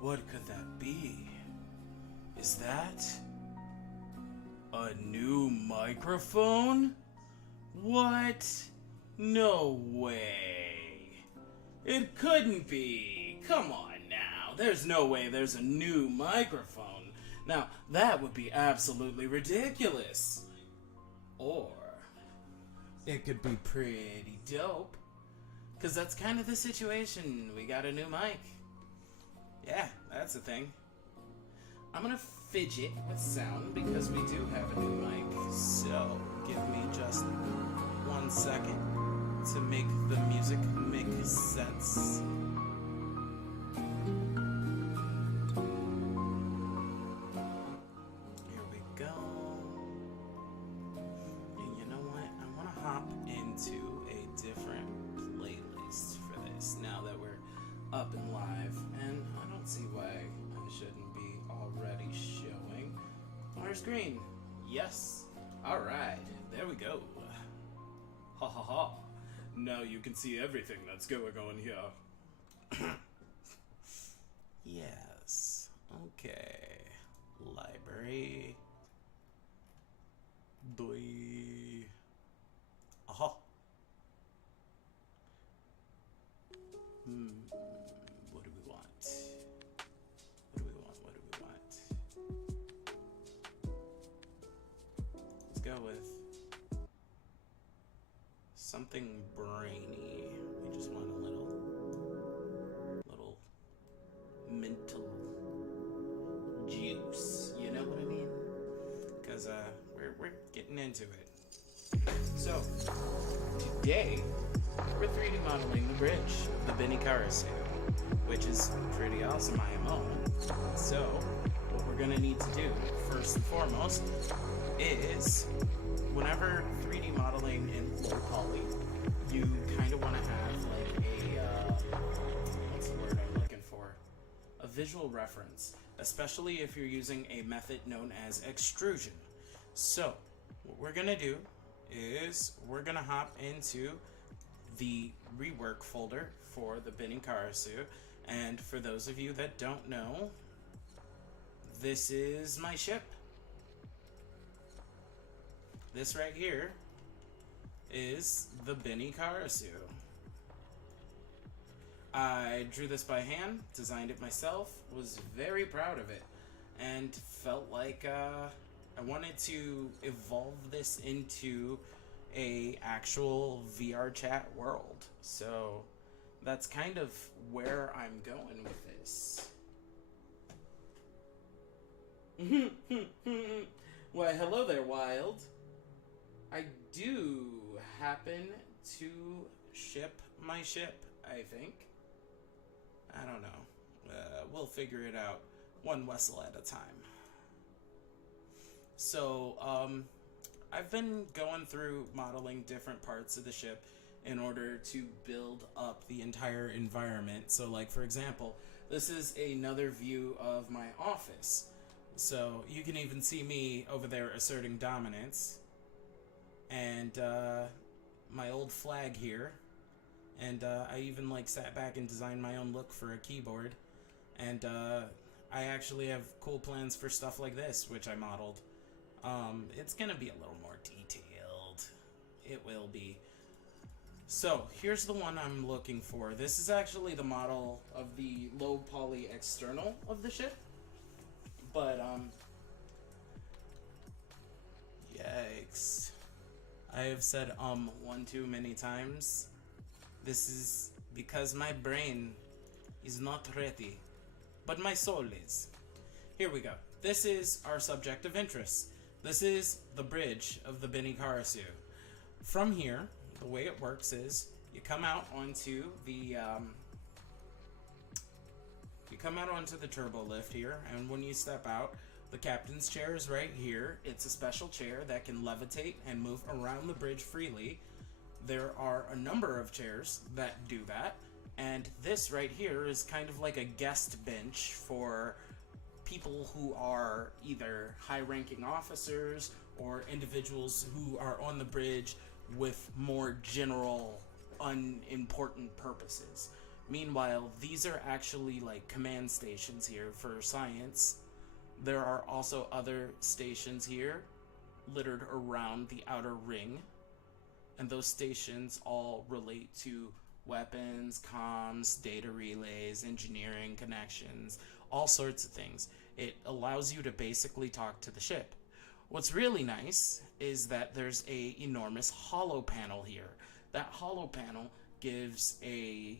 What could that be? Is that a new microphone? What? No way. It couldn't be. Come on now. There's no way there's a new microphone. Now, that would be absolutely ridiculous. Or it could be pretty dope. Because that's kind of the situation. We got a new mic. Yeah, that's the thing. I'm gonna fidget with sound because we do have a new mic. So, give me just 1 second to make the music make sense. Here we go. And you know what? I want to hop into a different playlist for this now that we're up and live, and I don't see why I shouldn't be already showing our screen. Yes. Alright, there we go. Ha ha ha. Now you can see everything that's going on here. Yes. Okay. Library. Doi. Aha. What do we want? What do we want? What do we want? Let's go with something brainy. We just want a little mental juice. You know what I mean? Because we're getting into it. So today we're 3D modeling the bridge of the BeniKarasu's, which is pretty awesome IMO. So what we're gonna need to do first and foremost is, whenever 3D modeling in low poly, you kind of want to have like a what's the word I'm looking for? A visual reference, especially if you're using a method known as extrusion. So what we're gonna do is we're gonna hop into the rework folder for the BeniKarasu's, and for those of you that don't know, this is my ship. This right here is the BeniKarasu's. I drew this by hand, designed it myself, was very proud of it, and felt like I wanted to evolve this into a actual VR chat world. So that's kind of where I'm going with this. Why, hello there, Wild. I do happen to ship my ship, I think. I don't know. We'll figure it out one vessel at a time. So, I've been going through modeling different parts of the ship in order to build up the entire environment. So, like, for example, this is another view of my office. So, you can even see me over there asserting dominance. And my old flag here, and I even like sat back and designed my own look for a keyboard, and I actually have cool plans for stuff like this, which I modeled. It's gonna be a little more detailed. It will be. So here's the one I'm looking for. This is actually the model of the low poly external of the ship, but yikes. I have said one too many times. This is because my brain is not ready, but my soul is. Here we go. This is our subject of interest. This is the bridge of the BeniKarasu's. From here, the way it works is you come out onto the turbo lift here, and when you step out, the captain's chair is right here. It's a special chair that can levitate and move around the bridge freely. There are a number of chairs that do that, and this right here is kind of like a guest bench for people who are either high-ranking officers or individuals who are on the bridge with more general, unimportant purposes. Meanwhile, these are actually like command stations here for science. There are also other stations here littered around the outer ring, and those stations all relate to weapons, comms, data relays, engineering connections, all sorts of things. It allows you to basically talk to the ship. What's really nice is that there's a enormous holo panel here. That holo panel gives a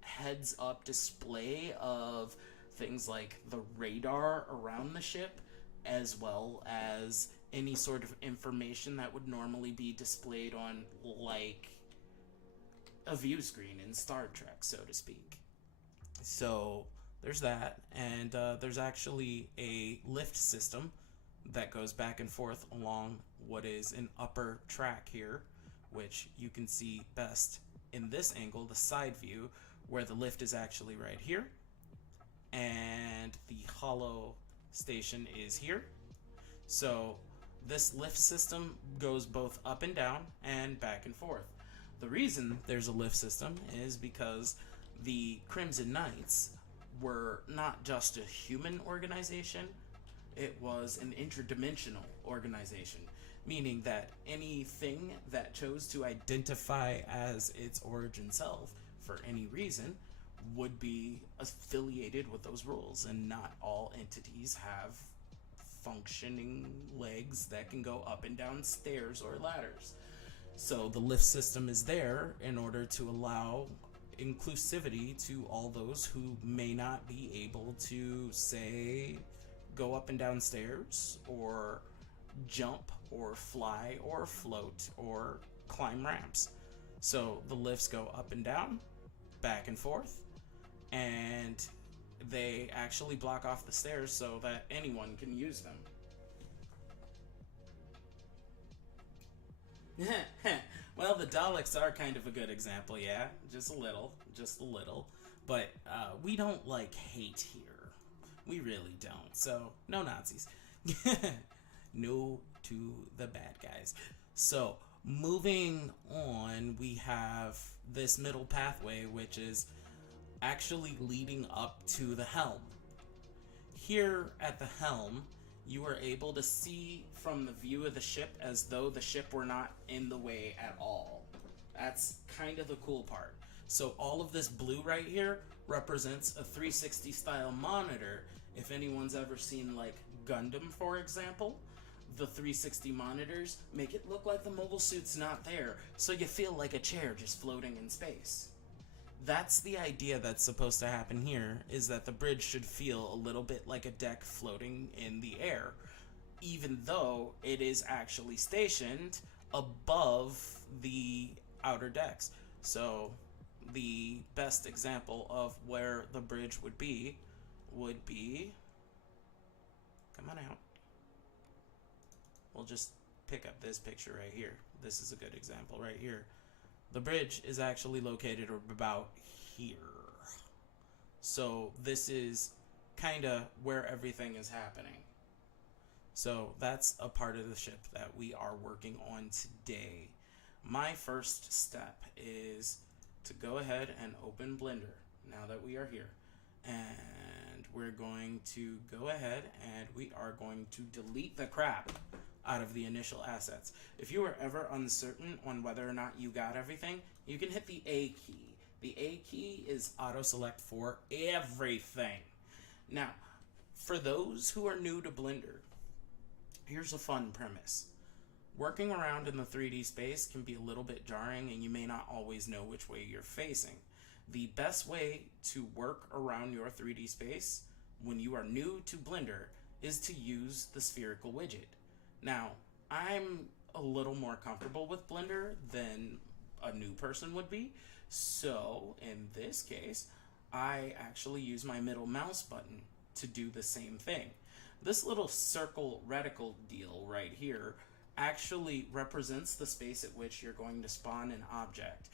heads up display of things like the radar around the ship, as well as any sort of information that would normally be displayed on, like, a view screen in Star Trek, so to speak. So there's that, and there's actually a lift system that goes back and forth along what is an upper track here, which you can see best in this angle, the side view, where the lift is actually right here, and the holo station is here. So this lift system goes both up and down and back and forth. The reason there's a lift system is because the Crimson Knights were not just a human organization, it was an interdimensional organization, meaning that anything that chose to identify as its origin self for any reason would be affiliated with those rules, and not all entities have functioning legs that can go up and down stairs or ladders. So the lift system is there in order to allow inclusivity to all those who may not be able to, say, go up and down stairs, or jump, or fly, or float, or climb ramps. So the lifts go up and down, back and forth, and they actually block off the stairs so that anyone can use them. Well, the Daleks are kind of a good example, yeah. Just a little. But we don't like hate here. We really don't. So, no Nazis. No to the bad guys. So, moving on, we have this middle pathway, which is actually leading up to the helm. Here at the helm, you are able to see from the view of the ship as though the ship were not in the way at all. That's kind of the cool part. So all of this blue right here represents a 360 style monitor. If anyone's ever seen like Gundam, for example, the 360 monitors make it look like the mobile suit's not there, so you feel like a chair just floating in space. That's the idea that's supposed to happen here, is that the bridge should feel a little bit like a deck floating in the air, even though it is actually stationed above the outer decks. So the best example of where the bridge would be, come on out. We'll just pick up this picture right here. This is a good example right here. The bridge is actually located about here. So this is kind of where everything is happening. So that's a part of the ship that we are working on today. My first step is to go ahead and open Blender now that we are here. And we're going to go ahead and we are going to delete the crap out of the initial assets. If you are ever uncertain on whether or not you got everything, you can hit the A key. The A key is auto select for everything. Now, for those who are new to Blender, here's a fun premise. Working around in the 3D space can be a little bit jarring, and you may not always know which way you're facing. The best way to work around your 3D space when you are new to Blender is to use the spherical widget. Now, I'm a little more comfortable with Blender than a new person would be, so in this case, I actually use my middle mouse button to do the same thing. This little circle reticle deal right here actually represents the space at which you're going to spawn an object.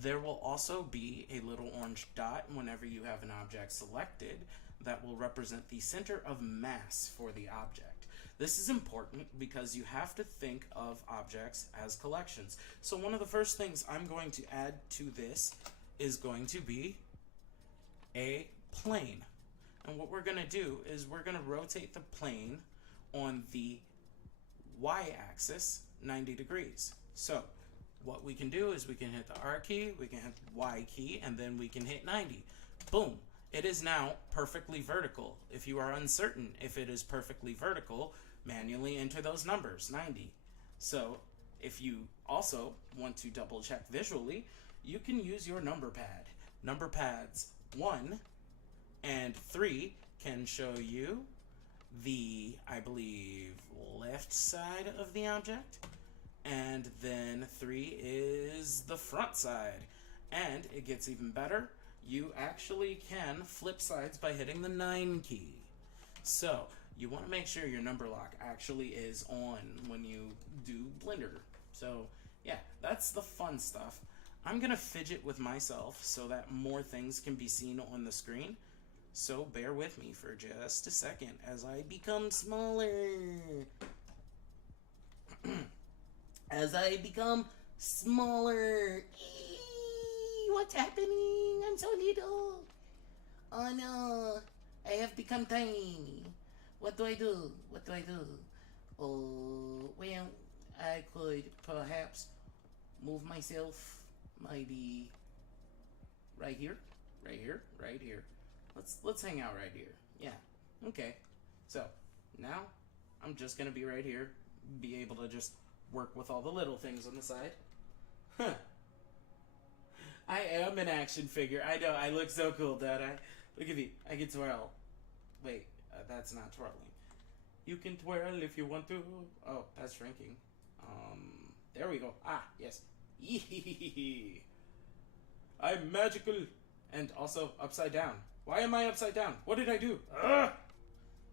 There will also be a little orange dot whenever you have an object selected that will represent the center of mass for the object. This is important because you have to think of objects as collections. So one of the first things I'm going to add to this is going to be a plane. And what we're going to do is we're going to rotate the plane on the y-axis 90 degrees. So what we can do is we can hit the R key, we can hit the Y key, and then we can hit 90. Boom. It is now perfectly vertical. If you are uncertain if it is perfectly vertical, manually enter those numbers, 90. So if you also want to double check visually, you can use your number pad. Number pads 1 and 3 can show you the, I believe, left side of the object, and then 3 is the front side. And it gets even better. You actually can flip sides by hitting the 9 key. So you want to make sure your number lock actually is on when you do Blender. So yeah, that's the fun stuff. I'm gonna fidget with myself so that more things can be seen on the screen. So bear with me for just a second as I become smaller. As I become smaller. Eee, what's happening? I'm so little. Oh no, I have become tiny. What do I do? What do I do? Oh, well, I could perhaps move myself maybe right here, right here, right here. Let's hang out right here. Yeah. Okay. So now I'm just gonna be right here, be able to just work with all the little things on the side. Huh. I am an action figure. I know. I look so cool, don't I? Look at me. I can twirl. Wait, that's not twirling. You can twirl if you want to. Oh, that's shrinking. There we go. Ah, yes. Yee. I'm magical and also upside down. Why am I upside down? What did I do?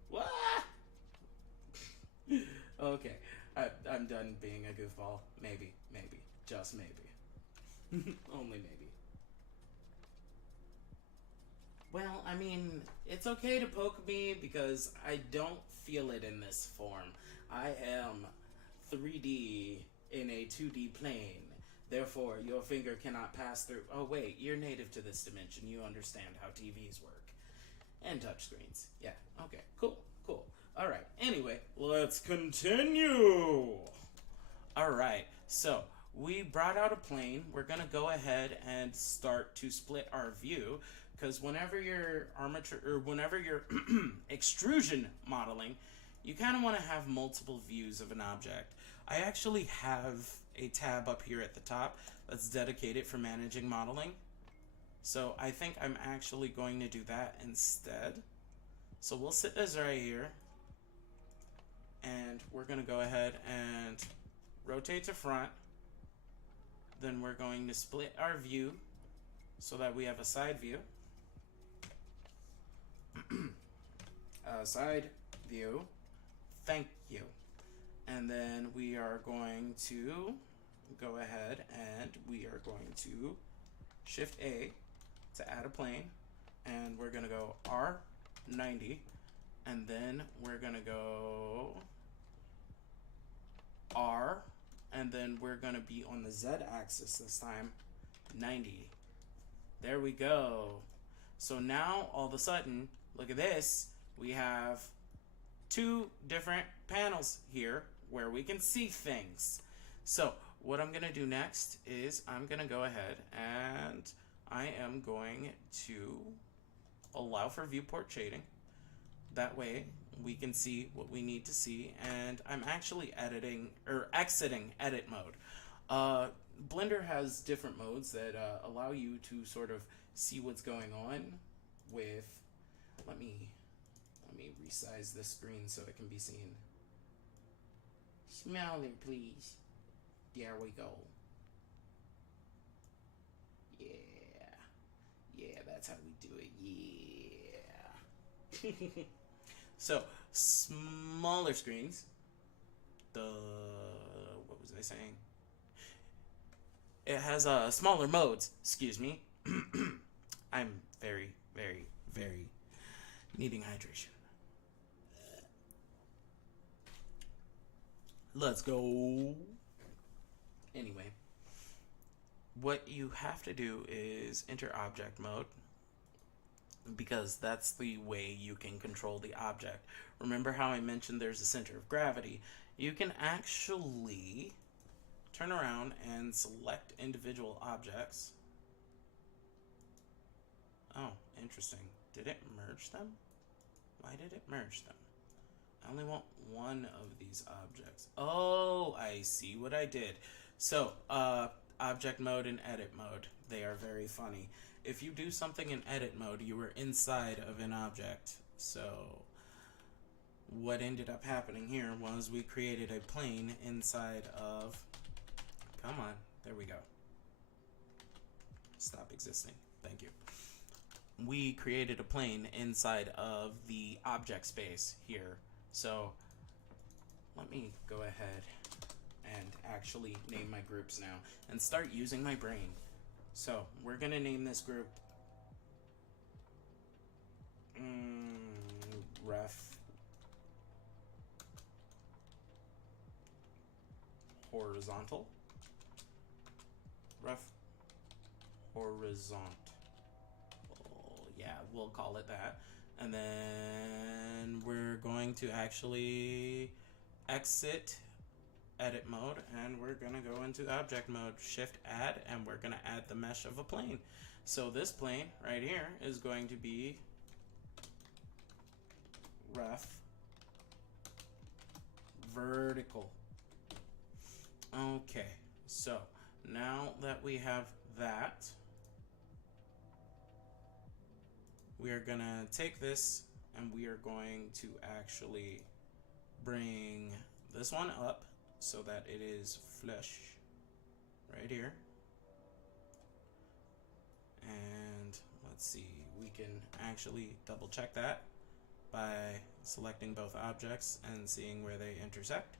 What? Okay, I'm done being a goofball. Maybe, just maybe. Only maybe. Well, I mean, it's okay to poke me because I don't feel it in this form. I am 3D in a 2D plane. Therefore, your finger cannot pass through. Oh, wait, you're native to this dimension. You understand how TVs work. And touchscreens. Yeah, okay, cool. All right, anyway, let's continue. All right, so we brought out a plane. We're going to go ahead and start to split our view, because whenever you're extrusion modeling, you kind of want to have multiple views of an object. I actually have a tab up here at the top that's dedicated for managing modeling. So I think I'm actually going to do that instead. So we'll sit this right here, and we're going to go ahead and rotate to front. Then we're going to split our view so that we have a side view. Side view. Thank you. And then we are going to go ahead and we are going to Shift A to add a plane, and we're going to go R90, and then we're going to go R, and then we're going to be on the Z axis this time, 90. There we go. So now all of a sudden, look at this, we have two different panels here where we can see things. So what I'm going to do next is I'm going to go ahead and I am going to allow for viewport shading. That way we can see what we need to see, and I'm actually exiting edit mode. Blender has different modes that allow you to sort of see what's going on with, let me resize this screen so it can be seen. Smaller, please. There we go. Yeah, that's how we do it. Yeah. So, smaller screens. What was I saying? It has smaller modes. Excuse me. I'm very, very, very needing hydration. Let's go. Anyway, what you have to do is enter object mode, because that's the way you can control the object. Remember how I mentioned there's a center of gravity? You can actually turn around and select individual objects. Oh, interesting. Did it merge them? Why did it merge them? I only want one of these objects. Oh, I see what I did. So, object mode and edit mode. They are very funny. If you do something in edit mode, you are inside of an object. So, what ended up happening here was we created a plane inside of... Come on. There we go. Stop existing. Thank you. We created a plane inside of the object space here. So let me go ahead and actually name my groups now and start using my brain. So we're gonna name this group ref horizontal. Ref horizontal. Yeah, we'll call it that. And then we're going to actually exit edit mode and we're going to go into object mode, shift add, and we're going to add the mesh of a plane. So this plane right here is going to be ref vertical. Okay, so now that we have that, we are gonna take this and we are going to actually bring this one up so that it is flush right here. And let's see, we can actually double check that by selecting both objects and seeing where they intersect.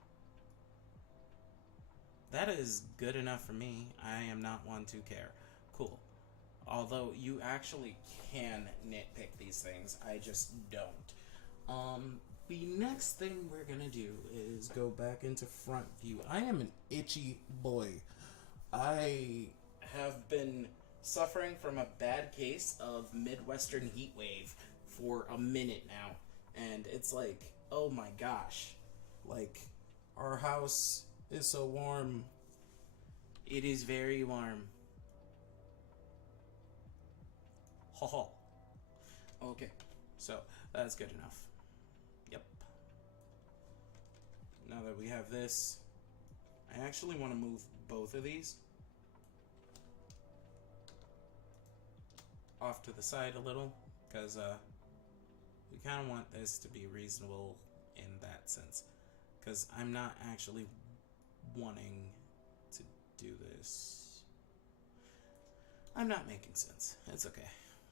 That is good enough for me. I am not one to care. Cool. Although you actually can nitpick these things, I just don't. The next thing we're gonna do is go back into front view. I am an itchy boy. I have been suffering from a bad case of Midwestern heat wave for a minute now. And it's like, oh my gosh. Like, our house is so warm. It is very warm. Ho. Okay, so that's good enough. Yep. Now that we have this, I actually want to move both of these off to the side a little, because we kind of want this to be reasonable in that sense, because I'm not actually wanting to do this. I'm not making sense. It's okay.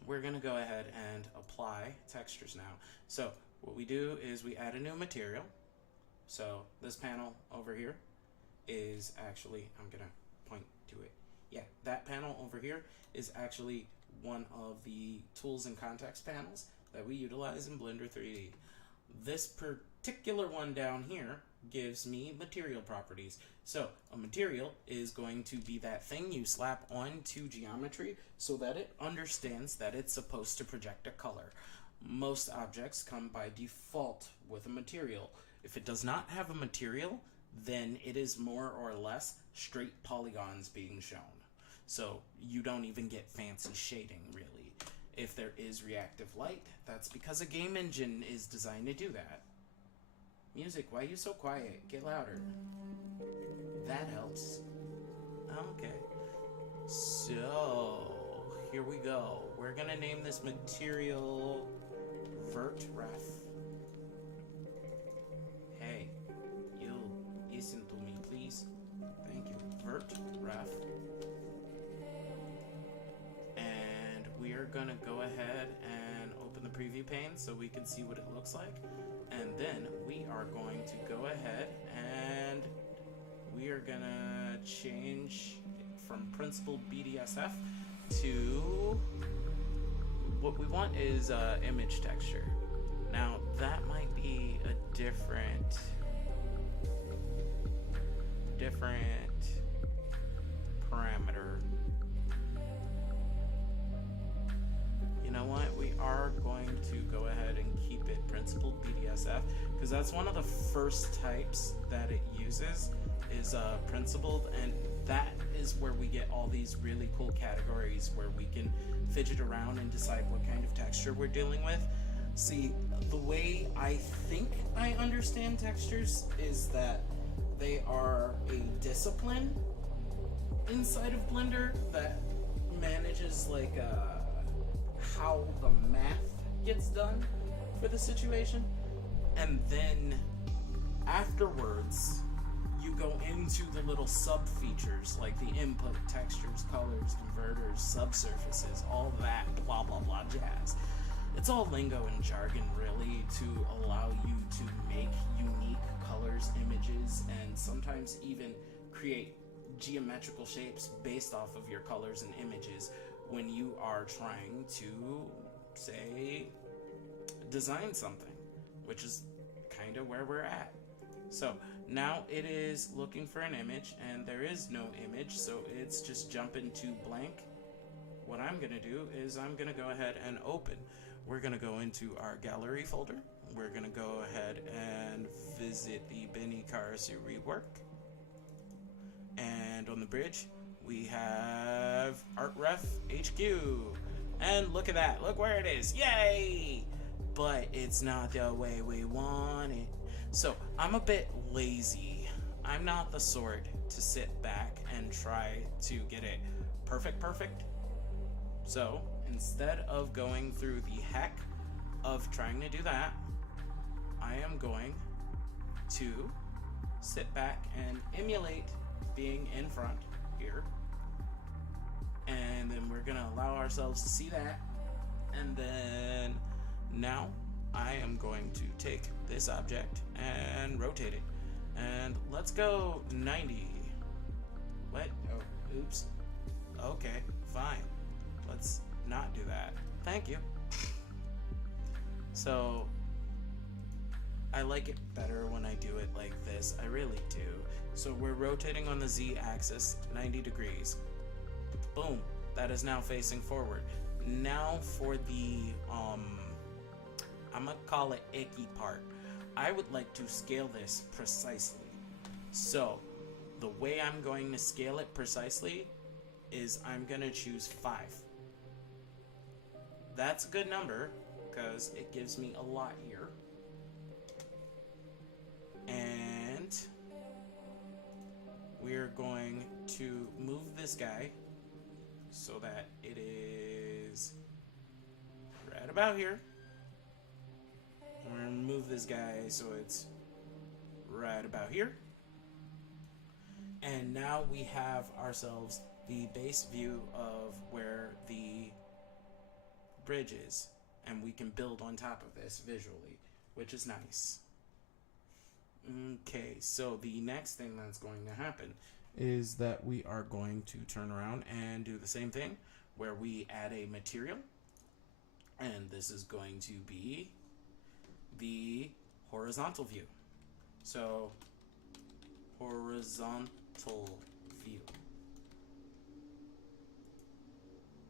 We're going to go ahead and apply textures now. So what we do is we add a new material. So this panel over here is actually, I'm going to point to it. Yeah, that panel over here is actually one of the tools and context panels that we utilize in Blender 3D. This particular one down here gives me material properties. So a material is going to be that thing you slap onto geometry so that it understands that it's supposed to project a color. Most objects come by default with a material. If it does not have a material, then it is more or less straight polygons being shown. So you don't even get fancy shading, really. If there is reactive light, that's because a game engine is designed to do that. Music, why are you so quiet? Get louder. That helps. Okay. So, here we go. We're gonna name this material Vert Ref. Hey, you listen to me, please. Thank you. Vert Ref. And we are gonna go ahead and open the preview pane so we can see what it looks like. And then we are going to go ahead and we are gonna change from principled BDSF to what we want is image texture. Now that might be a different parameter. You know what? We are are going to go ahead and keep it principled BDSF, because that's one of the first types that it uses is principled, and that is where we get all these really cool categories where we can fidget around and decide what kind of texture we're dealing with. See, the way I think I understand textures is that they are a discipline inside of Blender that manages like how the math gets done for the situation, and then afterwards you go into the little sub features like the input, textures, colors, converters, subsurfaces, all that blah blah blah jazz. It's all lingo and jargon really to allow you to make unique colors, images, and sometimes even create geometrical shapes based off of your colors and images when you are trying to, say, design something, which is kind of where we're at. So now it is looking for an image, and there is no image, so it's just jumping to blank. What I'm gonna do is I'm gonna go ahead and open. We're gonna go into our gallery folder. We're gonna go ahead and visit the BeniKarasu's rework. And on the bridge, we have ArtRef HQ. And look at that, look where it is, yay! But it's not the way we want it. So I'm a bit lazy. I'm not the sort to sit back and try to get it perfect. So instead of going through the heck of trying to do that, I am going to sit back and emulate being in front here, and then we're gonna allow ourselves to see that, and then now I am going to take this object and rotate it, and let's go 90. What? Oh, oops. Okay, fine, let's not do that, thank you. So I like it better when I do it like this, I really do. So we're rotating on the Z-axis 90 degrees. Boom, that is now facing forward. Now for the, I'm gonna call it icky part. I would like to scale this precisely. So the way I'm going to scale it precisely is I'm gonna choose 5. That's a good number because it gives me a lot here. And we're going to move this guy so that it is right about here. We're gonna move this guy so it's right about here. And now we have ourselves the base view of where the bridge is, and we can build on top of this visually, which is nice. Okay, so the next thing that's going to happen is that we are going to turn around and do the same thing where we add a material, and this is going to be the horizontal view. So horizontal view.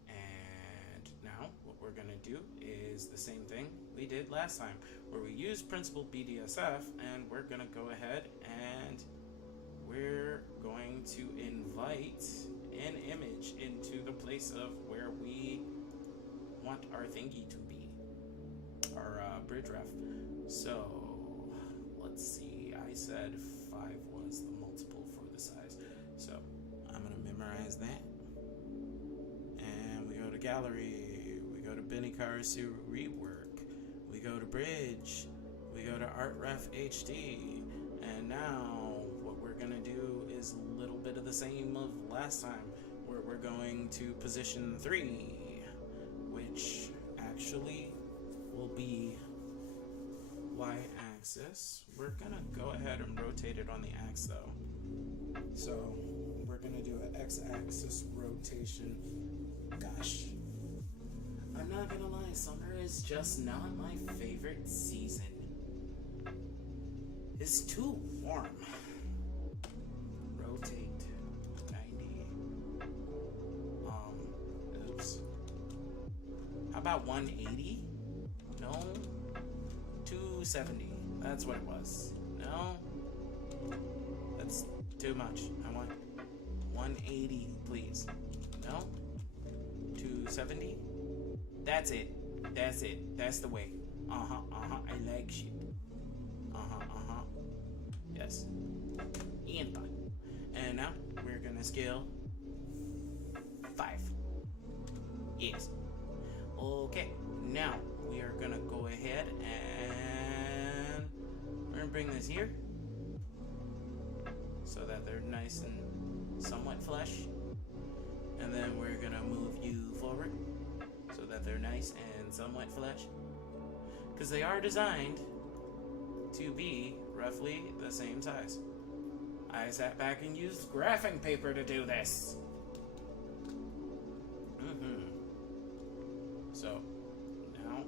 And now what we're going to do is the same thing we did last time, where we used principled BDSF, and we're going to go ahead and we're going to invite an image into the place of where we want our thingy to be, our bridge ref. So let's see, I said 5 was the multiple for the size, so I'm gonna memorize that. And we go to gallery, we go to BeniKarasu's rework, we go to bridge, we go to ArtRef HD, and now what we're gonna do is a little bit of the same of last time, where we're going to position 3, which actually will be Y-axis. We're gonna go ahead and rotate it on the X though. So we're gonna do an X-axis rotation. Gosh, I'm not gonna lie, summer is just not my favorite season. It's too warm. Rotate 90. Oops. How about 180? 270. That's what it was. No, that's too much. I want 180, please. No, 270. That's it. That's it. That's the way. I like you. Yes. Enter. And now we're gonna scale 5. Yes. Okay. Now we are gonna go ahead and we're gonna bring this here so that they're nice and somewhat flush. And then we're gonna move you forward so that they're nice and somewhat flush. Because they are designed to be roughly the same size. I sat back and used graphing paper to do this. So now I am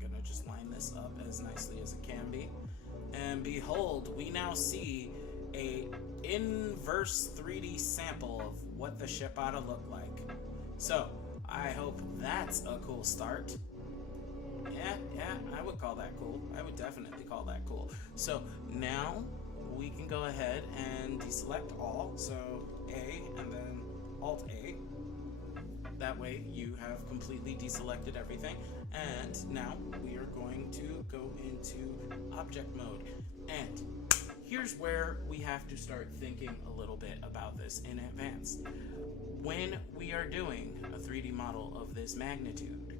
gonna just line this up as nicely as it can be. And behold, we now see a inverse 3D sample of what the ship ought to look like. So I hope that's a cool start. Yeah, I would call that cool. I would definitely call that cool. So now we can go ahead and deselect all. So A and then Alt A. That way you have completely deselected everything. And now we are going to go into object mode. And here's where we have to start thinking a little bit about this in advance. When we are doing a 3D model of this magnitude,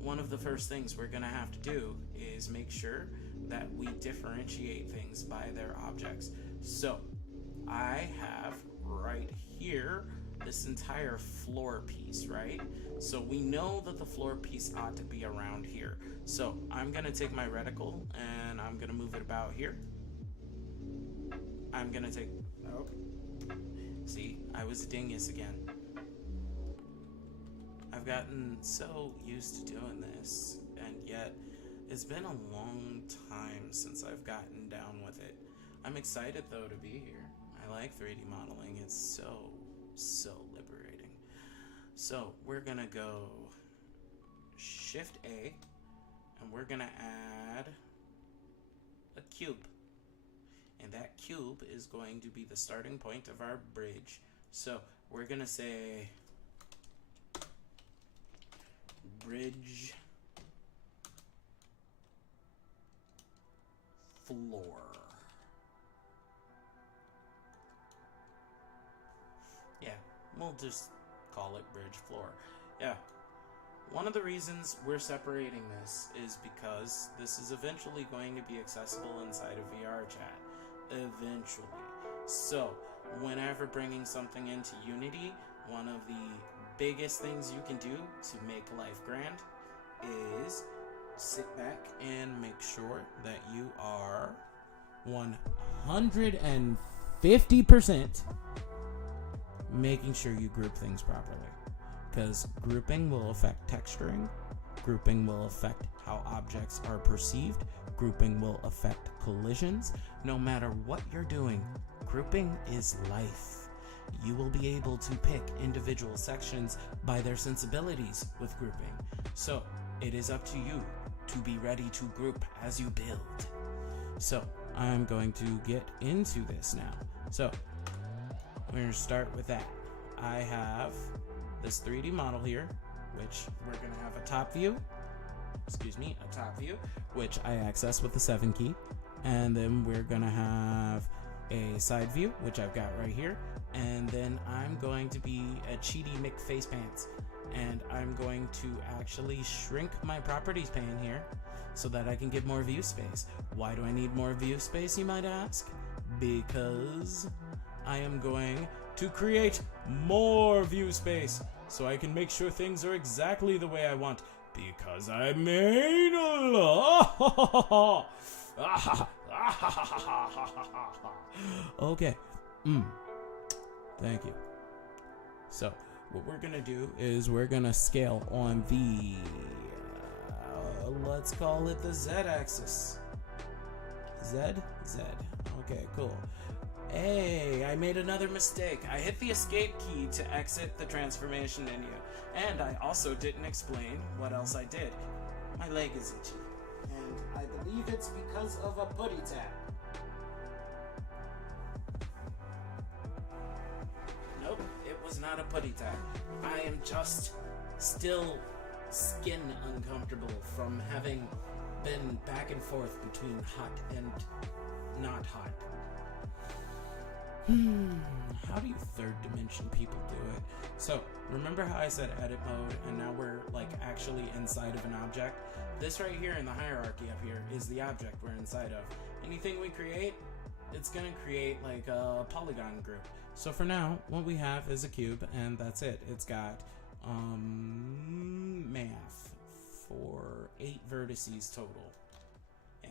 one of the first things we're going to have to do is make sure that we differentiate things by their objects. So I have right here this entire floor piece, right? So we know that the floor piece ought to be around here. So I'm going to take my reticle and I'm going to move it about here. I'm going to take... Oh. See, I was a dingus again. I've gotten so used to doing this, and yet it's been a long time since I've gotten down with it. I'm excited though to be here. I like 3D modeling. It's so liberating. So we're gonna go Shift A, and we're gonna add a cube. And that cube is going to be the starting point of our bridge. So we're gonna say bridge floor. Yeah, we'll just call it bridge floor. Yeah. One of the reasons we're separating this is because this is eventually going to be accessible inside of VR chat. Eventually. So, whenever bringing something into Unity, one of the biggest things you can do to make life grand is sit back and make sure that you are 150% making sure you group things properly. Because grouping will affect texturing, grouping will affect how objects are perceived, grouping will affect collisions. No matter what you're doing, grouping is life. You will be able to pick individual sections by their sensibilities with grouping. So it is up to you to be ready to group as you build. So I'm going to get into this now. So we're going to start with that. I have this 3D model here, which we're going to have a top view, which I access with the 7 key. And then we're going to have a side view, which I've got right here. And then I'm going to be a cheaty McFacepants. And I'm going to actually shrink my properties pane here so that I can get more view space. Why do I need more view space, you might ask? Because I am going to create more view space so I can make sure things are exactly the way I want. Because I'm anal. Okay. Thank you. So, what we're going to do is we're going to scale on the, let's call it the Z-axis. Z? Okay, cool. Hey, I made another mistake. I hit the escape key to exit the transformation menu. And I also didn't explain what else I did. My leg is itchy. And I believe it's because of a putty tap. Nope, it was not a putty tap. I am just still skin uncomfortable from having been back and forth between hot and not hot. How do you third dimension people do it? So, remember how I said edit mode and now we're like actually inside of an object? This right here in the hierarchy up here is the object we're inside of. Anything we create, it's gonna create like a polygon group. So for now, what we have is a cube and that's it. It's got math for 8 vertices total. Yeah.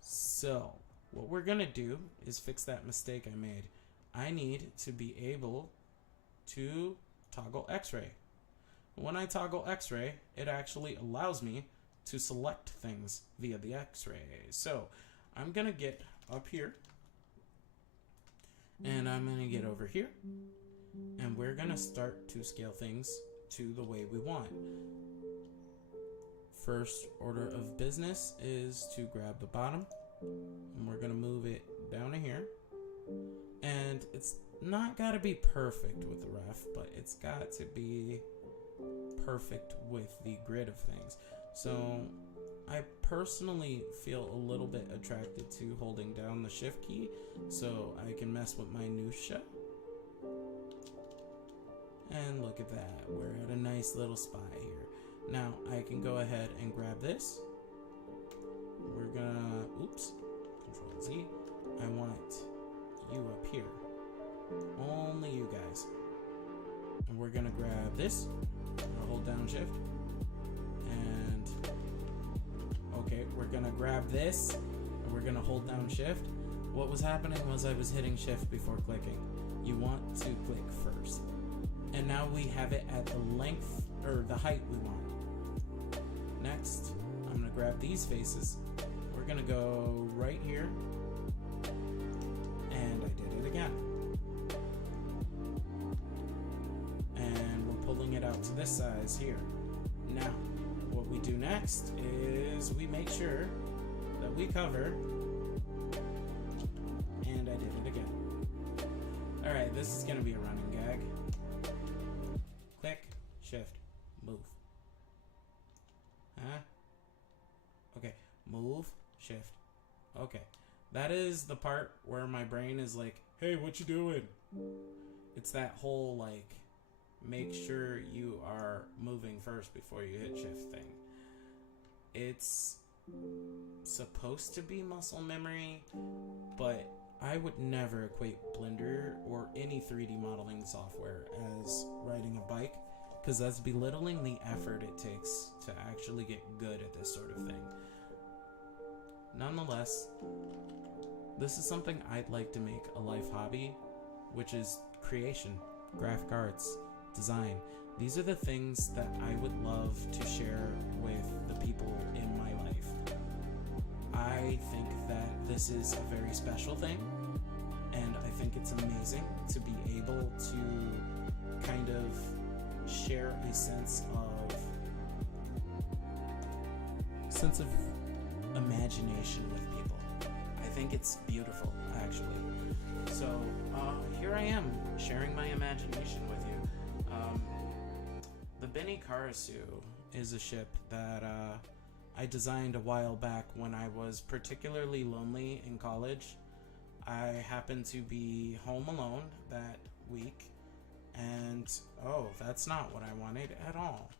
So what we're gonna do is fix that mistake I made. I need to be able to toggle X-ray. When I toggle X-ray, it actually allows me to select things via the X-ray. So I'm gonna get up here and I'm gonna get over here and we're gonna start to scale things to the way we want. First order of business is to grab the bottom and we're gonna move it down to here. And it's not gotta be perfect with the ref, but it's got to be perfect with the grid of things. So I personally feel a little bit attracted to holding down the shift key so I can mess with minutia. And look at that, we're at a nice little spot here. Now I can go ahead and grab this. We're gonna, oops, Control Z. I want you up here. Only you guys. And we're gonna grab this. We're gonna hold down shift. And okay, we're gonna grab this and we're gonna hold down shift. What was happening was I was hitting shift before clicking. You want to click first. And now we have it at the length or the height we want. Next, I'm gonna grab these faces. We're gonna go right here. And I did it again. And we're pulling it out to this size here. Now, what we do next is we make sure that we cover. And I did it again. Alright, this is gonna be a running gag. Click, shift, move. Huh? Okay, move, shift. Okay. That is the part where my brain is like, hey, what you doing? It's that whole like, make sure you are moving first before you hit shift thing. It's supposed to be muscle memory, but I would never equate Blender or any 3D modeling software as riding a bike, because that's belittling the effort it takes to actually get good at this sort of thing. Nonetheless, this is something I'd like to make a life hobby, which is creation, graphic arts, design. These are the things that I would love to share with the people in my life. I think that this is a very special thing, and I think it's amazing to be able to kind of share a sense of imagination with people. I think it's beautiful, actually. So here I am, sharing my imagination with you. The BeniKarasu's is a ship that I designed a while back when I was particularly lonely in college. I happened to be home alone that week, and oh, that's not what I wanted at all.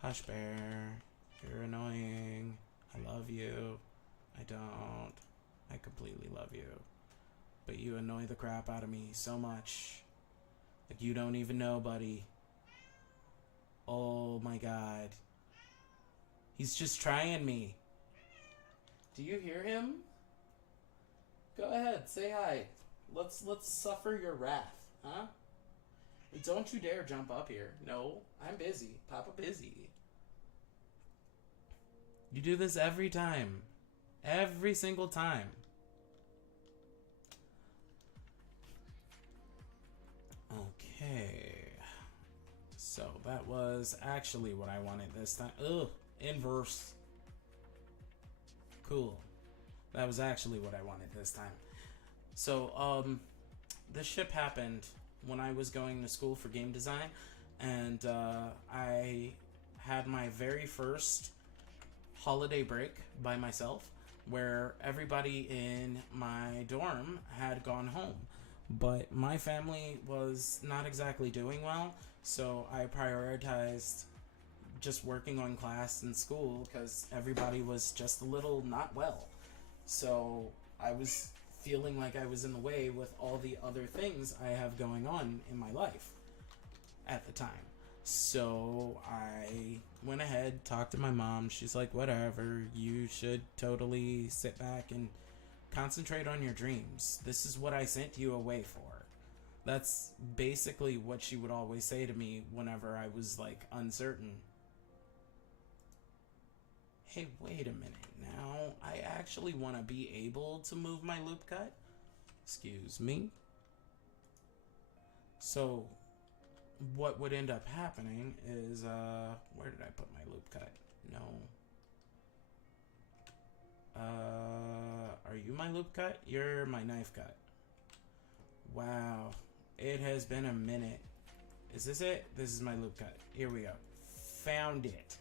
Hush Bear, you're annoying. I love you. I don't. I completely love you. But you annoy the crap out of me so much. Like you don't even know, buddy. Oh my god. He's just trying me. Do you hear him? Go ahead, say hi. Let's suffer your wrath, huh? Don't you dare jump up here. No, I'm busy. Papa busy. You do this every time. Every single time. Okay. So that was actually what I wanted this time. Ugh. Inverse. Cool. That was actually what I wanted this time. So, this ship happened when I was going to school for game design, and I had my very first holiday break by myself, where everybody in my dorm had gone home. But my family was not exactly doing well, so I prioritized just working on class and school because everybody was just a little not well. So I was feeling like I was in the way with all the other things I have going on in my life at the time. So I went ahead, talked to my mom. She's like, whatever, you should totally sit back and concentrate on your dreams. This is what I sent you away for. That's basically what she would always say to me whenever I was like uncertain. Hey, wait a minute now. I actually want to be able to move my loop cut. Excuse me. So what would end up happening is, where did I put my loop cut? No. Are you my loop cut? You're my knife cut. Wow. It has been a minute. Is this it? This is my loop cut. Here we go. Found it.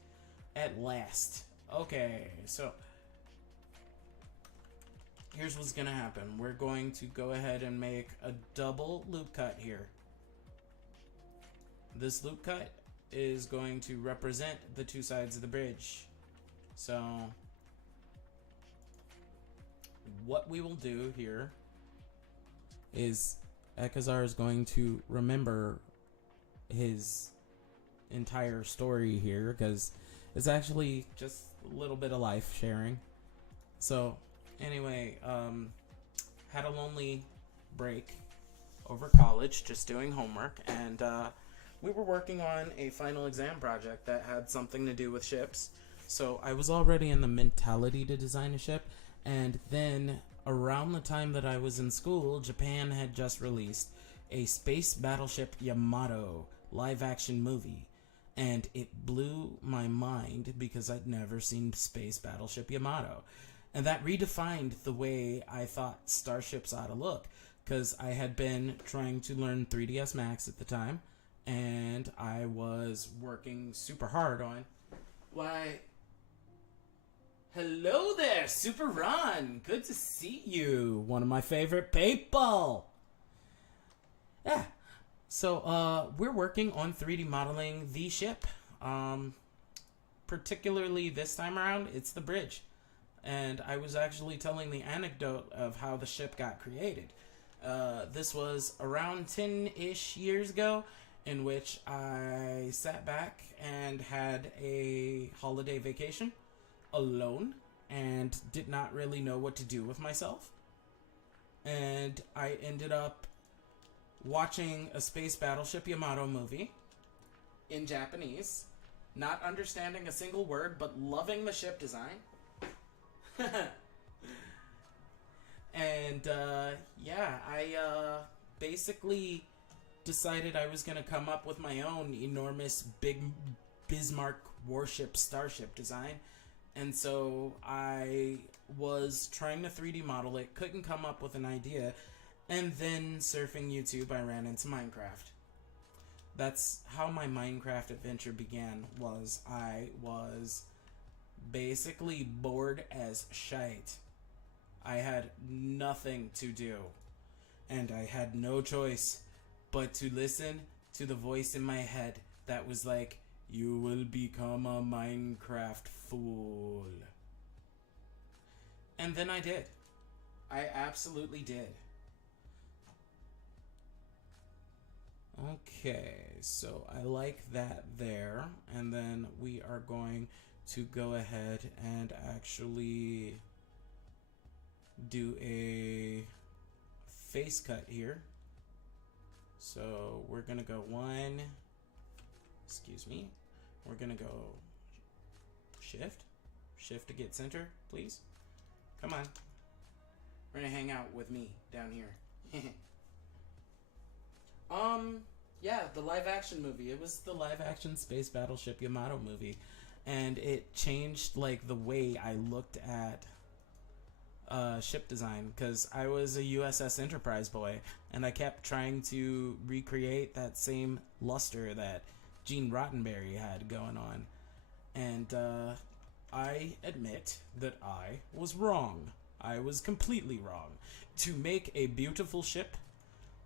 At last. Okay, so here's what's gonna happen. We're going to go ahead and make a double loop cut here. This loop cut is going to represent the two sides of the bridge. So what we will do here is Ekazar is going to remember his entire story here because it's actually just a little bit of life sharing. So anyway, had a lonely break over college, just doing homework, and we were working on a final exam project that had something to do with ships. So I was already in the mentality to design a ship, and then around the time that I was in school, Japan had just released a space battleship Yamato live action movie. And it blew my mind because I'd never seen Space Battleship Yamato. And that redefined the way I thought starships ought to look. Because I had been trying to learn 3ds Max at the time. And I was working super hard on... Why... Hello there, Super Ron! Good to see you! One of my favorite people! Yeah. So, we're working on 3D modeling the ship. Particularly this time around, it's the bridge. And I was actually telling the anecdote of how the ship got created. This was around 10-ish years ago, in which I sat back and had a holiday vacation alone and did not really know what to do with myself. And I ended up watching a Space Battleship Yamato movie in Japanese, not understanding a single word, but loving the ship design. And, yeah, I, basically decided I was going to come up with my own enormous big Bismarck warship starship design. And so I was trying to 3D model it, couldn't come up with an idea. And then surfing YouTube, I ran into Minecraft. That's how my Minecraft adventure began. I was basically bored as shite. I had nothing to do. And I had no choice but to listen to the voice in my head that was like, "You will become a Minecraft fool." And then I did. I absolutely did. Okay, so I like that there, and then we are going to go ahead and actually do a face cut here. So we're gonna go we're gonna go shift to get center, please. Come on, we're gonna hang out with me down here. Yeah, the live action movie. It was the live action Space Battleship Yamato movie. and it changed like the way I looked at ship design, because I was a USS Enterprise boy, and I kept trying to recreate that same luster that Gene Roddenberry had going on. And I admit that I was wrong. I was completely wrong. To make a beautiful ship,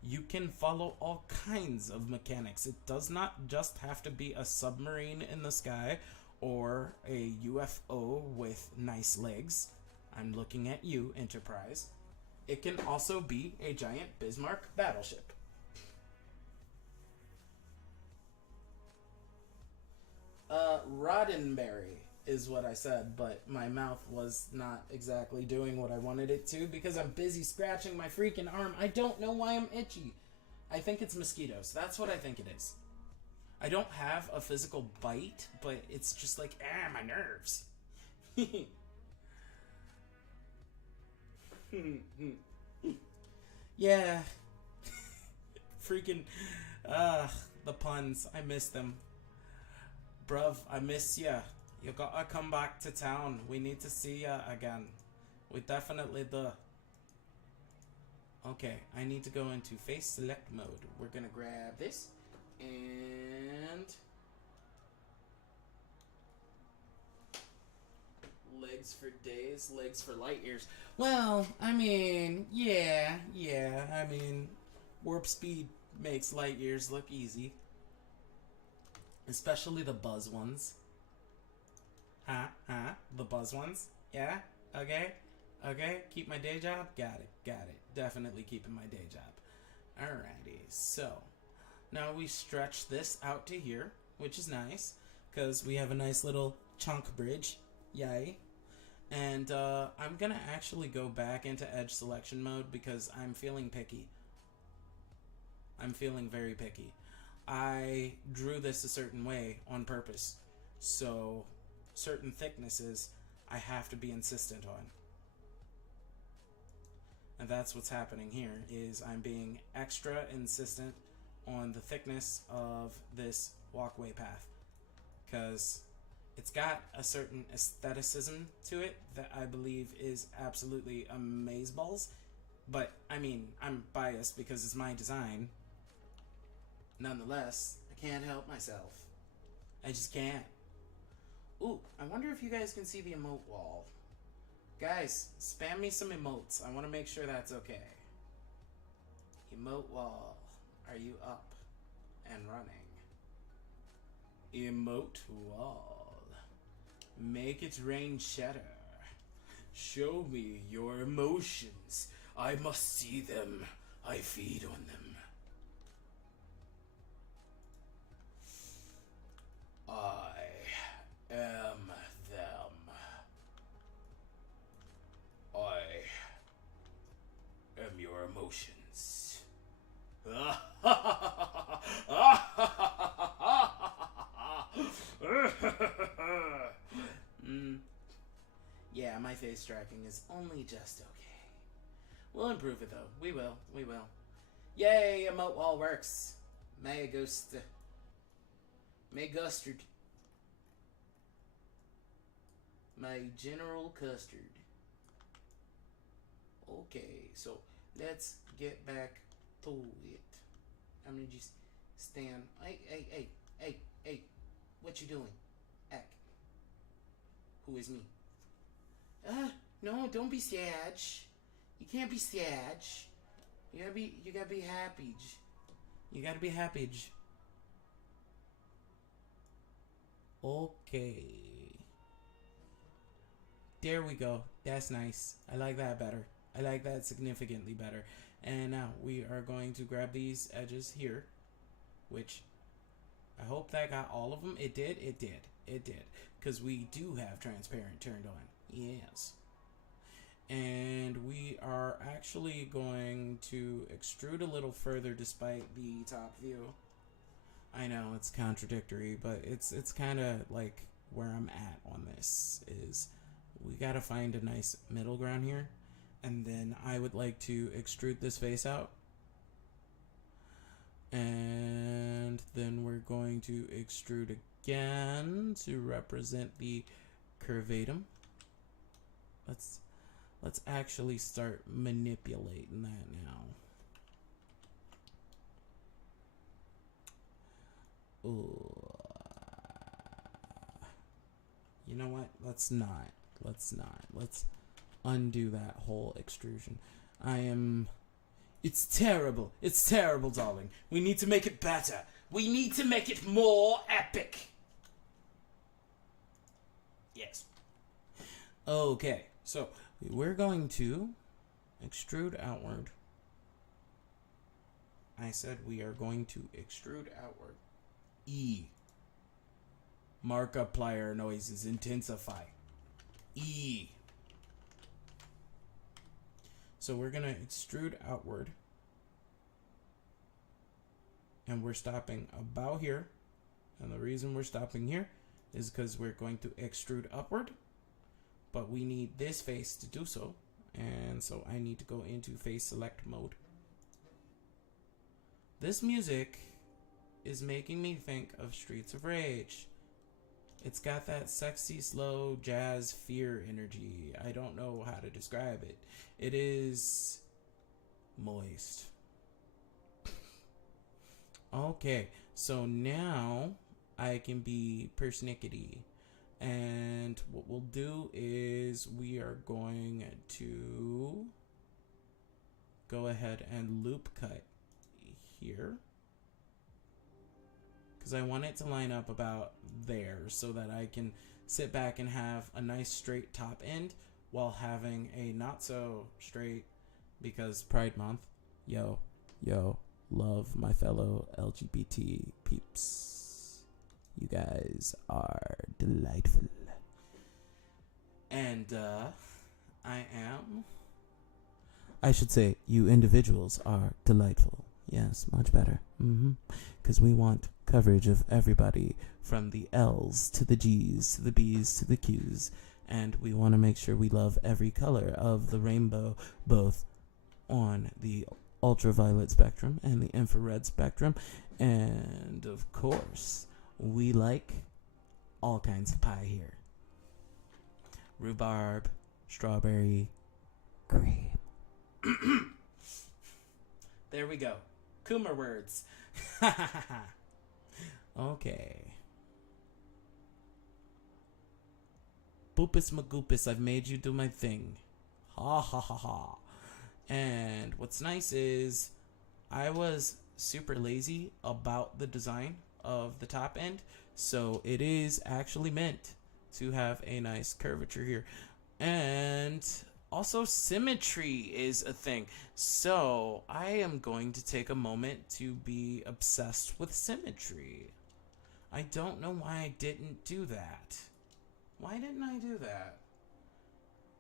you can follow all kinds of mechanics. It does not just have to be a submarine in the sky or a UFO with nice legs. I'm looking at you, Enterprise. It can also be a giant Bismarck battleship. Roddenberry is what I said, but my mouth was not exactly doing what I wanted it to because I'm busy scratching my freaking arm. I don't know why I'm itchy. I think it's mosquitoes. That's what I think it is. I don't have a physical bite, but it's just like, my nerves. Yeah. Freaking, the puns. I miss them. Bruv, I miss ya. You gotta come back to town. We need to see ya again. We definitely do. Okay, I need to go into face select mode. We're gonna grab this and legs for days, legs for light years. Well, I mean, yeah. I mean, warp speed makes light years look easy. Especially the buzz ones. The buzz ones? Yeah? Okay? Keep my day job? Got it. Definitely keeping my day job. Alrighty, so now we stretch this out to here, which is nice, because we have a nice little chunk bridge. Yay. And I'm going to actually go back into edge selection mode because I'm feeling picky. I'm feeling very picky. I drew this a certain way on purpose, so certain thicknesses I have to be insistent on. And that's what's happening here, is I'm being extra insistent on the thickness of this walkway path, because it's got a certain aestheticism to it that I believe is absolutely amazeballs. But, I mean, I'm biased because it's my design. Nonetheless, I can't help myself. I just can't. Ooh, I wonder if you guys can see the emote wall. Guys, spam me some emotes. I want to make sure that's okay. Emote wall. Are you up and running? Emote wall. Make it rain shatter. Show me your emotions. I must see them. I feed on them. I am them. I am your emotions. Yeah, my face tracking is only just okay. We'll improve it though. We will. Yay, emote wall works. May gustard. My general custard. Okay, so let's get back to it. I'm gonna just stand. Hey, what you doing? Ack. Who is me? No, don't be sad. You can't be sad. You gotta be happy. You gotta be happy. Okay. There we go. That's nice. I like that better. I like that significantly better. And now we are going to grab these edges here, which I hope that got all of them. It did. Because we do have transparent turned on. Yes. And we are actually going to extrude a little further despite the top view. I know it's contradictory, but it's kind of like where I'm at on this is we got to find a nice middle ground here. And then I would like to extrude this face out And then we're going to extrude again to represent the curvatum. Let's actually start manipulating that now. Ooh. You know what? Let's not. Let's undo that whole extrusion. It's terrible. It's terrible, darling. We need to make it better. We need to make it more epic. Yes. Okay, so we're going to extrude outward. I said we are going to extrude outward. E. Markiplier noises intensify. E. So we're going to extrude outward. And we're stopping about here. And the reason we're stopping here is because we're going to extrude upward. But we need this face to do so. And so I need to go into face select mode. This music is making me think of Streets of Rage. It's got that sexy, slow, jazz, fear energy. I don't know how to describe it. It is moist. Okay, so now I can be persnickety. And what we'll do is we are going to go ahead and loop cut here. Because I want it to line up about there so that I can sit back and have a nice straight top end while having a not so straight, because Pride Month. Yo, love my fellow LGBT peeps. You guys are delightful. And I should say, you individuals are delightful. Yes, much better. Because we want coverage of everybody from the L's to the G's to the B's to the Q's. And we want to make sure we love every color of the rainbow, both on the ultraviolet spectrum and the infrared spectrum. And of course, we like all kinds of pie here. Rhubarb, strawberry, cream. There we go. Coomer words. Okay. Boopus magoopus, I've made you do my thing. Ha ha ha ha. And what's nice is I was super lazy about the design of the top end, so it is actually meant to have a nice curvature here. And also symmetry is a thing. So I am going to take a moment to be obsessed with symmetry. I don't know why I didn't do that. Why didn't I do that?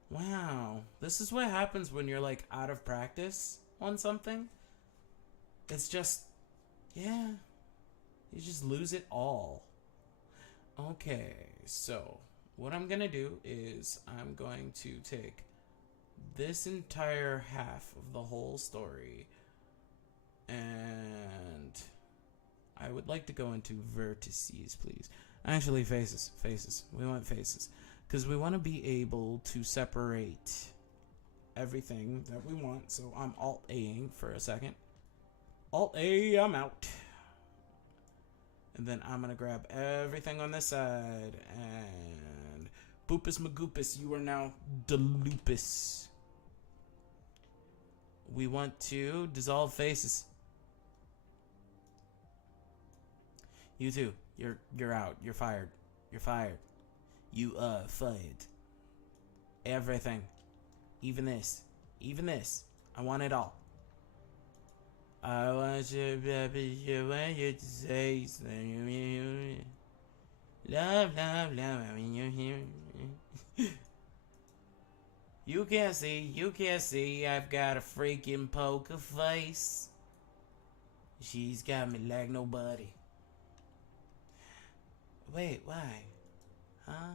Wow. This is what happens when you're like out of practice on something. It's just, yeah, you just lose it all. Okay, so what I'm going to do is I'm going to take this entire half of the whole story, and I would like to go into vertices, please. Actually, faces. We want faces, because we want to be able to separate everything that we want. So I'm Alt-Aing for a second. Alt-A, I'm out. And then I'm going to grab everything on this side, and boopus magoopus, you are now delupus. We want to dissolve faces. You too. You're out. You're fired. You're fired. You are fired. Everything. Even this. Even this. I want it all. I want you, baby. You want you to say something. Love, love, love. When you hear. You can't see. I've got a freaking poker face. She's got me like nobody. Wait, why? Huh?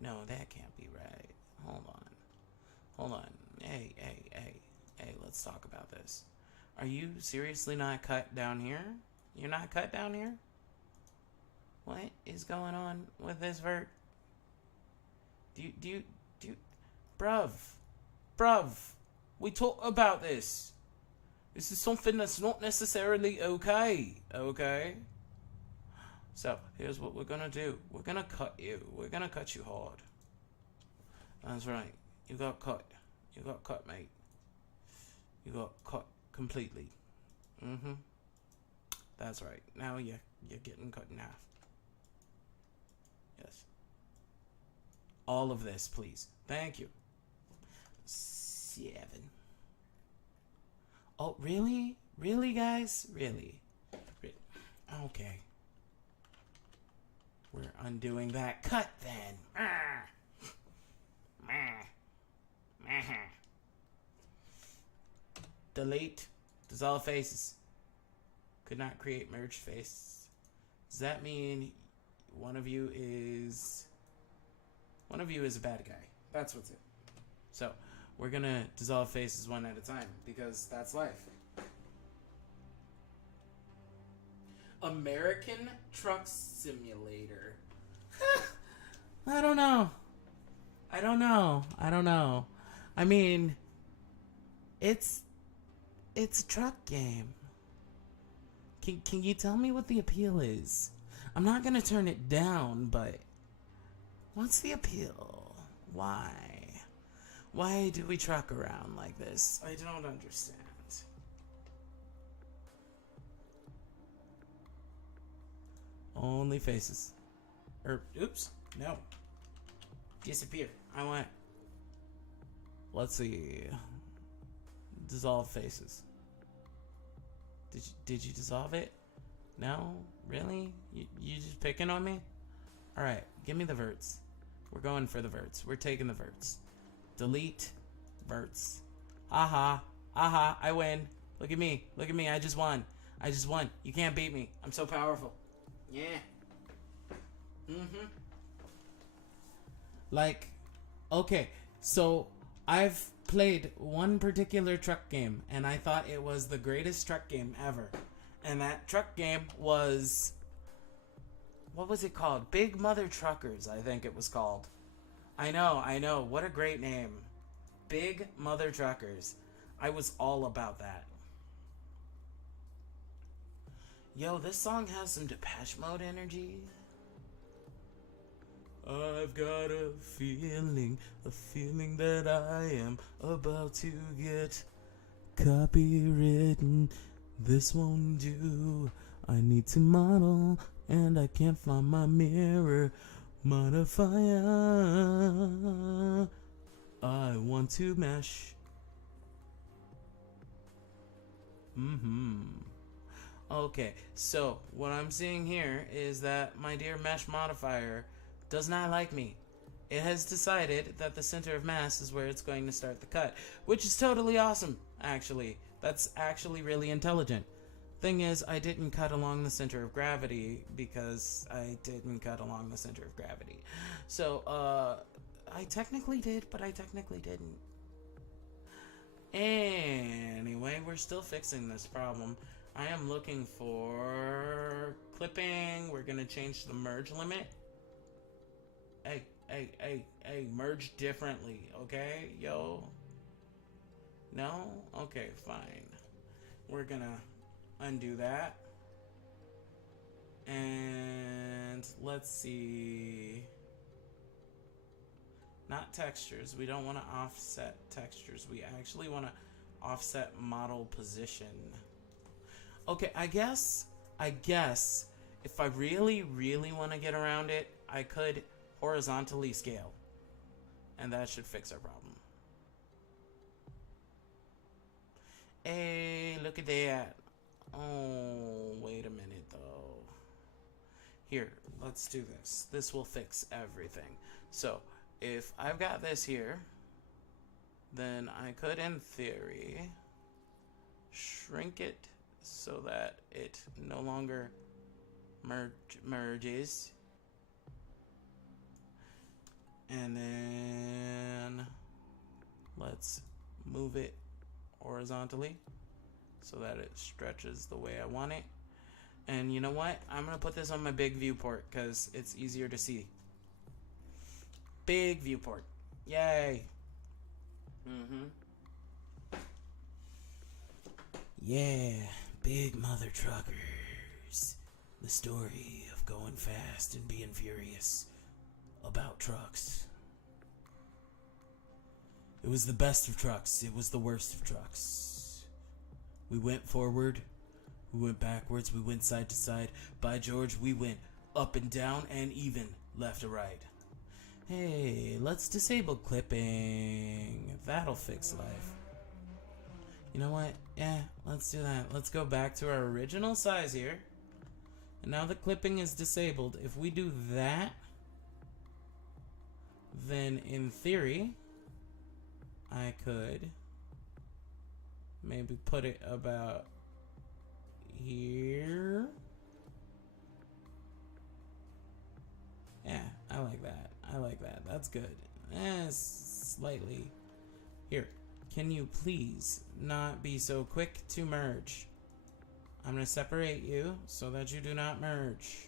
No, that can't be right. Hold on. Hey, let's talk about this. Are you seriously not cut down here? You're not cut down here? What is going on with this vert? Do you, bruv, we talked about this. This is something that's not necessarily okay, okay? So, here's what we're gonna do. We're gonna cut you. We're gonna cut you hard. That's right. You got cut. You got cut, mate. You got cut completely. Mm-hmm. That's right. Now you're getting cut in half. Yes. All of this, please. Thank you. 7. Oh, really? Really, guys? Really? Okay. We're undoing that cut then. Delete. Dissolve faces. Could not create merged face. Does that mean one of you is a bad guy? That's what's it. So, we're gonna dissolve faces one at a time because that's life. American Truck Simulator. I don't know. I mean, it's a truck game. Can you tell me what the appeal is? I'm not gonna turn it down, but what's the appeal? Why? Why do we truck around like this? I don't understand. Only faces. Oops, no. Disappear. I want. Let's see. Dissolve faces. Did you dissolve it? No? Really? You just picking on me? Alright, give me the verts. We're going for the verts. We're taking the verts. Delete verts. Aha. I win. Look at me. I just won. You can't beat me. I'm so powerful. Yeah. Like, okay, so I've played one particular truck game, and I thought it was the greatest truck game ever. And that truck game was... what was it called? Big Mother Truckers, I think it was called. I know. What a great name. Big Mother Truckers. I was all about that. Yo, this song has some Depeche Mode energy. I've got a feeling that I am about to get copywritten. This won't do. I need to model, and I can't find my mirror modifier. I want to mesh. Okay, so what I'm seeing here is that my dear mesh modifier does not like me. It has decided that the center of mass is where it's going to start the cut, which is totally awesome, actually. That's actually really intelligent. Thing is, I didn't cut along the center of gravity because I didn't cut along the center of gravity. So, I technically did, but I technically didn't. Anyway, we're still fixing this problem. I am looking for clipping. We're gonna change the merge limit. Hey, merge differently, okay, yo? No? Okay, fine. We're gonna undo that. And let's see. Not textures. We don't want to offset textures. We actually want to offset model position. Okay, I guess if I really want to get around it, I could horizontally scale. And that should fix our problem. Hey, look at that. Oh, wait a minute though. Here, let's do this. This will fix everything. So, if I've got this here, then I could, in theory, shrink it so that it no longer merges. And then let's move it horizontally. so that it stretches the way I want it. And you know what? I'm going to put this on my big viewport because it's easier to see. Big viewport. Yay. Yeah, big mother truckers. The story of going fast and being furious about trucks. It was the best of trucks. It was the worst of trucks. We went forward. We went backwards. We went side to side. By George, we went up and down and even left to right. Hey, let's disable clipping. That'll fix life. You know what? Yeah, let's do that. Let's go back to our original size here. And now the clipping is disabled. If we do that, then in theory, I could maybe put it about here. Yeah, I like that. I like that. That's good. Slightly. Here, can you please not be so quick to merge? I'm going to separate you so that you do not merge.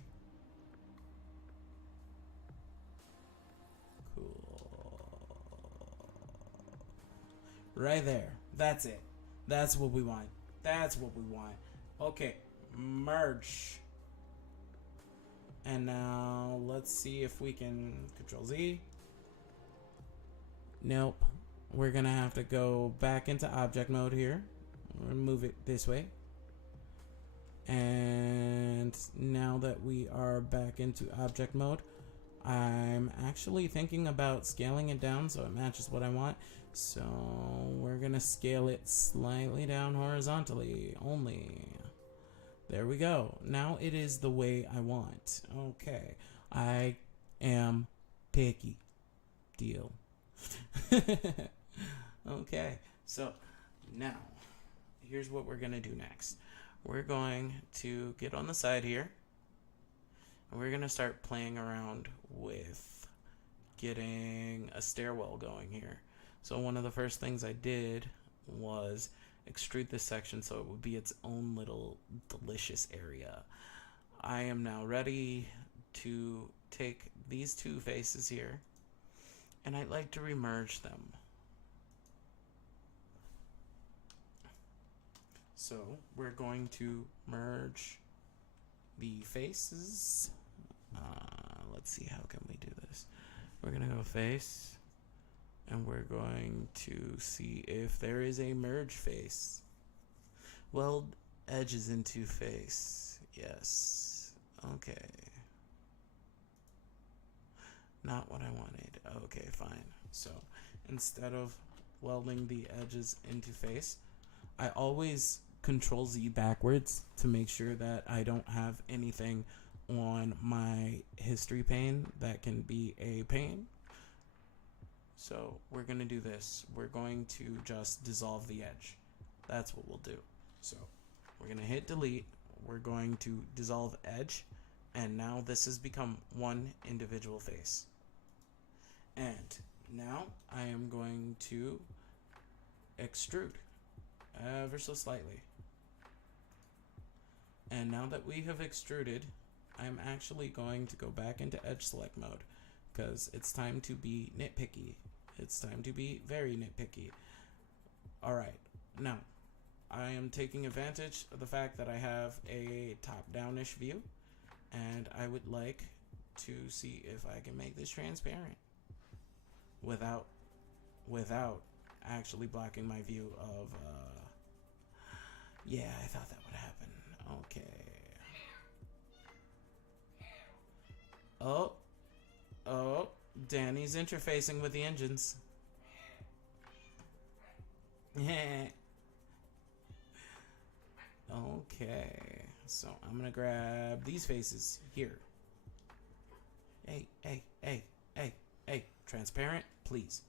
Right there. That's it. That's what we want. That's what we want. Okay. Merge. And now let's see if we can Control Z. Nope. We're going to have to go back into object mode here. We're going to move it this way. And now that we are back into object mode, I'm actually thinking about scaling it down so it matches what I want. So we're going to scale it slightly down horizontally only. There we go. Now it is the way I want. Okay. I am picky. Deal. Okay. So now here's what we're going to do next. We're going to get on the side here. And we're going to start playing around with getting a stairwell going here. So one of the first things I did was extrude this section so it would be its own little delicious area. I am now ready to take these two faces here, and I'd like to remerge them. So we're going to merge the faces. Let's see, how can we do this? We're going to go face, and we're going to see if there is a merge face. Weld edges into face. Yes. Okay. Not what I wanted. Okay, fine. So instead of welding the edges into face, I always Control Z backwards to make sure that I don't have anything on my history pane that can be a pain. So we're going to do this. We're going to just dissolve the edge. That's what we'll do. So we're going to hit delete. We're going to dissolve edge. And now this has become one individual face. And now I am going to extrude ever so slightly. And now that we have extruded, I'm actually going to go back into edge select mode because it's time to be nitpicky. It's time to be very nitpicky. Alright, now I am taking advantage of the fact that I have a top-down-ish view, and I would like to see if I can make this transparent without actually blocking my view of yeah, I thought that would happen. Okay. Oh, Danny's interfacing with the engines. Okay, so I'm gonna grab these faces here. Hey, transparent, please.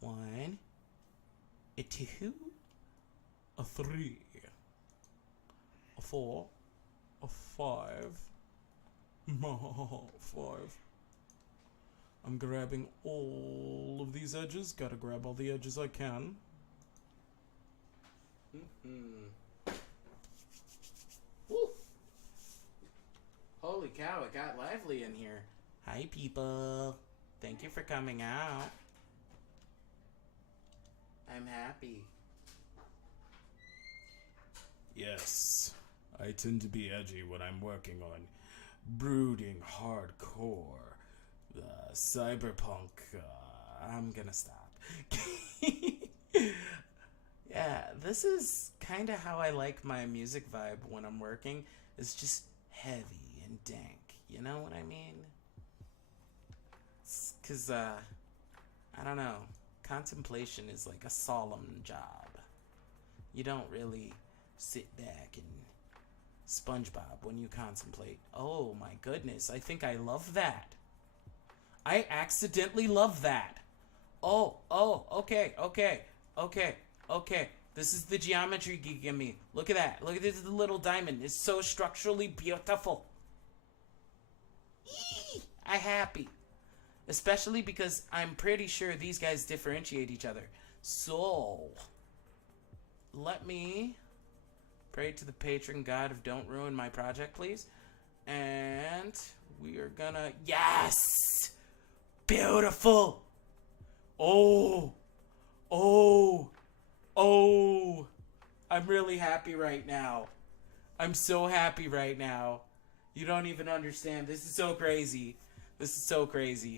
1, a 2, a 3, a 4, a 5. 5. I'm grabbing all of these edges. Gotta grab all the edges I can. Mm-hmm. Woo! Holy cow, it got lively in here. Hi, people. Thank you for coming out. I'm happy. Yes, I tend to be edgy when I'm working on brooding hardcore. Cyberpunk. I'm gonna stop. Yeah, this is kind of how I like my music vibe when I'm working. It's just heavy and dank. You know what I mean? Because, I don't know. Contemplation is like a solemn job. You don't really sit back and SpongeBob when you contemplate. Oh my goodness, I think I love that. I accidentally love that. Okay. This is the geometry geek in me. Look at that. Look at this little diamond. It's so structurally beautiful. Eee! I'm happy. Especially because I'm pretty sure these guys differentiate each other. So, let me pray to the patron god of don't ruin my project, please. And we are gonna... Yes! Beautiful! Oh! I'm really happy right now. I'm so happy right now. You don't even understand. This is so crazy.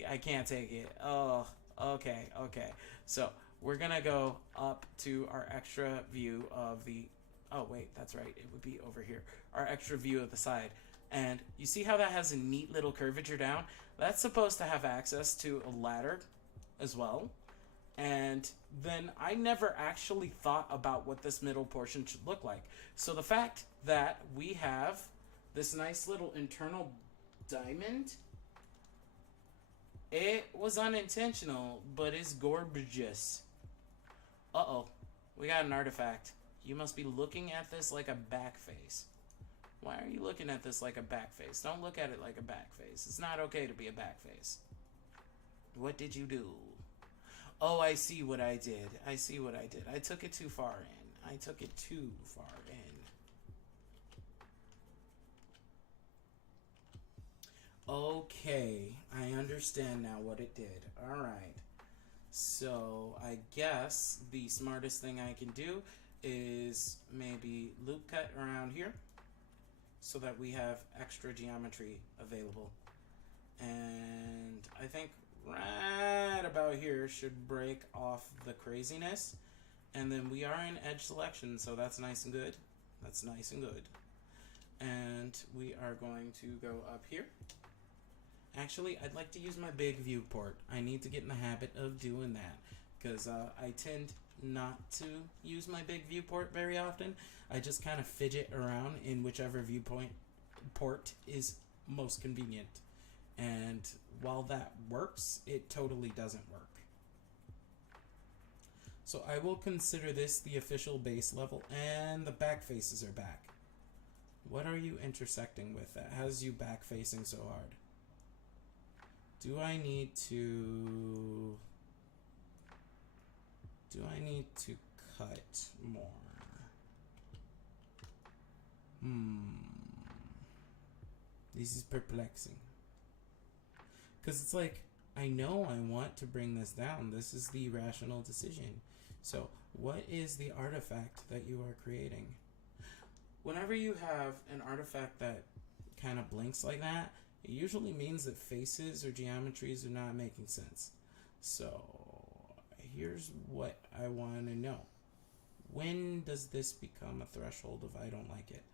I can't take it. Oh, okay. So, we're gonna go up to our extra view of the... Oh, wait, that's right. It would be over here. Our extra view of the side. And you see how that has a neat little curvature down? That's supposed to have access to a ladder as well. And then I never actually thought about what this middle portion should look like. So the fact that we have this nice little internal diamond, it was unintentional, but it's gorgeous. Uh-oh, we got an artifact. You must be looking at this like a back face. Why are you looking at this like a back face? Don't look at it like a back face. It's not okay to be a back face. What did you do? Oh, I see what I did. I took it too far in. Okay, I understand now what it did. Alright. So, I guess the smartest thing I can do is maybe loop cut around here so that we have extra geometry available. And I think right about here should break off the craziness. And then we are in edge selection, so that's nice and good. And we are going to go up here. Actually, I'd like to use my big viewport. I need to get in the habit of doing that, because I tend not to use my big viewport very often. I just kind of fidget around in whichever port is most convenient. And while that works, it totally doesn't work. So I will consider this the official base level, and the back faces are back. What are you intersecting with that has you back facing so hard? Do I need to cut more? This is perplexing. Because it's like, I know I want to bring this down. This is the rational decision. So, what is the artifact that you are creating? Whenever you have an artifact that kind of blinks like that, it usually means that faces or geometries are not making sense. So, here's what I want to know. When does this become a threshold if I don't like it?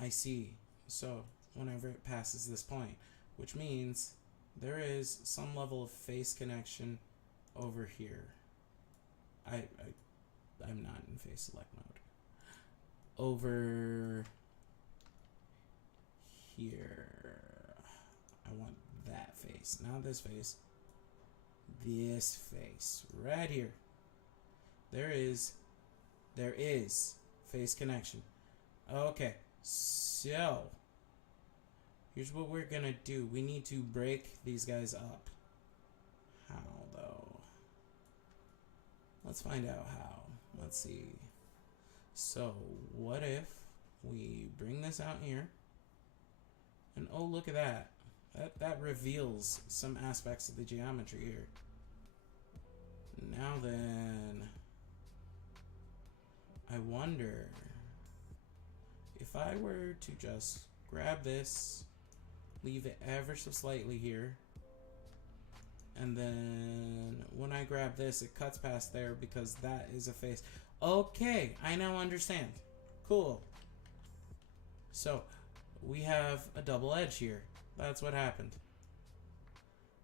I see. So, whenever it passes this point, which means there is some level of face connection over here. I'm not in face select mode. Over here. I want that face. Not this face. This face. Right here. There is face connection. Okay. So, here's what we're gonna do. We need to break these guys up. How, though? Let's find out how. Let's see. So what if we bring this out here, and oh, look at that. That reveals some aspects of the geometry here. Now then, I wonder if I were to just grab this, leave it ever so slightly here, and then when I grab this, it cuts past there because that is a face. Okay, I now understand. Cool. So, we have a double edge here. That's what happened.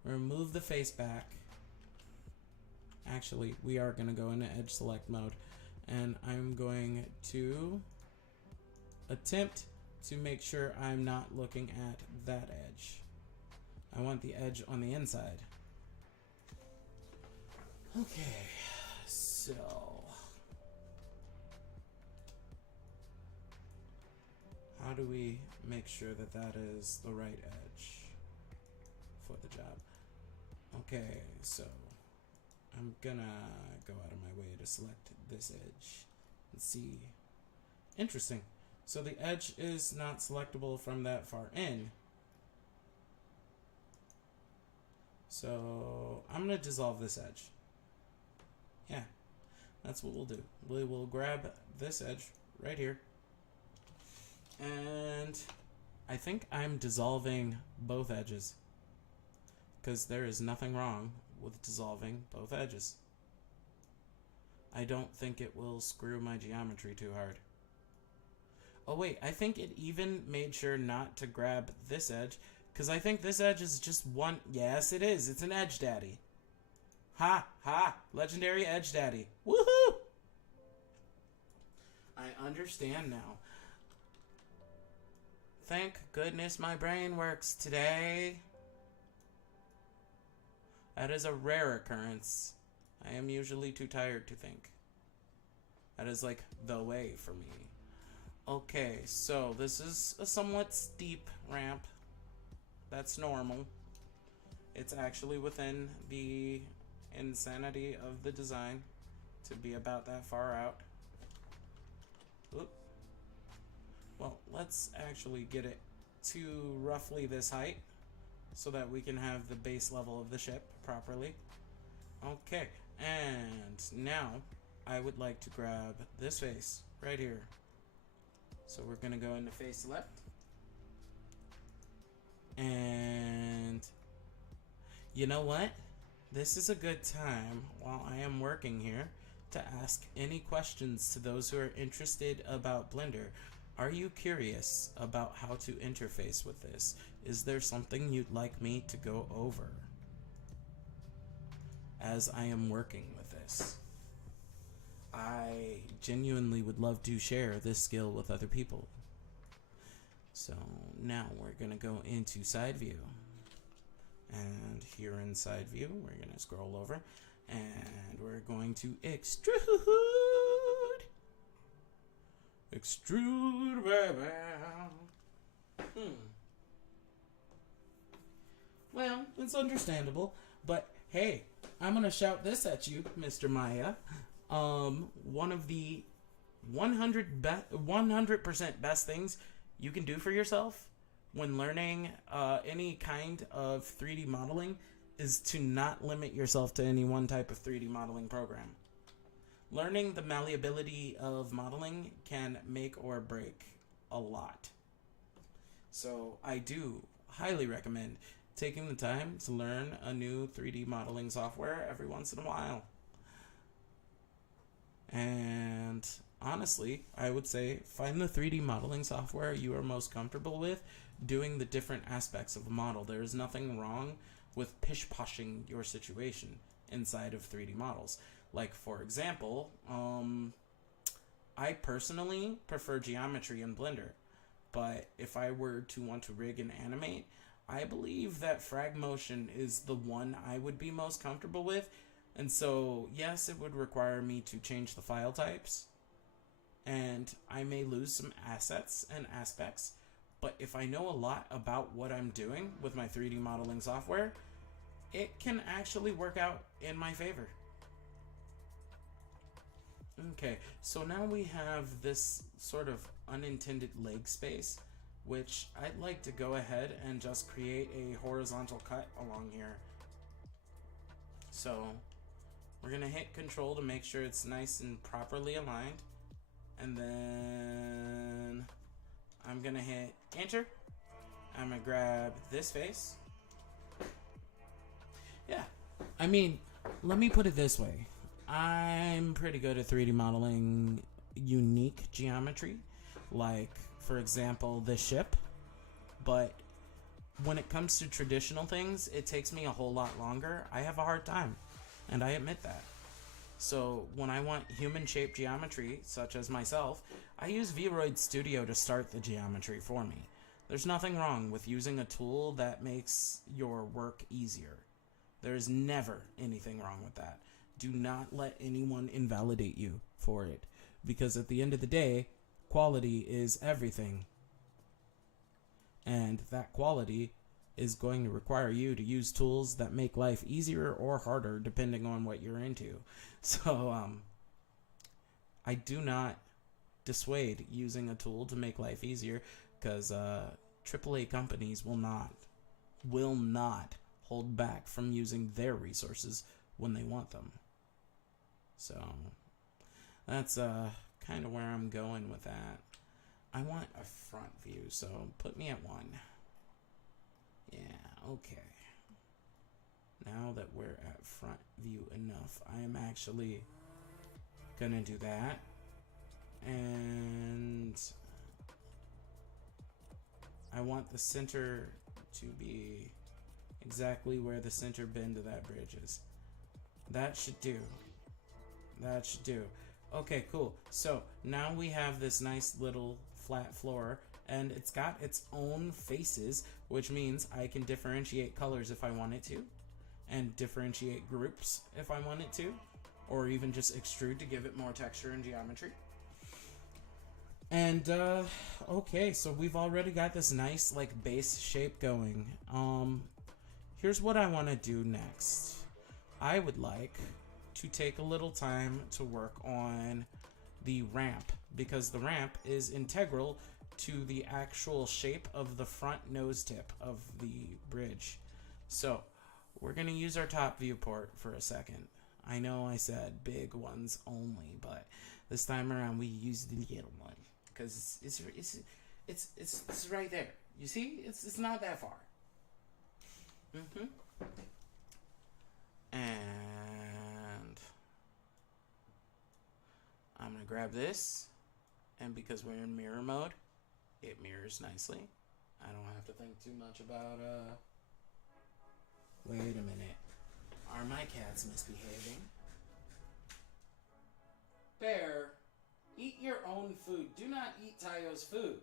Remove the face back. Actually, we are going to go into edge select mode. And I'm going to attempt to make sure I'm not looking at that edge. I want the edge on the inside. Okay, so how do we make sure that that is the right edge for the job? Okay, so I'm gonna go out of my way to select this edge and see. Interesting. So the edge is not selectable from that far in. So I'm gonna dissolve this edge. Yeah, that's what we'll do. We will grab this edge right here. And I think I'm dissolving both edges, because there is nothing wrong with dissolving both edges. I don't think it will screw my geometry too hard. Oh wait, I think it even made sure not to grab this edge, because I think this edge is just one. Yes, it is. It's an edge daddy. Ha! Ha! Legendary edge daddy. Woohoo! I understand now. Thank goodness my brain works today. That is a rare occurrence. I am usually too tired to think. That is like the way for me. Okay, so this is a somewhat steep ramp. That's normal. It's actually within the insanity of the design to be about that far out. Oop. Well, let's actually get it to roughly this height so that we can have the base level of the ship properly. Okay, and now I would like to grab this face right here. So we're gonna go into face select. And you know what? This is a good time while I am working here to ask any questions to those who are interested about Blender. Are you curious about how to interface with this? Is there something you'd like me to go over as I am working with this? I genuinely would love to share this skill with other people. So now we're going to go into side view. And here in side view, we're going to scroll over and we're going to extrude. Extrude, baby. Well, it's understandable, but hey, I'm gonna shout this at you, Mr. Maya. One of the 100% best things you can do for yourself when learning any kind of 3D modeling is to not limit yourself to any one type of 3D modeling program. Learning the malleability of modeling can make or break a lot. So I do highly recommend taking the time to learn a new 3D modeling software every once in a while. And honestly, I would say find the 3D modeling software you are most comfortable with doing the different aspects of a model. There is nothing wrong with pish-poshing your situation inside of 3D models. Like, for example, I personally prefer geometry in Blender, but if I were to want to rig and animate, I believe that frag motion is the one I would be most comfortable with. And so, yes, it would require me to change the file types, and I may lose some assets and aspects, but if I know a lot about what I'm doing with my 3D modeling software, it can actually work out in my favor. Okay, so now we have this sort of unintended leg space, which I'd like to go ahead and just create a horizontal cut along here. So we're gonna hit Control to make sure it's nice and properly aligned, and then I'm gonna hit Enter. I'm gonna grab this face. Yeah, I mean, let me put it this way. I'm pretty good at 3D modeling unique geometry, like, for example, this ship. But when it comes to traditional things, it takes me a whole lot longer. I have a hard time, and I admit that. So when I want human-shaped geometry, such as myself, I use Vroid Studio to start the geometry for me. There's nothing wrong with using a tool that makes your work easier. There's never anything wrong with that. Do not let anyone invalidate you for it, because at the end of the day, quality is everything. And that quality is going to require you to use tools that make life easier or harder depending on what you're into. So, I do not dissuade using a tool to make life easier, because AAA companies will not hold back from using their resources when they want them. So that's kind of where I'm going with that. I want a front view, so put me at 1. Yeah, okay. Now that we're at front view enough, I am actually gonna do that. And I want the center to be exactly where the center bend of that bridge is. That should do. That should do. Okay, cool. So now we have this nice little flat floor, and it's got its own faces, which means I can differentiate colors if I wanted to, and differentiate groups if I wanted to, or even just extrude to give it more texture and geometry. And okay, so we've already got this nice like base shape going. Here's what I want to do next. I would like to take a little time to work on the ramp, because the ramp is integral to the actual shape of the front nose tip of the bridge. So we're going to use our top viewport for a second. I know I said big ones only, but this time around we use the little one, because it's right there. You see, it's not that far. And I'm gonna grab this, and because we're in mirror mode, it mirrors nicely. I don't have to think too much about wait a minute. Are my cats misbehaving? Bear, eat your own food. Do not eat Tayo's food.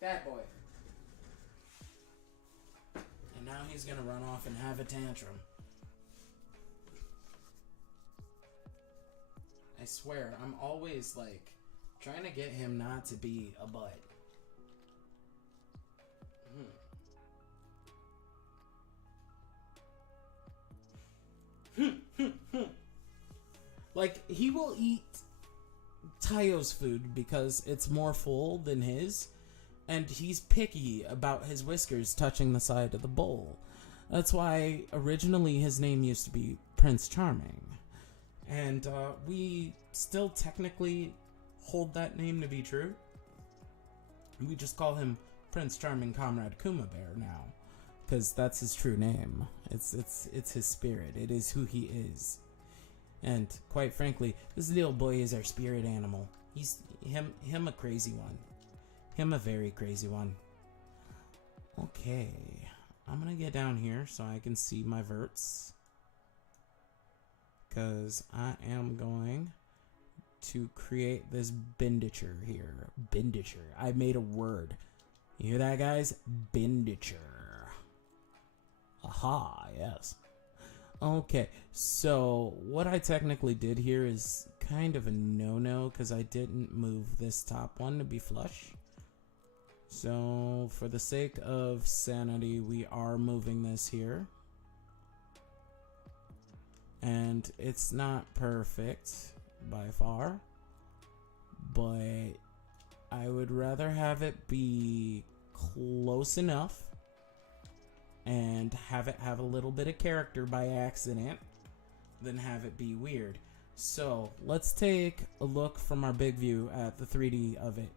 Bad boy. And now he's gonna run off and have a tantrum. I swear, I'm always like trying to get him not to be a butt. Like, he will eat Tayo's food because it's more full than his, and he's picky about his whiskers touching the side of the bowl. That's why originally his name used to be Prince Charming. And we still technically hold that name to be true. We just call him Prince Charming Comrade Kuma Bear now, because that's his true name. It's his spirit. It is who he is. And quite frankly, this little boy is our spirit animal. He's him a crazy one. Him a very crazy one. Okay, I'm gonna get down here so I can see my verts, because I am going to create this benditure here. Benditure. I made a word. You hear that, guys? Benditure. Aha, yes. Okay, so what I technically did here is kind of a no-no, because I didn't move this top one to be flush. So for the sake of sanity, we are moving this here. And it's not perfect by far, but I would rather have it be close enough and have it have a little bit of character by accident than have it be weird. So let's take a look from our big view at the 3D of it.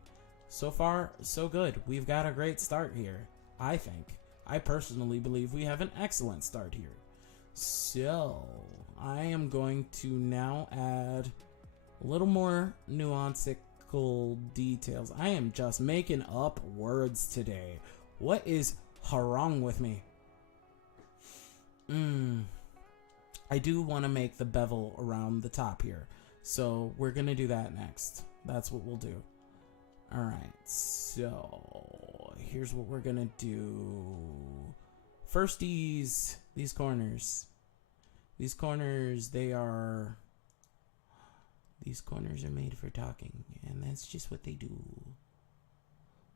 So far, so good. We've got a great start here, I think. I personally believe we have an excellent start here. So I am going to now add a little more nuancical details. I am just making up words today. What is wrong with me? I do want to make the bevel around the top here. So we're going to do that next. That's what we'll do. Alright, so here's what we're going to do. First, these corners. These corners are made for talking, and that's just what they do.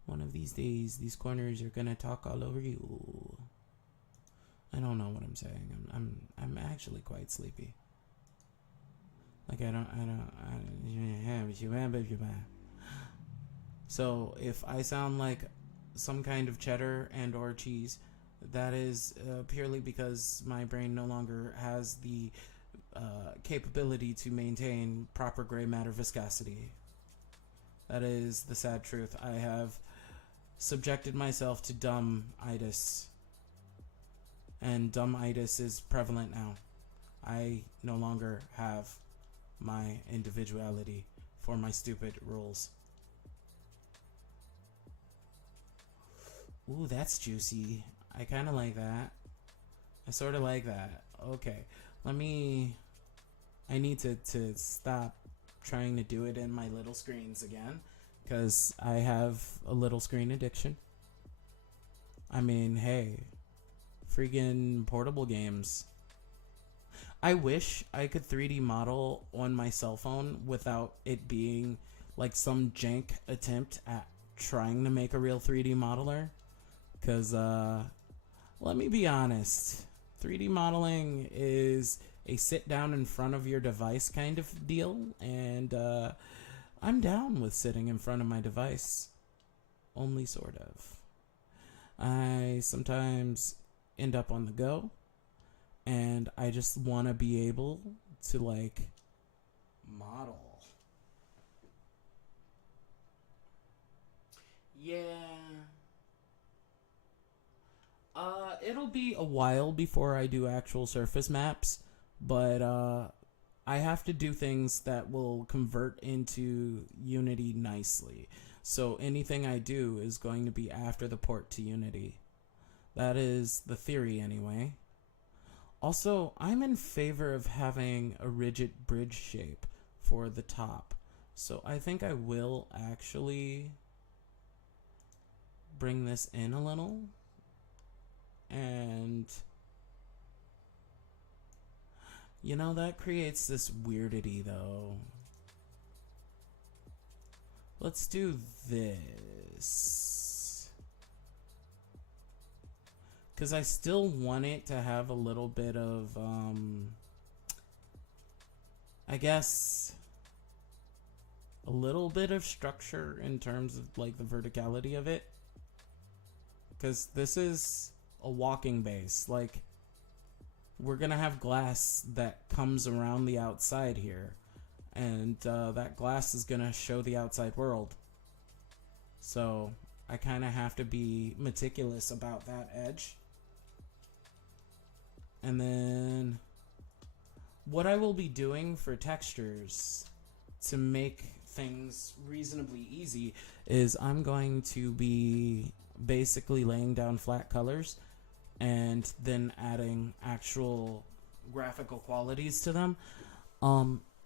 One of these days, these corners are gonna talk all over you. I don't know what I'm saying. I'm actually quite sleepy. Like so if I sound like some kind of cheddar and or cheese, that is purely because my brain no longer has the capability to maintain proper gray matter viscosity. That is the sad truth. I have subjected myself to dumb-itis, and dumb-itis is prevalent now. I no longer have my individuality for my stupid rules. Ooh, that's juicy. I kind of like that. I sort of like that. Okay, I need to stop trying to do it in my little screens again, because I have a little screen addiction. I mean, hey, freaking portable games. I wish I could 3D model on my cell phone without it being like some jank attempt at trying to make a real 3D modeler. Because, let me be honest, 3D modeling is a sit down in front of your device kind of deal, and I'm down with sitting in front of my device. Only sort of. I sometimes end up on the go, and I just want to be able to, like, model. Yeah. It'll be a while before I do actual surface maps, but I have to do things that will convert into Unity nicely. So anything I do is going to be after the port to Unity. That is the theory anyway. Also, I'm in favor of having a rigid bridge shape for the top. So I think I will actually bring this in a little. And you know, that creates this weirdity though. Let's do this, because I still want it to have a little bit of I guess a little bit of structure in terms of like the verticality of it, because this is a walking base. Like, we're gonna have glass that comes around the outside here, and that glass is gonna show the outside world. So I kind of have to be meticulous about that edge. And then what I will be doing for textures to make things reasonably easy is I'm going to be basically laying down flat colors and then adding actual graphical qualities to them.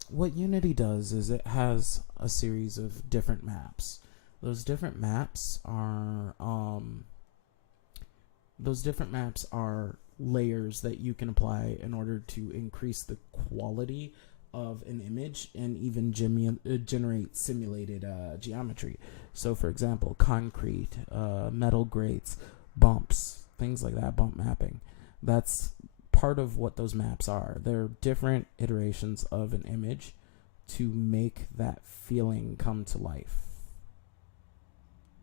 What Unity does is it has a series of different maps. Those different maps are layers that you can apply in order to increase the quality of an image and even generate simulated geometry. So for example, concrete, metal grates, bumps, things like that, bump mapping. That's part of what those maps are. They're different iterations of an image to make that feeling come to life.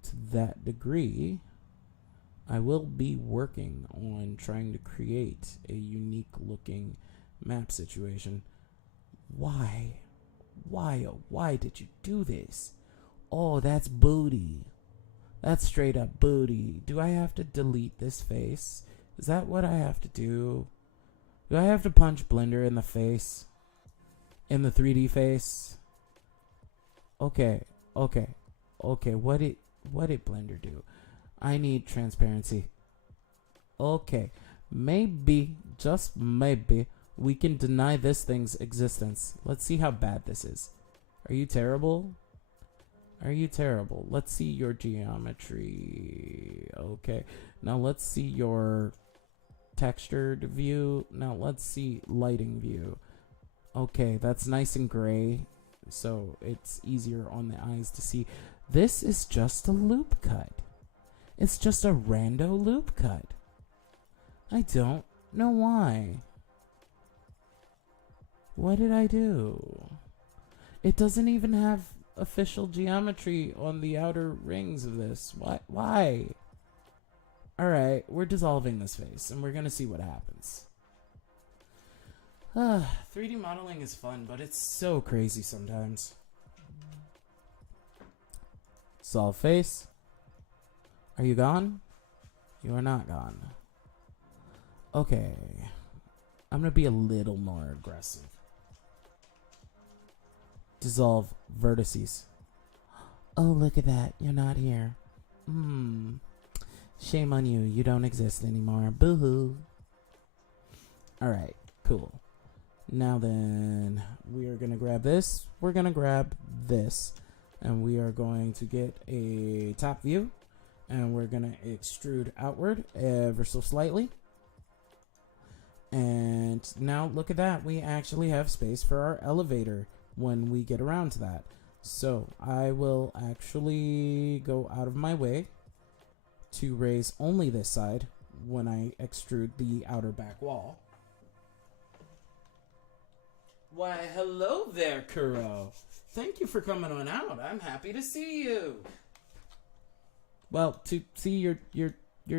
To that degree, I will be working on trying to create a unique looking map situation. Why? Why, oh, why did you do this? Oh, that's booty. That's straight up booty. Do I have to delete this face? Is that what I have to do? Do I have to punch Blender in the face? In the 3D face? Okay. What did Blender do? I need transparency. Okay. Maybe, just maybe, we can deny this thing's existence. Let's see how bad this is. Are you terrible? Let's see your geometry. Okay. Now let's see your textured view. Now let's see lighting view. Okay, that's nice and gray, so it's easier on the eyes to see. This is just a loop cut. It's just a rando loop cut. I don't know why. What did I do? It doesn't even have official geometry on the outer rings of this. Why? Alright, we're dissolving this face, and we're gonna see what happens. 3D modeling is fun, but it's so crazy sometimes. Solve face. Are you gone? You are not gone. Okay. I'm gonna be a little more aggressive. Dissolve vertices. Oh, look at that. You're not here. Shame on you. You don't exist anymore. Boo-hoo. Alright, cool. Now then, we are going to grab this. We're going to grab this. And we are going to get a top view. And we're going to extrude outward ever so slightly. And now look at that. We actually have space for our elevator when we get around to that. So I will actually go out of my way to raise only this side when I extrude the outer back wall. Why, hello there, Kuro. Thank you for coming on out. I'm happy to see you. Well, to see your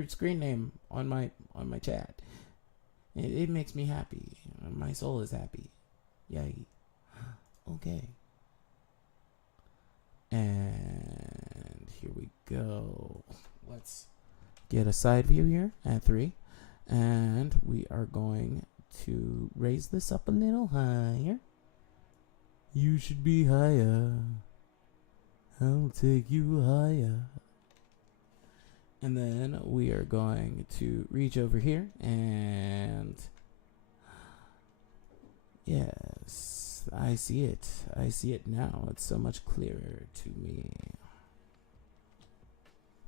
screen name on my chat, it makes me happy. My soul is happy. Yay. Okay. And here we go. Let's get a side view here at 3. And we are going to raise this up a little higher. You should be higher. I'll take you higher. And then we are going to reach over here and yes, I see it. I see it now. It's so much clearer to me.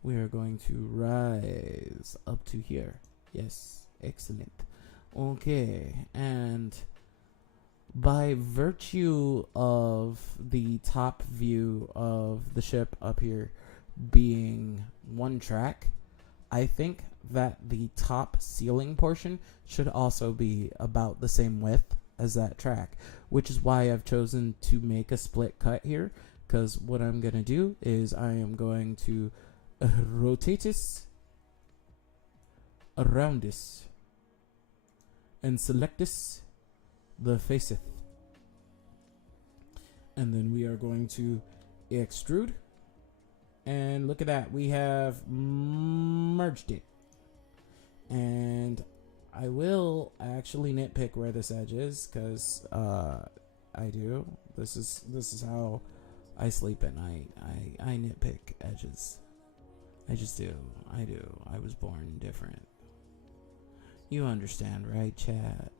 We are going to rise up to here. Yes, excellent. Okay, and by virtue of the top view of the ship up here being one track, I think that the top ceiling portion should also be about the same width as that track, which is why I've chosen to make a split cut here, because what I'm going to do is I am going to rotate this around this and select this the faceth, and then we are going to extrude, and look at that, we have merged it. And I will actually nitpick where this edge is, because I do. This is how I sleep at night. I nitpick edges. I just do. I do. I was born different. You understand, right, chat?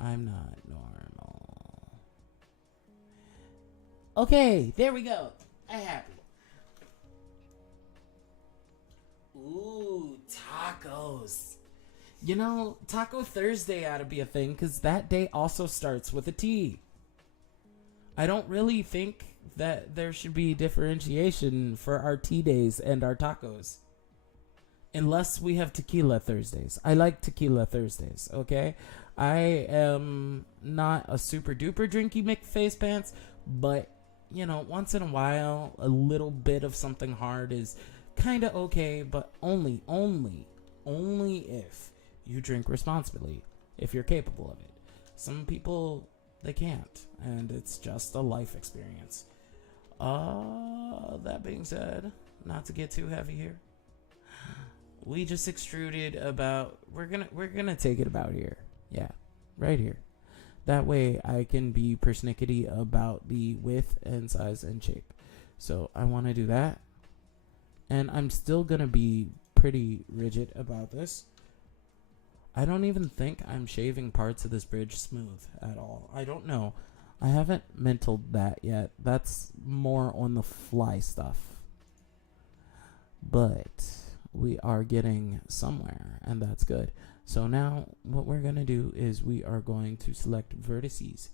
I'm not normal. Okay, there we go. I'm happy. Ooh, tacos. You know, Taco Thursday ought to be a thing, because that day also starts with a T. I don't really think that there should be differentiation for our tea days and our tacos. Unless we have tequila Thursdays. I like tequila Thursdays, okay? I am not a super duper drinky McFace pants, but, you know, once in a while, a little bit of something hard is kind of okay, but only if you drink responsibly, if you're capable of it. Some people, they can't, and it's just a life experience. That being said, not to get too heavy here, we just extruded about, we're gonna take it about here. Yeah, right here. That way I can be persnickety about the width and size and shape. So I want to do that. And I'm still gonna be pretty rigid about this. I don't even think I'm shaving parts of this bridge smooth at all. I don't know. I haven't mentaled that yet. That's more on the fly stuff. But we are getting somewhere, and that's good. So now what we're going to do is we are going to select vertices.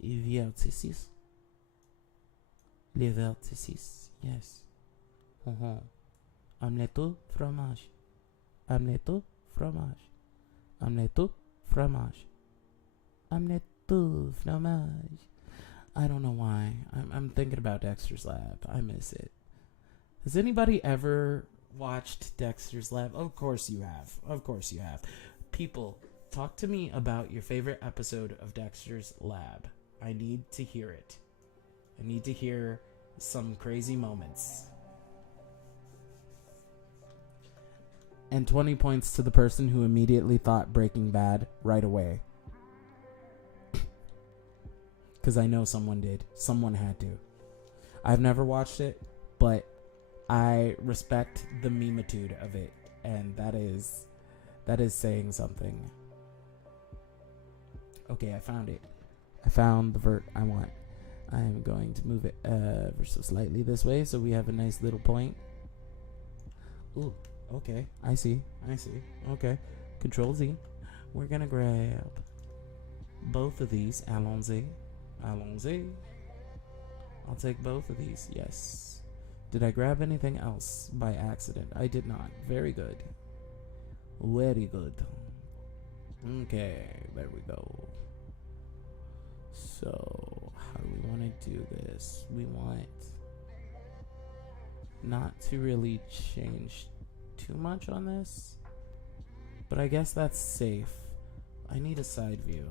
Vertices. Les vertices. Yes. Omelette fromage. Omelette fromage. Omelette fromage. Omelette fromage. I don't know why. I'm thinking about Dexter's Lab. I miss it. Has anybody ever watched Dexter's Lab? Of course you have. Of course you have. People, talk to me about your favorite episode of Dexter's Lab. I need to hear it. I need to hear some crazy moments. And 20 points to the person who immediately thought Breaking Bad right away. Because I know someone did. Someone had to. I've never watched it, but I respect the memitude of it, and that is saying something. Okay, I found it. I found the vert I want. I'm going to move it ever so slightly this way, so we have a nice little point. Ooh, okay, I see. Okay, Control Z. We're gonna grab both of these. Allons-y. I'll take both of these. Yes. Did I grab anything else by accident? I did not. Very good. Very good. Okay, there we go. So, how do we want to do this? We want not to really change too much on this, but I guess that's safe. I need a side view.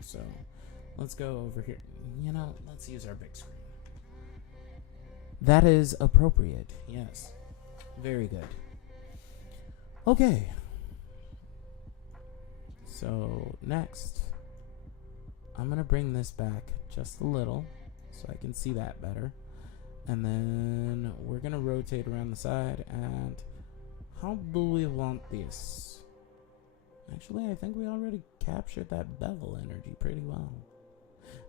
So, let's go over here. You know, let's use our big screen. That is appropriate. Yes. Very good. Okay. So, next, I'm going to bring this back just a little so I can see that better. And then we're going to rotate around the side. And how do we want this? Actually, I think we already captured that bevel energy pretty well.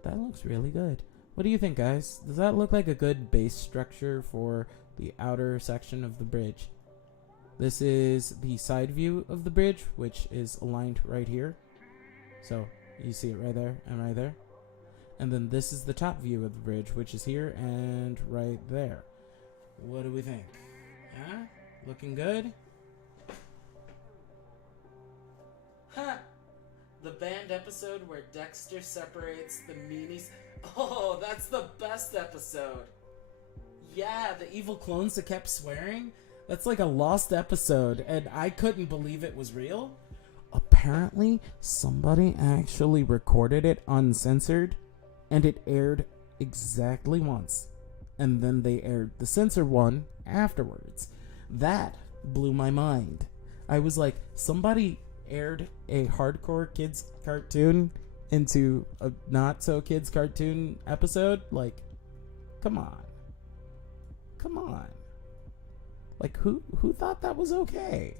That looks really good. What do you think, guys? Does that look like a good base structure for the outer section of the bridge? This is the side view of the bridge, which is aligned right here. So, you see it right there and right there. And then this is the top view of the bridge, which is here and right there. What do we think? Yeah? Looking good? Ha! The band episode where Dexter separates the meanies. Oh, that's the best episode. Yeah, the evil clones that kept swearing. That's like a lost episode, and I couldn't believe it was real. Apparently, somebody actually recorded it uncensored, and it aired exactly once. And then they aired the censored one afterwards. That blew my mind. I was like, somebody aired a hardcore kids cartoon into a not so kids cartoon episode? Like, come on. Like, who thought that was okay?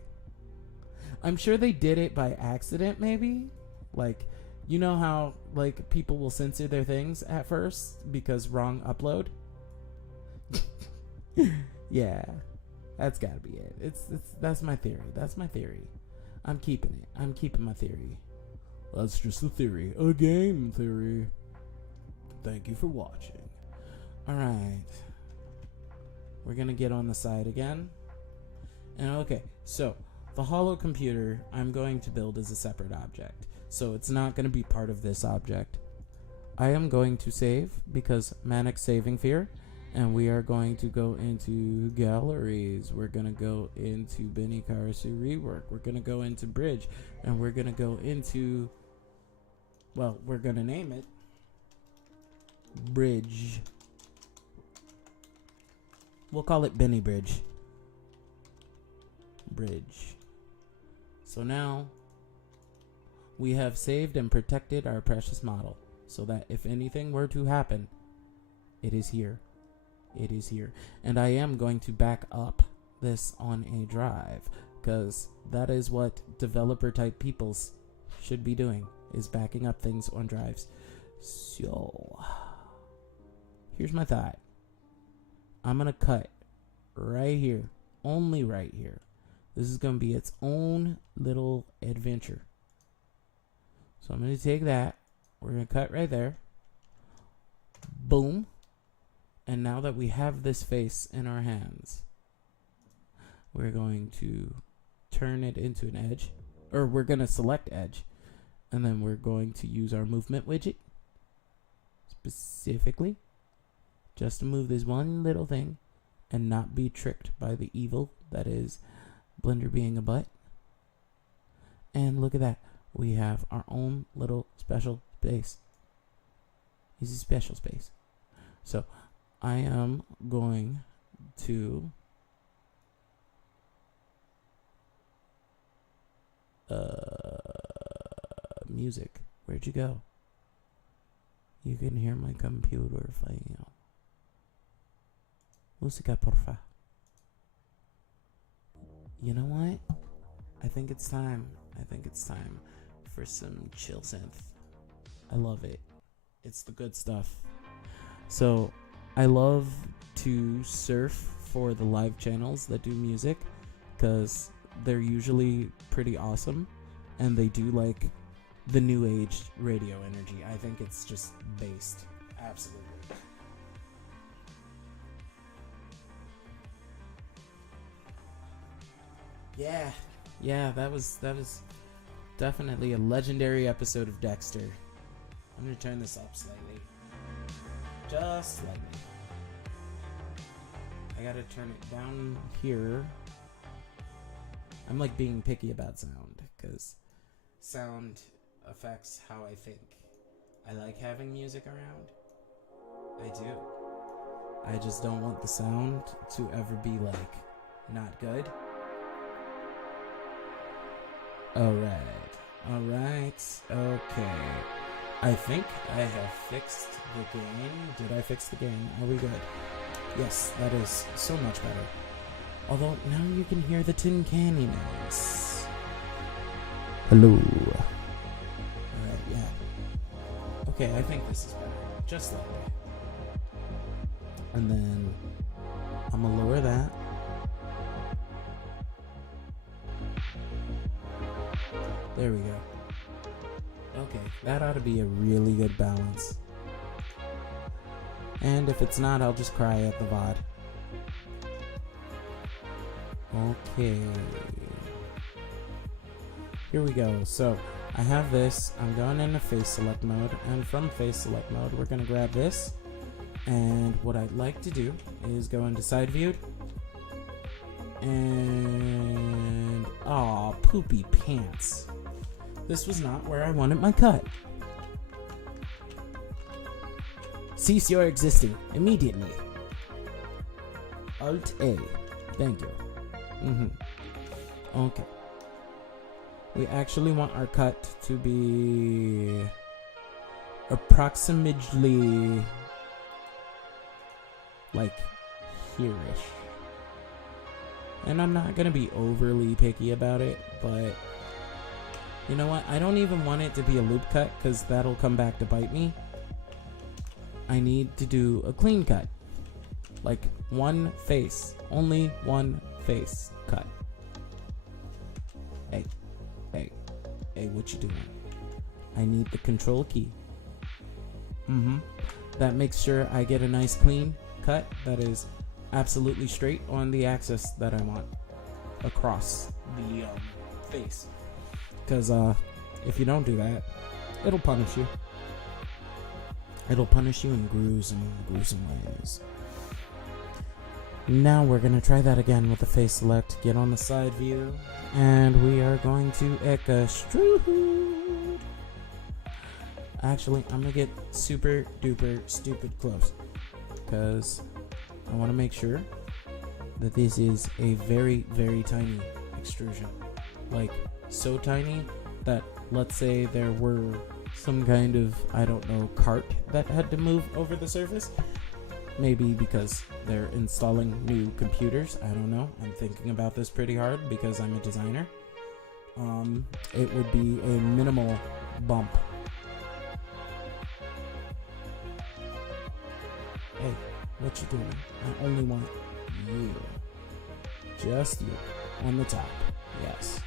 I'm sure they did it by accident, maybe. Like, you know how, like, people will censor their things at first because wrong upload? Yeah, that's gotta be it. That's my theory. I'm keeping it. I'm keeping my theory. That's just a theory. A game theory. Thank you for watching. Alright. we're gonna get on the side again. And okay, so the hollow computer I'm going to build as a separate object. So it's not going to be part of this object. I am going to save because manic saving fear. And we are going to go into galleries. We're going to go into BeniKarasu's rework. We're going to go into bridge. And we're going to go into, well, we're going to name it bridge. We'll call it Benny Bridge. Bridge. So now we have saved and protected our precious model so that if anything were to happen, it is here. It is here. And I am going to back up this on a drive because that is what developer type peoples should be doing, is backing up things on drives. So here's my thought. I'm going to cut right here, only right here. This is going to be its own little adventure. So I'm going to take that. We're going to cut right there. Boom. And now that we have this face in our hands, we're going to turn it into an edge. Or we're going to select edge. And then we're going to use our movement widget. Specifically. Just to move this one little thing. And not be tricked by the evil that is Blender being a butt. And look at that. We have our own little special space. This is special space. So I am going to music. Where'd you go? You can hear my computer fail. Música, porfa. You know what? I think it's time. I think it's time for some chill synth. I love it. It's the good stuff. So I love to surf for the live channels that do music because they're usually pretty awesome and they do like the new age radio energy. I think it's just based. Absolutely. Yeah, that was definitely a legendary episode of Dexter. I'm gonna turn this up slightly. Just slightly. I gotta turn it down here. I'm like being picky about sound, because sound affects how I think. I like having music around. I do. I just don't want the sound to ever be like not good. Alright, okay. I think I have fixed the gain. Did I fix the gain? Are we good? Yes, that is so much better. Although, now you can hear the tin canny noise. Hello. Alright, yeah. Okay, I think this is better. Just like that. And then, I'm gonna lower that. There we go. Okay, that ought to be a really good balance. And if it's not, I'll just cry at the VOD. Okay. Here we go. So, I have this. I'm going into face select mode. And from face select mode, we're going to grab this. And what I'd like to do is go into side view. And... aw, poopy pants. This was not where I wanted my cut. Cease your existing immediately. Alt A. Thank you. Okay. We actually want our cut to be approximately like here-ish. And I'm not gonna be overly picky about it, but you know what? I don't even want it to be a loop cut because that'll come back to bite me. I need to do a clean cut. Like one face. Only one face cut. Hey, what you doing? I need the control key. That makes sure I get a nice clean cut that is absolutely straight on the axis that I want across the face. Because if you don't do that, it'll punish you. It'll punish you in gruesome ways. Now we're going to try that again with the face select. Get on the side view. And we are going to extrude. Actually, I'm going to get super duper stupid close. Because I want to make sure that this is a very, very tiny extrusion. Like, so tiny that, let's say there were some kind of, I don't know, cart that had to move over the surface. Maybe because they're installing new computers. I don't know. I'm thinking about this pretty hard because I'm a designer. It would be a minimal bump. Hey, what you doing? I only want you. Just you. On the top. Yes.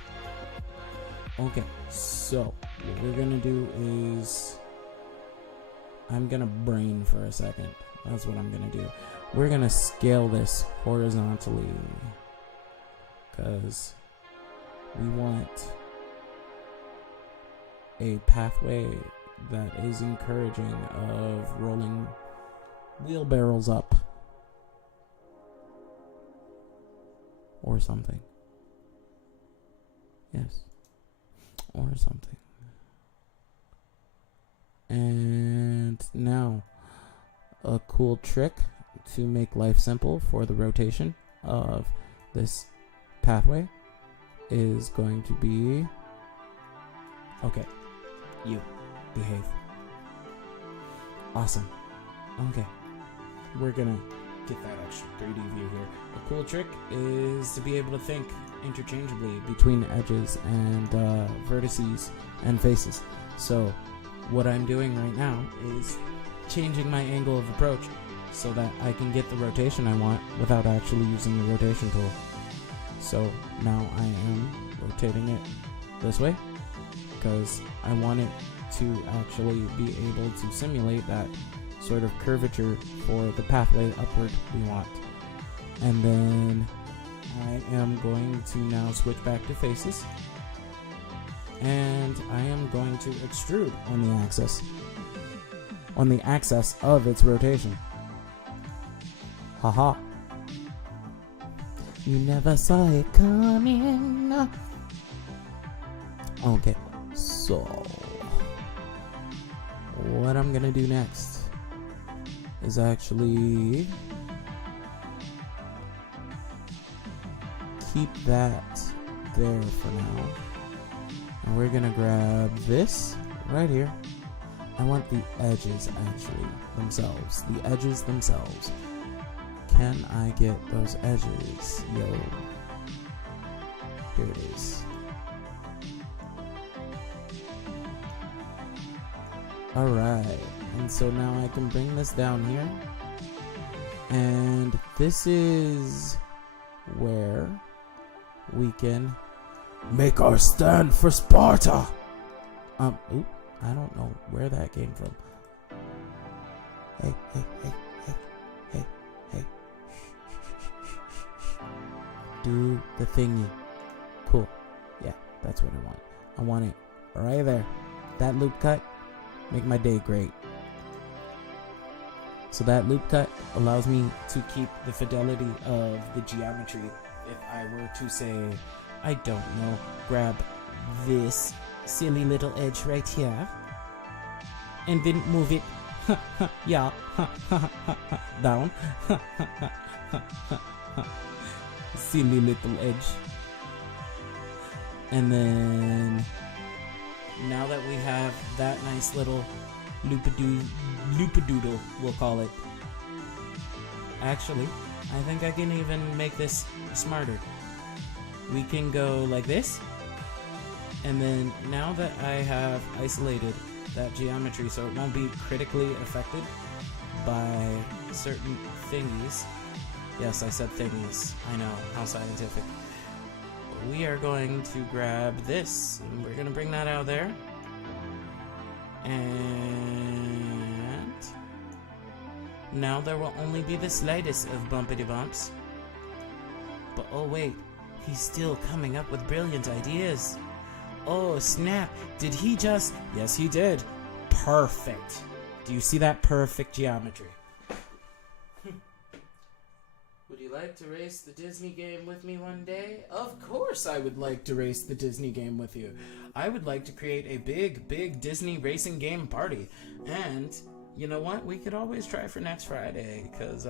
Okay, so what we're gonna do is I'm gonna brain for a second. That's what I'm gonna do. We're gonna scale this horizontally because we want a pathway that is encouraging of rolling wheelbarrows up or something. Yes. Or something. And now a cool trick to make life simple for the rotation of this pathway is going to be, okay, you behave. Awesome. Okay, we're gonna get that extra 3D view here. A cool trick is to be able to think interchangeably between edges and vertices and faces. So what I'm doing right now is changing my angle of approach so that I can get the rotation I want without actually using the rotation tool. So now I am rotating it this way because I want it to actually be able to simulate that sort of curvature for the pathway upward we want. And then I am going to now switch back to faces, and I am going to extrude on the axis of its rotation. Haha. You never saw it coming. Okay, so what I'm gonna do next is actually keep that there for now. And we're gonna grab this right here. I want the edges actually themselves. The edges themselves. Can I get those edges? Yo. Here it is. Alright. And so now I can bring this down here. And this is where we can make our stand for Sparta. Oop, I don't know where that came from. Hey. Do the thingy. Cool. Yeah, that's what I want. I want it right there. That loop cut, make my day great. So that loop cut allows me to keep the fidelity of the geometry. If I were to say, I don't know, grab this silly little edge right here and then move it yeah down silly little edge, and then now that we have that nice little loopadoodle, we'll call it. Actually, I think I can even make this smarter. We can go like this, and then now that I have isolated that geometry so it won't be critically affected by certain thingies. Yes, I said thingies. I know, how scientific. We are going to grab this, and we're going to bring that out there. And Now there will only be the slightest of bumpity bumps. But oh wait, he's still coming up with brilliant ideas. Oh snap, did he just... Yes, he did. Perfect. Do you see that perfect geometry? Would you like to race the Disney game with me one day? Of course I would like to race the Disney game with you. I would like to create a big Disney racing game party. And, you know what? We could always try for next Friday, because,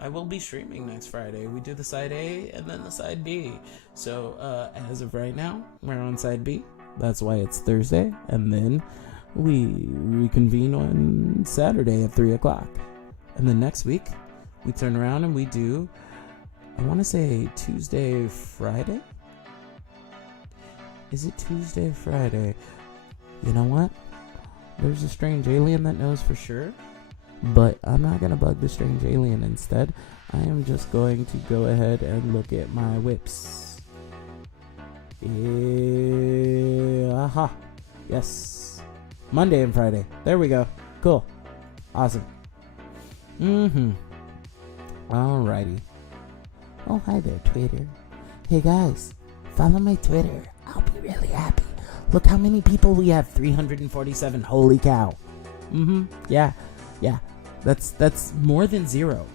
I will be streaming next Friday. We do the side A and then the side B. So, as of right now, we're on side B. That's why it's Thursday. And then we reconvene on Saturday at 3 o'clock. And then next week, we turn around and we do, I want to say Tuesday, Friday? Is it Tuesday, Friday? You know what? There's a strange alien that knows for sure. But I'm not going to bug the strange alien. Instead, I am just going to go ahead and look at my whips. Aha. Yes. Monday and Friday. There we go. Cool. Awesome. Alrighty. Oh, hi there, Twitter. Hey guys, follow my Twitter. I'll be really happy. Look how many people we have. 347. Holy cow. Yeah. That's more than 0.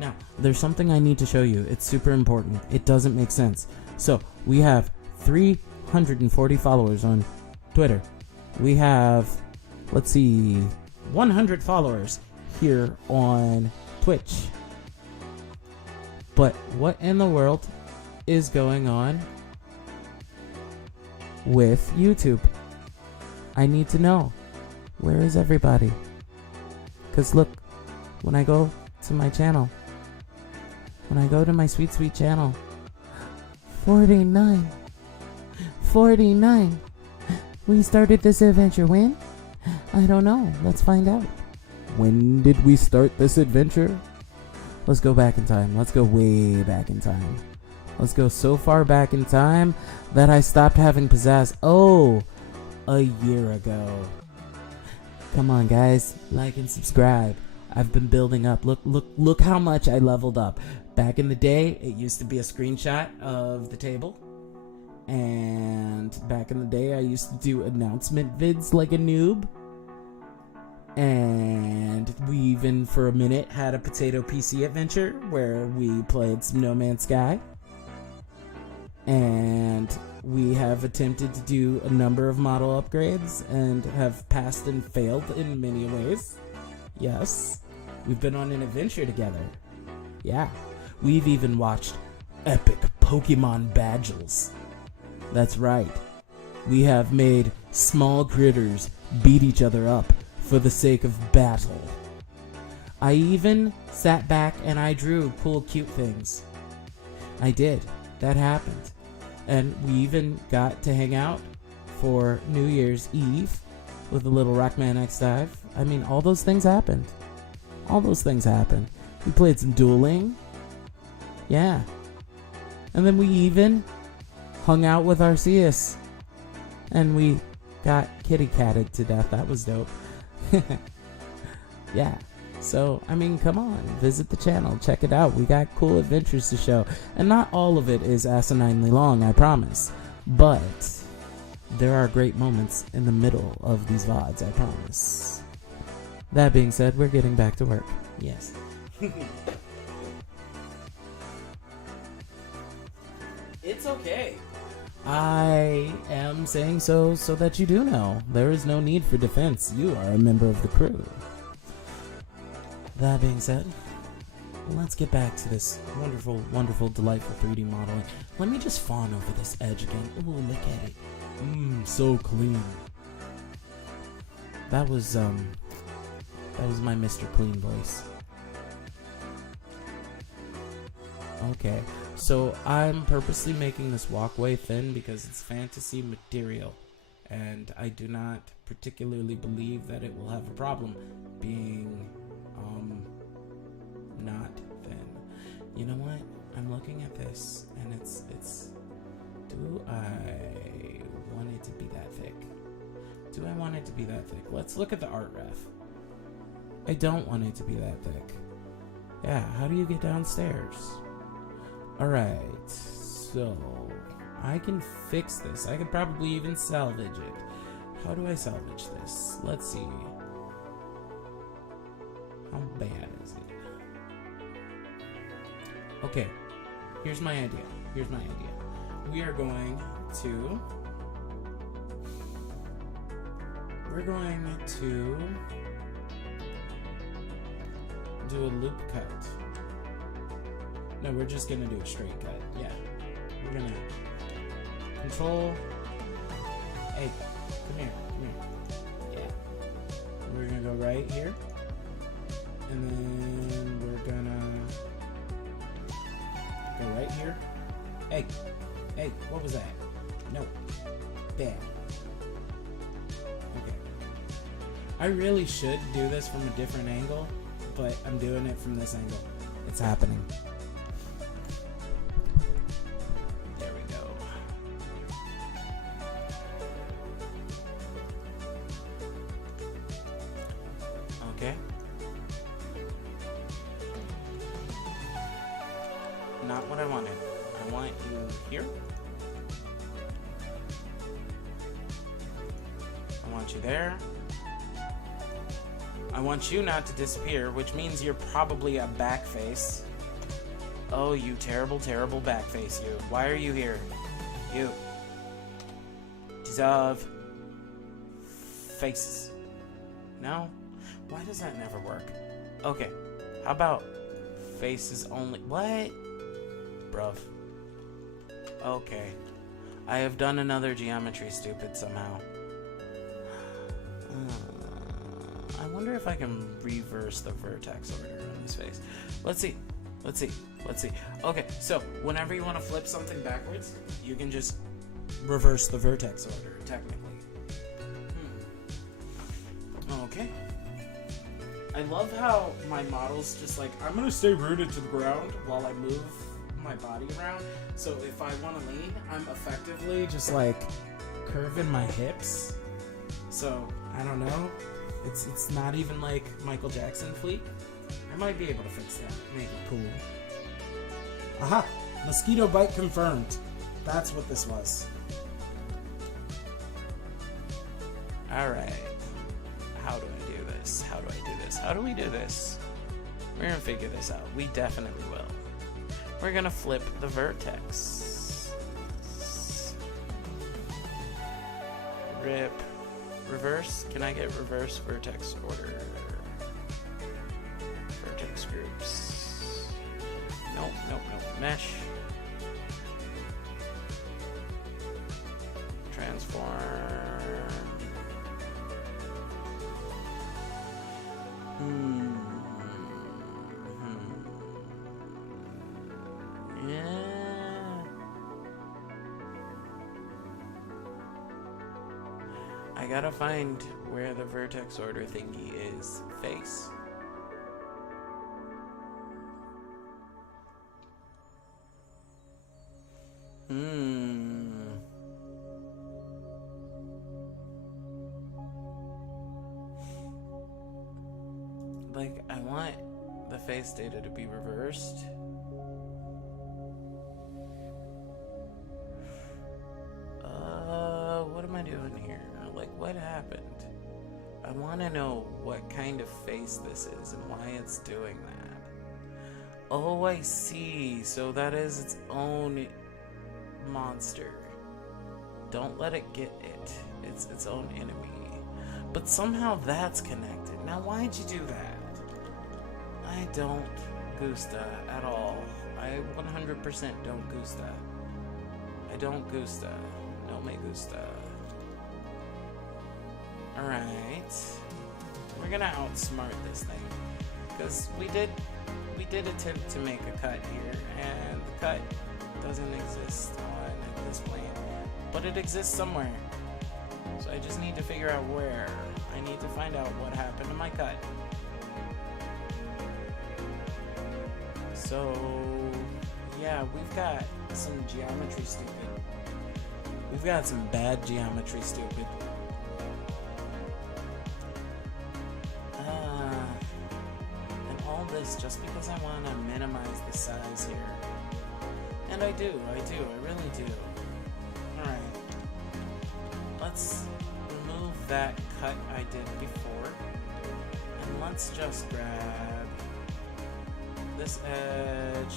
Now, there's something I need to show you. It's super important. It doesn't make sense. So, we have 340 followers on Twitter. We have, let's see, 100 followers here on Twitch. But what in the world is going on with YouTube? I need to know. Where is everybody? Because look, when I go to my channel, when I go to my sweet channel, 49. We started this adventure when? I don't know. Let's find out. When did we start this adventure? Let's go back in time. Let's go way back in time. Let's go so far back in time that I stopped having pizzazz. Oh, a year ago. Come on, guys. Like and subscribe. I've been building up. Look how much I leveled up. Back in the day, it used to be a screenshot of the table. And back in the day, I used to do announcement vids like a noob. And we even, for a minute, had a potato PC adventure where we played some No Man's Sky. And we have attempted to do a number of model upgrades and have passed and failed in many ways. Yes, we've been on an adventure together. Yeah, we've even watched epic Pokemon battles. That's right. We have made small critters beat each other up for the sake of battle. I even sat back and I drew cool, cute things. I did. That happened. And we even got to hang out for New Year's Eve with a little Rockman X Dive. I mean, all those things happened. We played some dueling. Yeah. And then we even hung out with Arceus. And we got kitty catted to death. That was dope. Yeah. So, I mean, come on. Visit the channel. Check it out. We got cool adventures to show. And not all of it is asininely long, I promise. But there are great moments in the middle of these VODs, I promise. That being said, we're getting back to work. Yes. It's okay. I am saying so that you do know. There is no need for defense. You are a member of the crew. That being said, let's get back to this wonderful, wonderful, delightful 3D modeling. Let me just fawn over this edge again. Ooh, look at it. So clean. That was my Mr. Clean voice. Okay, so I'm purposely making this walkway thin because it's fantasy material, and I do not particularly believe that it will have a problem being not thin. You know what? I'm looking at this, and it's. Do I want it to be that thick? Let's look at the art ref. I don't want it to be that thick. Yeah, how do you get downstairs? Alright, so I can fix this. I could probably even salvage it. How do I salvage this? Let's see. How bad is it? Okay, here's my idea. We are going to do a loop cut. No, we're just gonna do a straight cut. Yeah, we're gonna control. Hey, come here. Yeah, we're gonna go right here, and then we're gonna go right here. Hey, what was that? No, bad. Okay, I really should do this from a different angle, but I'm doing it from this angle. It's happening. There we go. Okay. Not what I wanted. I want you here. I want you there. I want you not to disappear, which means you're probably a back face. Oh, you terrible, terrible back face, you. Why are you here? You. Deserve faces. No? Why does that never work? Okay. How about faces only? What? Bruv. Okay. I have done another geometry stupid somehow. I wonder if I can reverse the vertex order on this face. Let's see. Okay, so whenever you want to flip something backwards, you can just reverse the vertex order, technically. Okay. I love how my model's just like, I'm going to stay rooted to the ground while I move my body around. So if I want to lean, I'm effectively just like curving my hips. So, I don't know. It's not even like Michael Jackson fleek. I might be able to fix that. Make it cool. Aha! Mosquito bite confirmed. That's what this was. Alright. How do I do this? How do we do this? We're gonna figure this out. We definitely will. We're gonna flip the vertex. Rip. Reverse? Can I get reverse vertex order? Vertex groups. Nope. Mesh. Transform. Yeah. I gotta find where the vertex order thingy is. Face. Like, I want the face data to be reversed. What am I doing here? Like, what happened? I want to know what kind of face this is and why it's doing that. Oh, I see. So that is its own monster. Don't let it get it. It's its own enemy. But somehow that's connected. Now, why'd you do that? I don't gusta at all. I 100% don't gusta. I don't gusta. No me gusta. Alright. We're gonna outsmart this thing. Because we did attempt to make a cut here, and the cut doesn't exist on this plane. But it exists somewhere. So I just need to figure out where. I need to find out what happened to my cut. So, yeah, we've got some geometry stupid. We've got some bad geometry stupid. this just because I want to minimize the size here. And I really do. Alright. Let's remove that cut I did before. And let's just grab this edge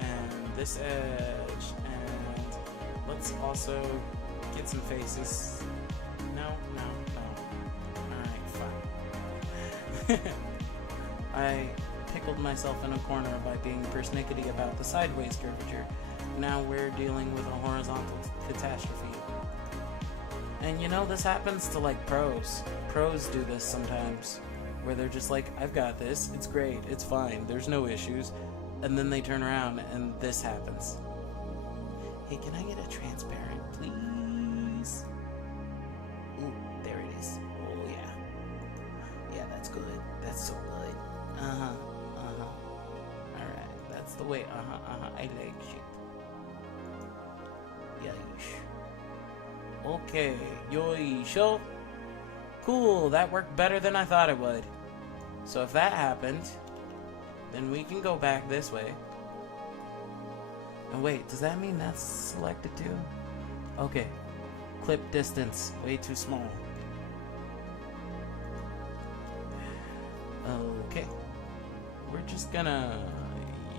and this edge, and let's also get some faces. No. Alright, fine. I pickled myself in a corner by being persnickety about the sideways curvature. Now we're dealing with a horizontal catastrophe. And you know, this happens to like pros. Pros do this sometimes, where they're just like, I've got this, it's great, it's fine, there's no issues. And then they turn around and this happens. Hey, can I get a transparent, please? Ooh, there it is. Oh, yeah. Yeah, that's good. That's so good. Alright, that's the way. I like shit. Yoish. Okay, yoisho. Cool, that worked better than I thought it would. So if that happened, then we can go back this way. And wait, does that mean that's selected too? Okay. Clip distance, way too small. Okay. We're just gonna...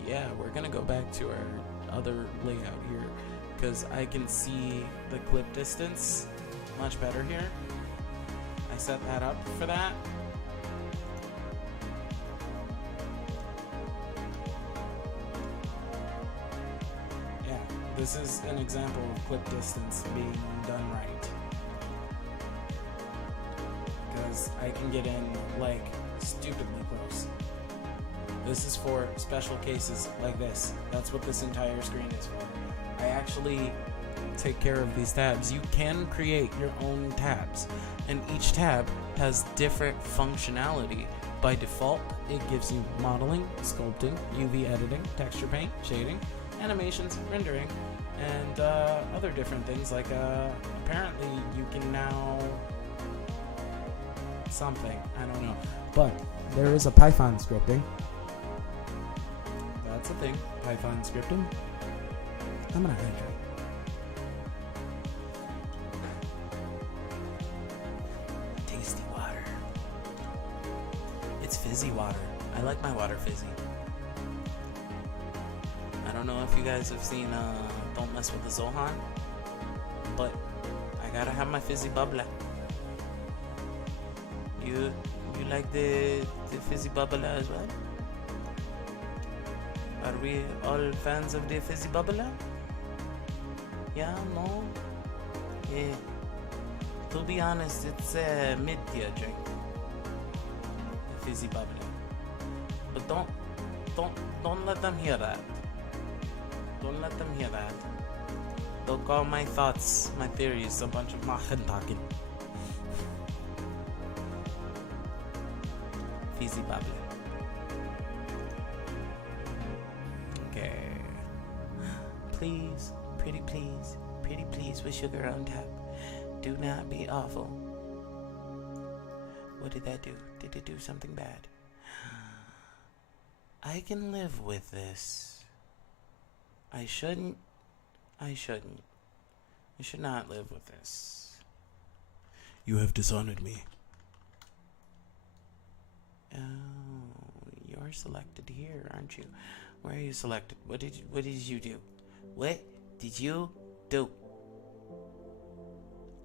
Yeah, we're gonna go back to our other layout here, because I can see the clip distance much better here. I set that up for that. Yeah, this is an example of clip distance being done right. Because I can get in, like, stupidly close. This is for special cases like this. That's what this entire screen is for. I actually take care of these tabs. You can create your own tabs, and each tab has different functionality. By default, it gives you modeling, sculpting, UV editing, texture paint, shading, animations, rendering, and other different things like apparently you can now something, I don't know, but there is a Python scripting. That's a thing, Python scripting. I'm gonna hydrate. Tasty water. It's fizzy water. I like my water fizzy. I don't know if you guys have seen Don't Mess with the Zohan, but I gotta have my fizzy bubbler. You like the fizzy bubbler as well? Are we all fans of the fizzy bubbler? Yeah, no? Yeah. To be honest, it's a mid-tier drink. The fizzy bubbler. But don't let them hear that. Don't let them hear that. They'll call my thoughts, my theories, a bunch of Machentalking. Fizzy bubbler. Okay. Please, pretty please, with sugar on top. Do not be awful. What did that do? Did it do something bad? I can live with this. I should not live with this. You have dishonored me. Oh, you're selected here, aren't you? Where are you selected? What did you do? What did you do?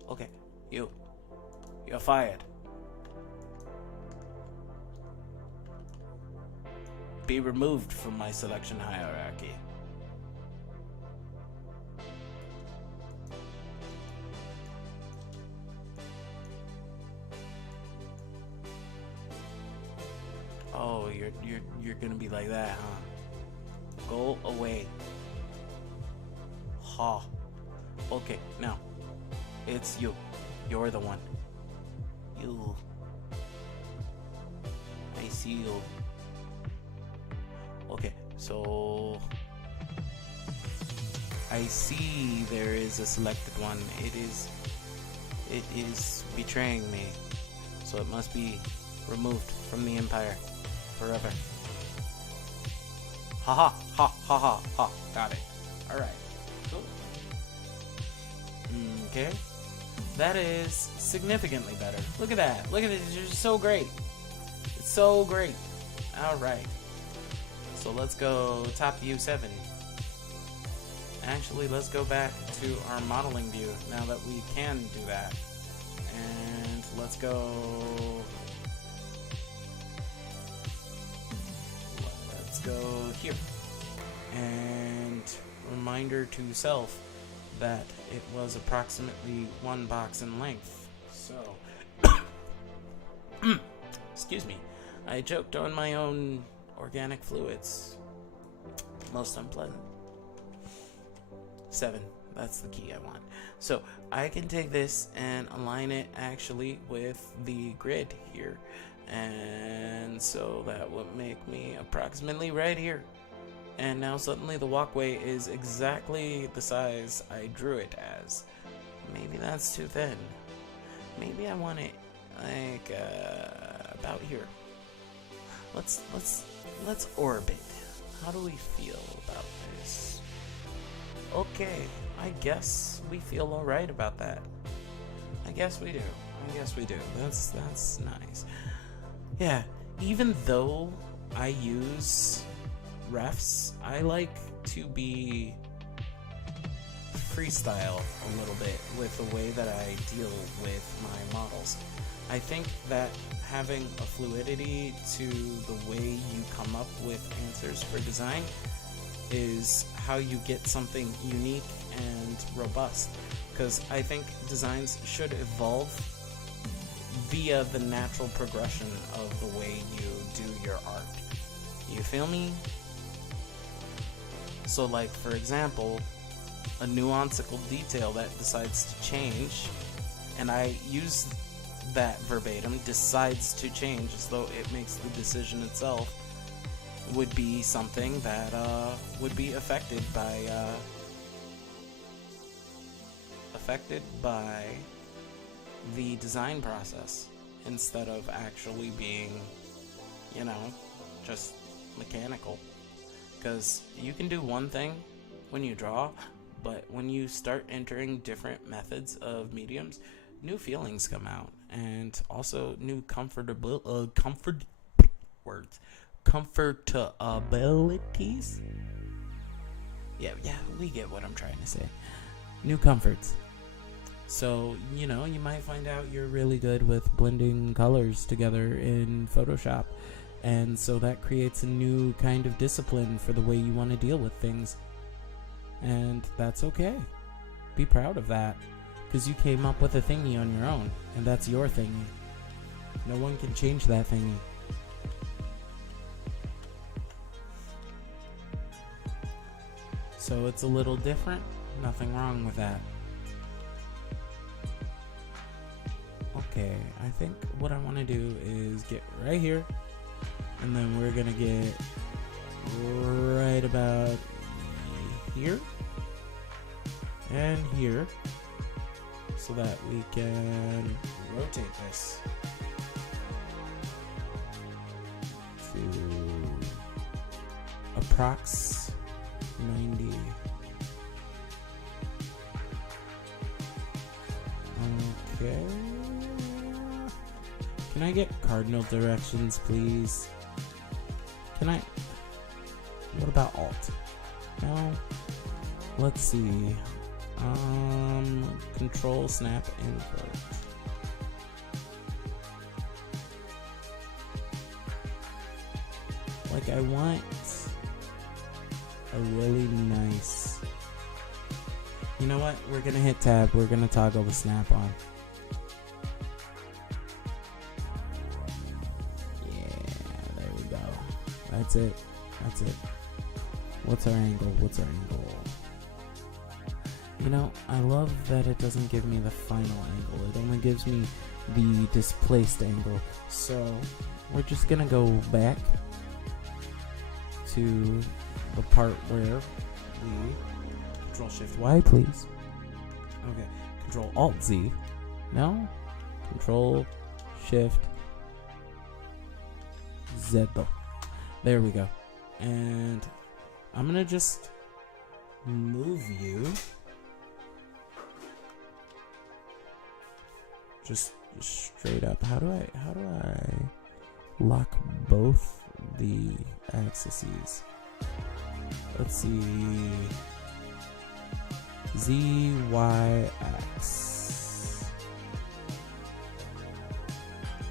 Okay, you're fired. Be removed from my selection hierarchy. Oh, you're gonna be like that, huh? Go away. Ha. Okay, now it's you. You're the one. You. I see you. Okay, so I see there is a selected one. It is betraying me. So it must be removed from the empire. forever. Ha ha ha ha ha ha. Got it. Alright. Cool. Okay. That is significantly better. Look at that. Look at it. It's just so great. It's so great. Alright. So let's go top view 70. Actually, let's go back to our modeling view now that we can do that. And let's go... Let's go here. And reminder to self that it was approximately 1 box in length. So, excuse me, I choked on my own organic fluids. Most unpleasant. 7, that's the key I want. So I can take this and align it actually with the grid here. And so that would make me approximately right here. And now suddenly the walkway is exactly the size I drew it as. Maybe that's too thin. Maybe I want it like about here. Let's orbit. How do we feel about this? Okay, I guess we feel all right about that. I guess we do. That's nice. Yeah, even though I use refs, I like to be freestyle a little bit with the way that I deal with my models. I think that having a fluidity to the way you come up with answers for design is how you get something unique and robust, because I think designs should evolve via the natural progression of the way you do your art. You feel me? So like, for example, a nuanceical detail that decides to change, and I use that verbatim, decides to change, as though it makes the decision itself, would be something that would be affected by the design process, instead of actually being, you know, just mechanical. Because you can do one thing when you draw, but when you start entering different methods of mediums, new feelings come out, and also new comfortabilities. Yeah, we get what I'm trying to say. New comforts. So, you know, you might find out you're really good with blending colors together in Photoshop. And so that creates a new kind of discipline for the way you want to deal with things. And that's okay. Be proud of that. Because you came up with a thingy on your own. And that's your thingy. No one can change that thingy. So it's a little different. Nothing wrong with that. Okay, I think what I want to do is get right here. And then we're going to get right about here. And here. So that we can rotate this to approx 90. Okay. Can I get cardinal directions, please? Can I? What about alt? No. Let's see. Control snap invert. Like, I want a really nice. You know what? We're gonna hit tab. We're gonna toggle the snap on. Yeah, there we go. That's it. What's our angle? You know, I love that it doesn't give me the final angle. It only gives me the displaced angle. So we're just gonna go back to the part where we Control-Shift-Y, please. Okay, Control-Alt-Z. No? Control-Shift-Z. There we go. And I'm gonna just move you. Just straight up. How do I lock both the axes? Let's see. Z, Y, X.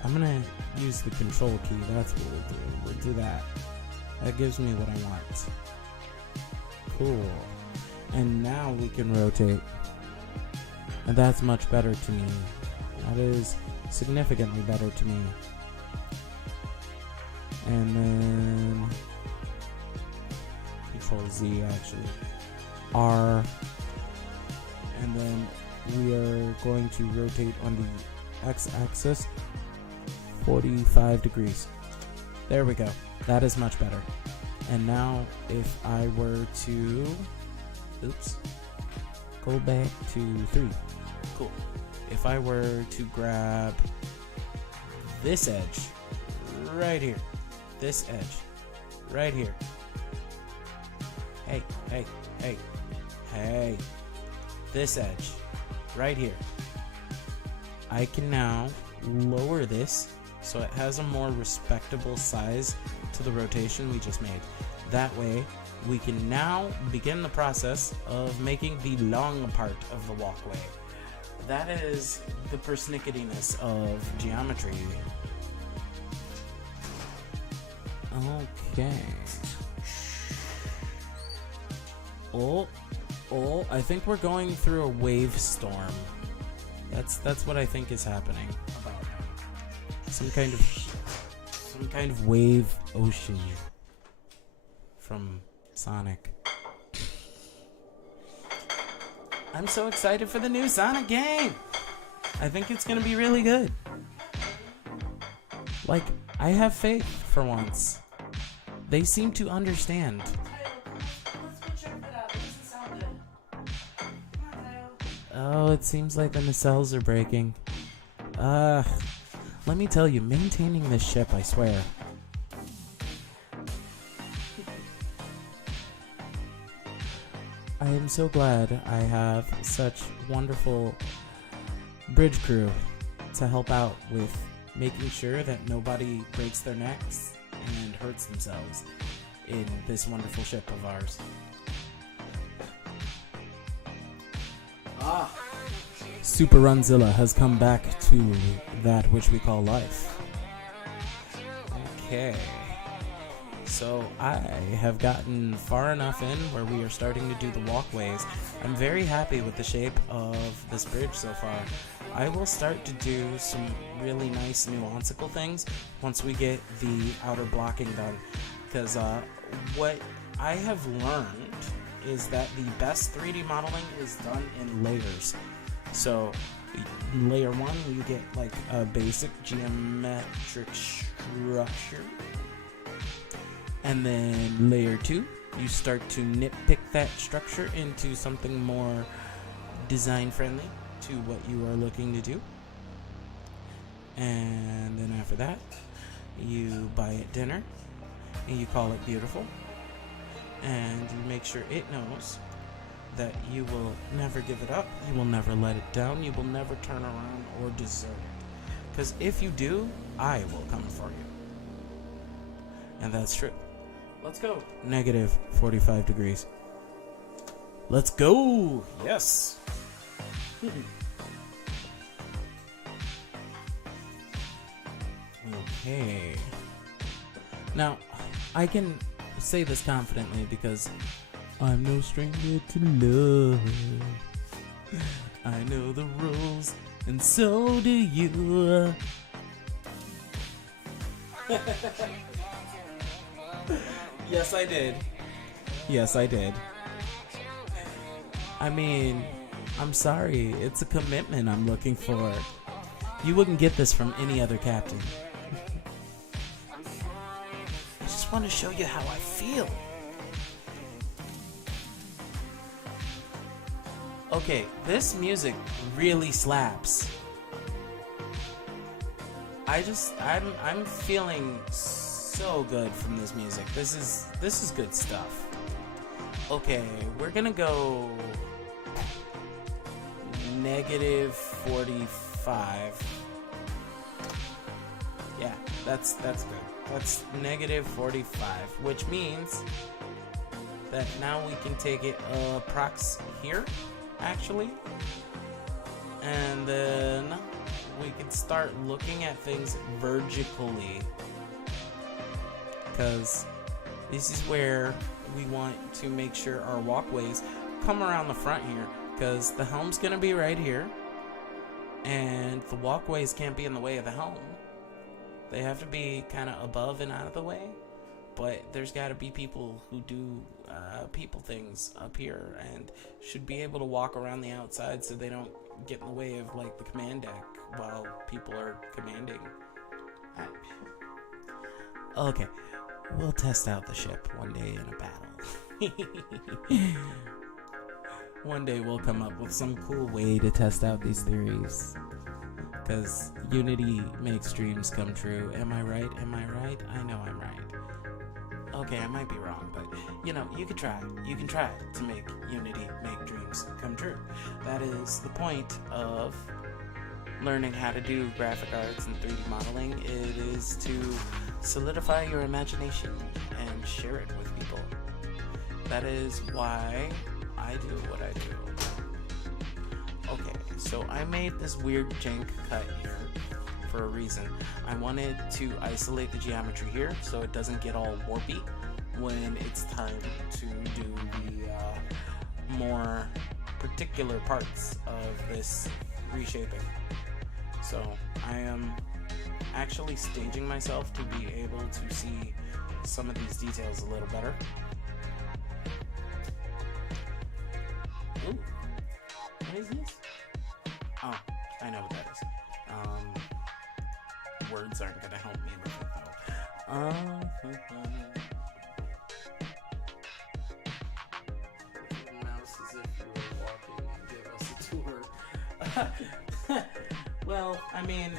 I'm gonna use the control key. That's what we'll do. We'll do that. That gives me what I want. Cool. And now we can rotate. And that's much better to me. That is significantly better to me. And then Control Z actually. R. And then we are going to rotate on the X-axis 45 degrees. There we go. That is much better. And now if I were to go back to 3. Cool. If I were to grab this edge right here, this edge right here. Hey. This edge right here. I can now lower this so it has a more respectable size to the rotation we just made. That way, we can now begin the process of making the long part of the walkway. That is the persnicketyness of geometry. Okay. Oh, I think we're going through a wave storm. That's what I think is happening. Some kind of wave ocean from Sonic. I'm so excited for the new Sonic game. I think it's gonna be really good. Like, I have faith for once. They seem to understand. Oh, it seems like the nacelles are breaking. Let me tell you, maintaining this ship, I swear. I am so glad I have such wonderful bridge crew to help out with making sure that nobody breaks their necks and hurts themselves in this wonderful ship of ours. Super Runzilla has come back to that which we call life. Okay. So I have gotten far enough in where we are starting to do the walkways. I'm very happy with the shape of this bridge so far. I will start to do some really nice nuancical things once we get the outer blocking done. Because what I have learned is that the best 3D modeling is done in layers. So layer 1, you get like a basic geometric structure. And then layer 2, you start to nitpick that structure into something more design friendly to what you are looking to do. And then after that, you buy it dinner and you call it beautiful. And you make sure it knows that you will never give it up, you will never let it down, you will never turn around or desert it. Because if you do, I will come for you. And that's true. Let's go. Negative 45 degrees. Let's go! Yes! Okay. Now, I can say this confidently because I'm no stranger to love. I know the rules, and so do you. Yes, I did. Yes, I did. I mean, I'm sorry. It's a commitment I'm looking for. You wouldn't get this from any other captain. I just want to show you how I feel. Okay, this music really slaps. I'm feeling so good from this music. This is good stuff. Okay, we're gonna go -45. Yeah, that's good. That's -45, which means that now we can take it approx here, actually, and then we can start looking at things vertically, because this is where we want to make sure our walkways come around the front here, because the helm's gonna be right here, and the walkways can't be in the way of the helm. They have to be kind of above and out of the way, but there's got to be people who do people things up here and should be able to walk around the outside so they don't get in the way of like the command deck while people are commanding. Okay, we'll test out the ship one day in a battle. One day we'll come up with some cool way to test out these theories. Because Unity makes dreams come true. Am I right? Am I right? I know I'm right. Okay, I might be wrong, but you know, you can try. You can try to make Unity make dreams come true. That is the point of learning how to do graphic arts and 3D modeling. It is to solidify your imagination and share it with people. That is why I do what I do. Okay, so I made this weird jank cut here for a reason. I wanted to isolate the geometry here so it doesn't get all warpy when it's time to do the more particular parts of this reshaping. So I am actually staging myself to be able to see some of these details a little better. Ooh, what is this? Oh, I know what that is. Words aren't gonna help me with it though. Mouse as if you were walking and give us a tour. Well, I mean,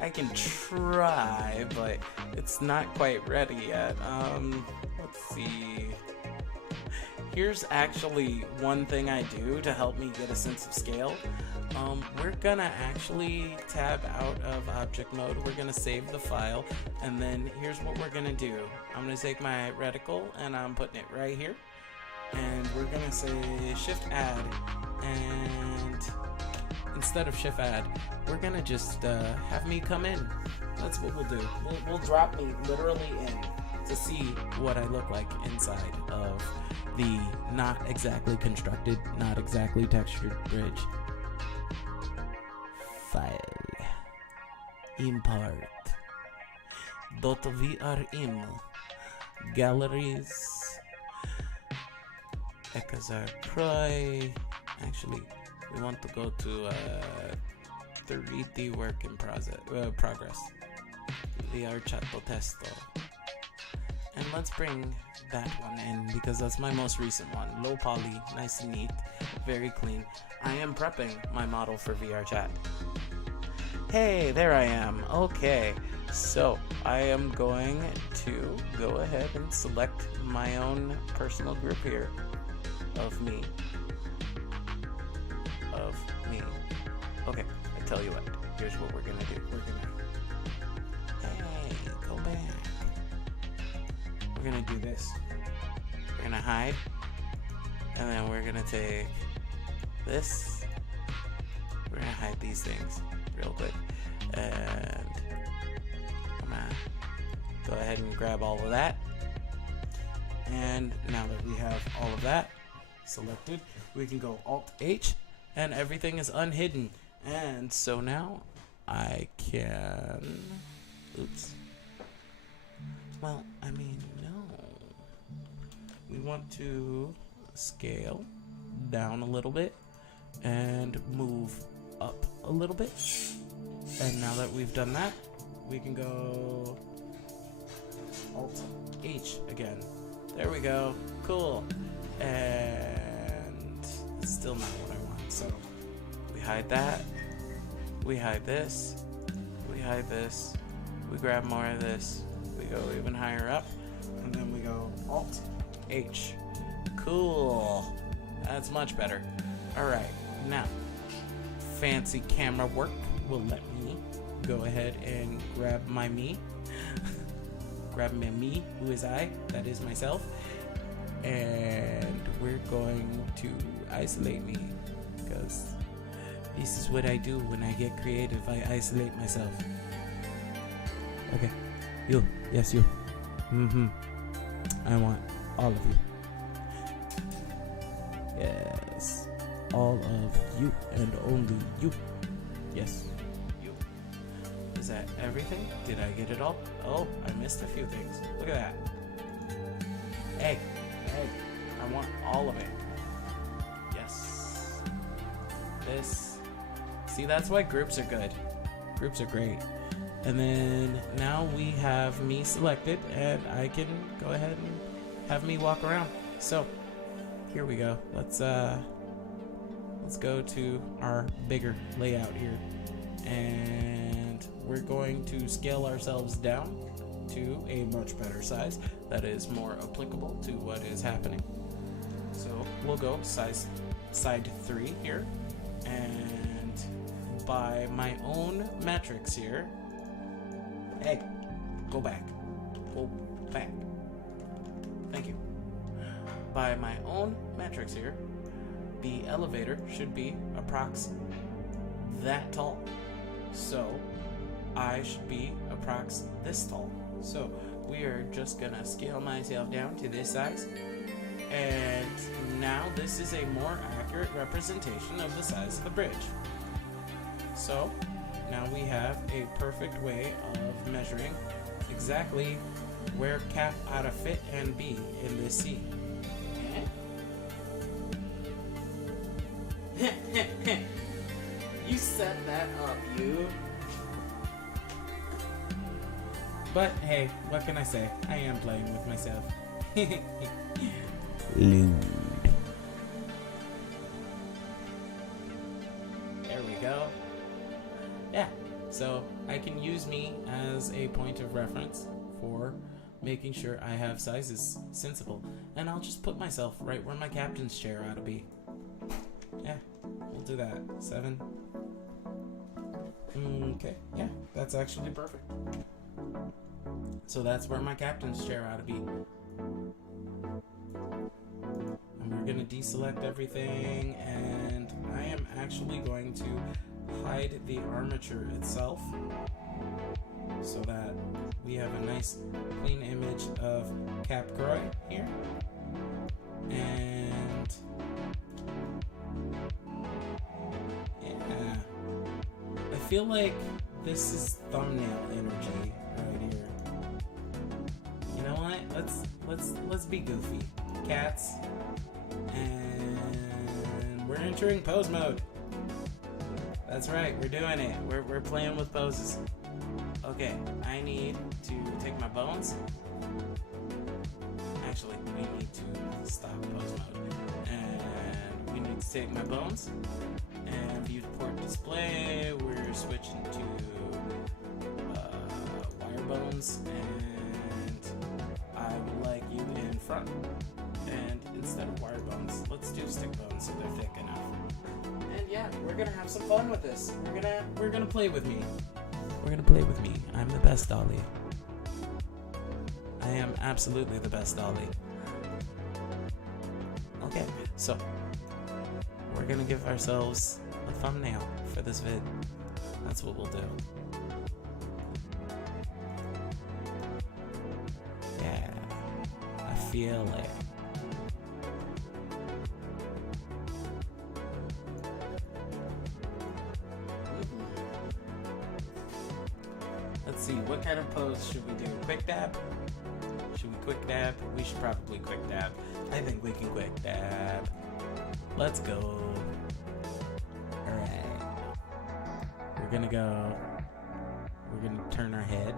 I can try, but it's not quite ready yet. Let's see. Here's actually one thing I do to help me get a sense of scale. We're gonna actually tab out of object mode. We're gonna save the file, and then here's what we're gonna do. I'm gonna take my reticle and I'm putting it right here, and we're gonna say shift add, and instead of shift add, we're gonna just have me come in. That's what we'll do. We'll drop me literally in to see what I look like inside of the not exactly constructed, not exactly textured bridge. File. Import. .vrm. Galleries. Ekazar Croy. Actually, we want to go to 3D work in progress. VR Chatto Testo. And let's bring that one in because that's my most recent one. Low poly, nice and neat, very clean. I am prepping my model for VR chat. Hey, there I am. Okay, so I am going to go ahead and select my own personal group here of me. Okay, I tell you what. Here's what we're gonna do. Hey, go back. We're gonna do this. We're gonna hide, and then we're gonna take this. We're gonna hide these things real quick, and I'm gonna go ahead and grab all of that. And now that we have all of that selected, we can go Alt H, and everything is unhidden. And so now I can. Oops. Well, I mean, no. We want to scale down a little bit and move up a little bit. And now that we've done that, we can go Alt H again. There we go. Cool. And it's still not what I want. So we hide that. We hide this. We hide this. We grab more of this. We go even higher up, and then we go Alt H. Cool. That's much better. Alright, now, fancy camera work will let me go ahead and grab my me. Grab my me, who is I, that is myself. And we're going to isolate me, because this is what I do when I get creative. I isolate myself. Okay, you, yes you. I want all of you. Yes, all of you and only you. Yes, you. Is that everything? Did I get it all? Oh, I missed a few things. Look at that. Egg. I want all of it. Yes. This. See, that's why groups are good. Groups are great. And then now we have me selected, and I can go ahead and have me walk around. So here we go. Let's go to our bigger layout here, and we're going to scale ourselves down to a much better size that is more applicable to what is happening. So we'll go side 3 here, and by my own metrics here, hey, go back. Thank you. By my own metrics here, the elevator should be approx that tall. So I should be approx this tall. So we are just gonna scale myself down to this size. And now this is a more accurate representation of the size of the bridge. So now we have a perfect way of measuring exactly where Cap ought to fit and be in this sea. You set that up, you. But hey, what can I say? I am playing with myself. Lewd. There we go. Yeah, so I can use me as a point of reference for making sure I have sizes sensible. And I'll just put myself right where my captain's chair ought to be. Yeah, we'll do that. 7. Okay, yeah, that's actually perfect. So that's where my captain's chair ought to be. And we're going to deselect everything, and I am actually going to hide the armature itself so that we have a nice clean image of Cap Croy here. And yeah, I feel like this is thumbnail energy right here. You know what? Let's be goofy. Cats. And we're entering pose mode. That's right, we're doing it. We're playing with poses. Okay, I need to take my bones. Actually, we need to stop pose mode. And we need to take my bones. And view port display, we're switching to wire bones. And I would like you in front. And instead of wire bones, let's do stick bones so they're thick enough. And yeah, we're gonna have some fun with this. We're gonna play with me. We're gonna play with me. I'm the best Dolly. I am absolutely the best Dolly. Okay, so we're gonna give ourselves a thumbnail for this vid. That's what we'll do. Yeah, I feel it. Let's see, what kind of pose should we do? Quick dab? Should we quick dab? We should probably quick dab. I think we can quick dab. Let's go. Alright. We're gonna turn our head.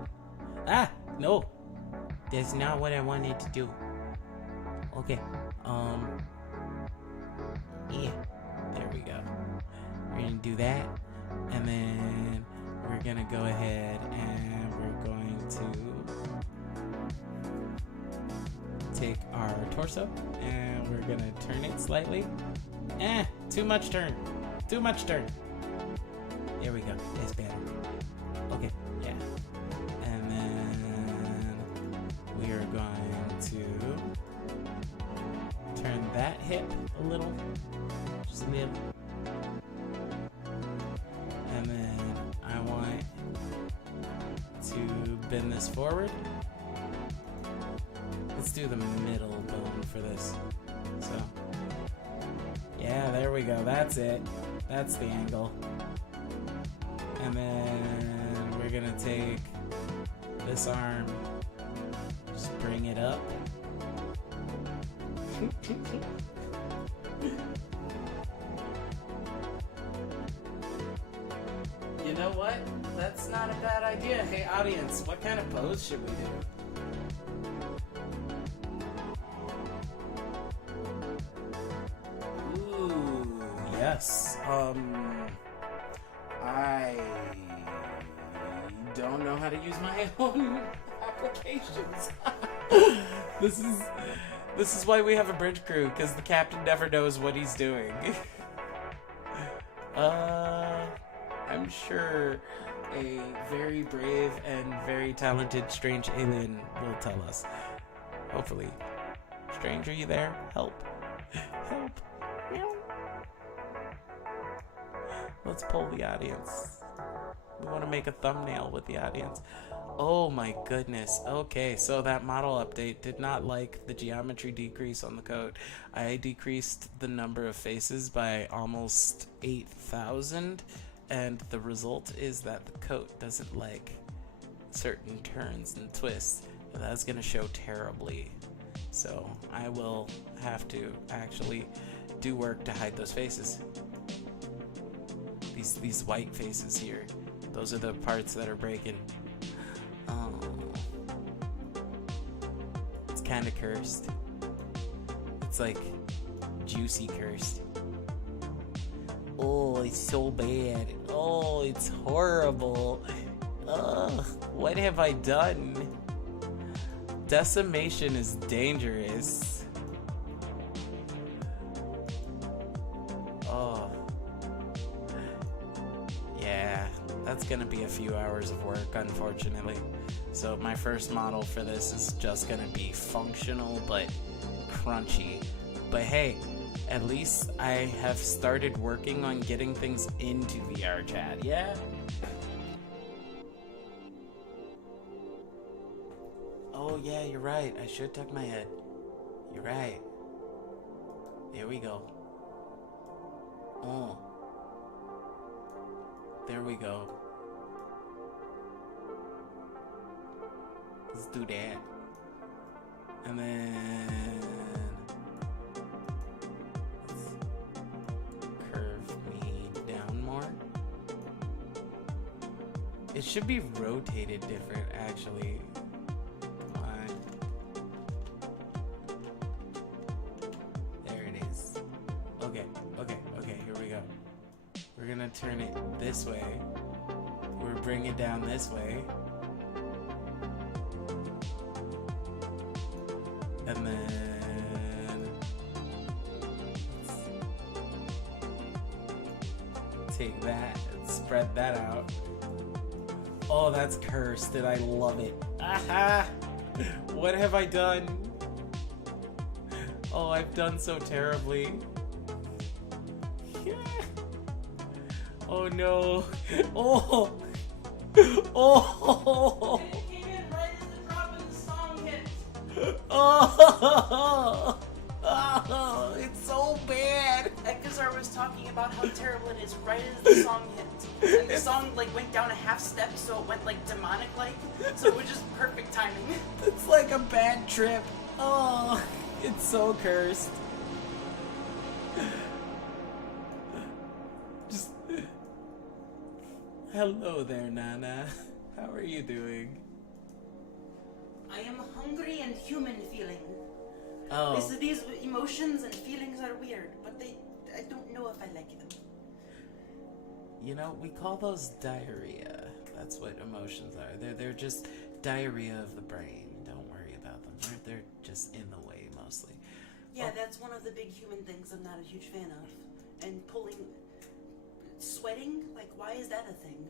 Ah! No! That's not what I wanted to do. Okay. Yeah. There we go. We're gonna do that. And then we're gonna go ahead and we're going to take our torso and we're gonna turn it slightly. Too much turn. Too much turn. There we go. That's better. Okay, yeah. And then we are going to turn that hip a little. Just a little. And then I want to bend this forward. Let's do the middle bone for this. So, yeah, there we go. That's it. That's the angle. And then we're gonna take this arm, just bring it up. You know what? That's not a bad idea. Hey, audience, what kind of pose should we do? Ooh, yes. I don't know how to use my own applications. This is why we have a bridge crew, because the captain never knows what he's doing. I'm sure a very brave and very talented strange alien will tell us. Hopefully. Strange, are you there? Help. Help. Let's poll the audience. We want to make a thumbnail with the audience. Oh my goodness. Okay, so that model update did not like the geometry decrease on the coat. I decreased the number of faces by almost 8,000, and the result is that the coat doesn't like certain turns and twists. And that's going to show terribly. So I will have to actually do work to hide those faces. These white faces here. Those are the parts that are breaking. Oh. It's kind of cursed. It's like juicy cursed. Oh, it's so bad. Oh, it's horrible. Ugh, what have I done? Decimation is dangerous. Oh. Yeah, that's gonna be a few hours of work, unfortunately. So my first model for this is just gonna be functional but crunchy. But hey, at least I have started working on getting things into VRChat, yeah? Oh yeah, you're right. I should tuck my head. You're right. There we go. Oh. There we go. Let's do that. And then let's curve me down more. It should be rotated different, actually. Come on. There it is. Okay, here we go. We're gonna turn it this way. We're bringing it down this way. And then let's take that and spread that out. Oh, that's cursed and I love it. Aha! What have I done? Oh, I've done so terribly. Oh no. Oh! Oh! And it came in right as the drop of the song hit. Oh! Oh! It's so bad! Ekazar was talking about how terrible it is right as the song hit. And the song like went down a half step, so it went like demonic-like. So it was just perfect timing. It's like a bad trip. Oh, it's so cursed. Just hello there, Nana. How are you doing? I am hungry and human feeling. Oh. These emotions and feelings are weird, but I don't know if I like them. You know, we call those diarrhea. That's what emotions are. They're just diarrhea of the brain. Don't worry about them. They're just in the way mostly. Yeah, that's one of the big human things I'm not a huge fan of. And sweating, like, why is that a thing?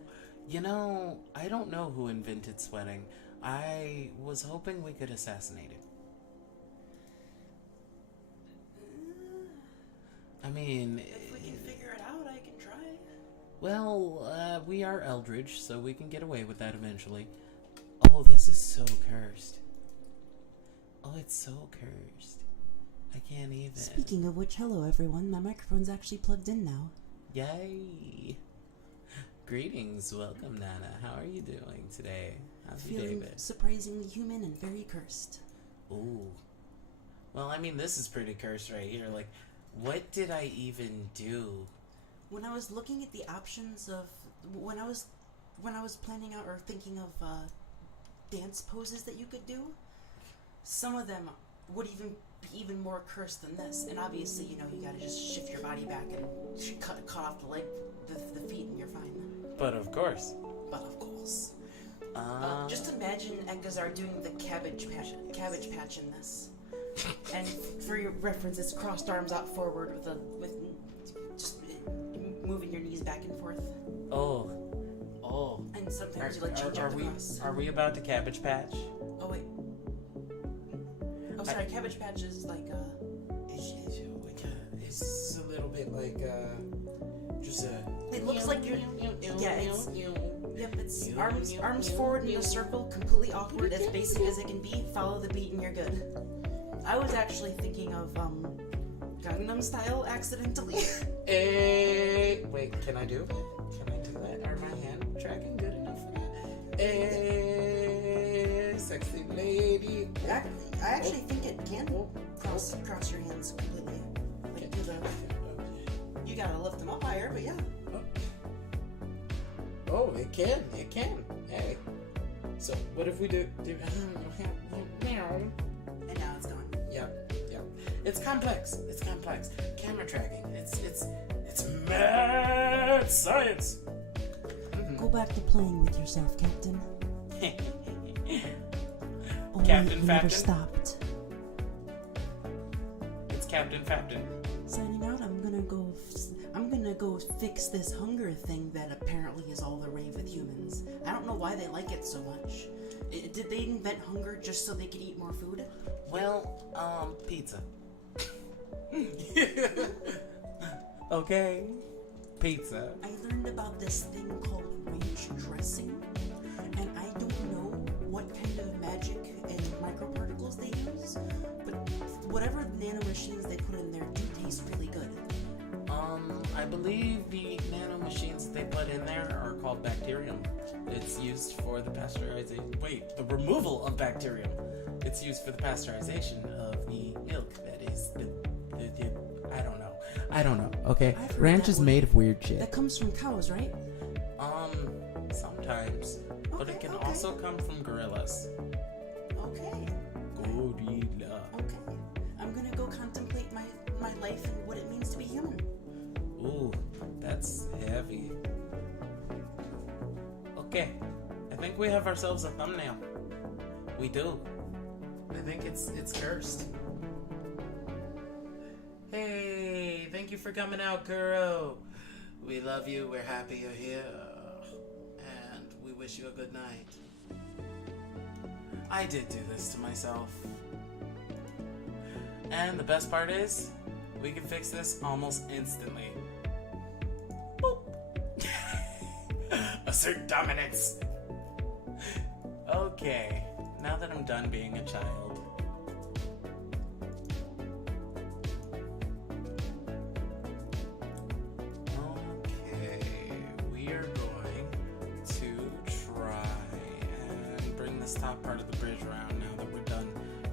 You know, I don't know who invented sweating. I was hoping we could assassinate it. I mean... If we can figure it out, I can try. Well, we are Eldritch, so we can get away with that eventually. Oh, this is so cursed. Oh, it's so cursed. I can't even. Speaking of which, hello everyone. My microphone's actually plugged in now. Yay! Greetings, welcome Nana. How are you doing today? How's your day Feeling been? surprisingly human and very cursed. Ooh. Well, I mean, this is pretty cursed right here. Like, what did I even do? When I was looking at the options of when I was planning out or thinking of dance poses that you could do, some of them would even be even more cursed than this. And obviously, you know, you gotta just shift your body back and cut off the leg, the feet, and you're fine. But of course. But of course. Just imagine Egazar doing the cabbage patch in this. And for your reference, it's crossed arms out forward with just moving your knees back and forth. Oh. And sometimes you like change out the cross. Are we about to cabbage patch? Oh wait. Oh sorry, cabbage patch is like It's a little bit like just a. It looks like you're. Yeah, it's. Yep, it's arms forward in a circle, completely awkward, as basic as it can be. Follow the beat and you're good. I was actually thinking of Gangnam Style accidentally. Wait, can I do it? Can I do that? Are my hand tracking good enough for that? Sexy lady. I actually think it can cross your hands completely. Like do the. You gotta lift them up higher, but yeah. Oh, it can. Hey. So, what if we do? And now it's gone. Yep. It's complex. Camera tracking. It's mad science. Go back to playing with yourself, Captain. Oh, Captain you never Fapton? stopped. It's Captain Fapton. Signing out. I'm gonna go fix this hunger thing that apparently is all the rave with humans. I don't know why they like it so much. Did they invent hunger just so they could eat more food? Well, pizza. Okay. Pizza. I learned about this thing called range dressing, and I don't know what kind of magic and microparticles they use, but whatever nanomachines they put in there do taste really good. I believe the nanomachines they put in there are called bacterium. It's used for the pasteurization. Wait, the removal of bacterium. It's used for the pasteurization of the milk. That is the I don't know. Okay, ranch is made of weird shit. That comes from cows, right? Sometimes, but it can also come from gorillas. Okay. Gorilla. Okay. I'm gonna go contemplate my life and what it means to be human. Ooh, that's heavy. Okay, I think we have ourselves a thumbnail. We do. I think it's cursed. Hey, thank you for coming out, Kuro. We love you, we're happy you're here, and we wish you a good night. I did do this to myself. And the best part is, we can fix this almost instantly. Boop. Assert dominance. Okay, now that I'm done being a child. Okay, we are going to try and bring this top part of the bridge around now that we're done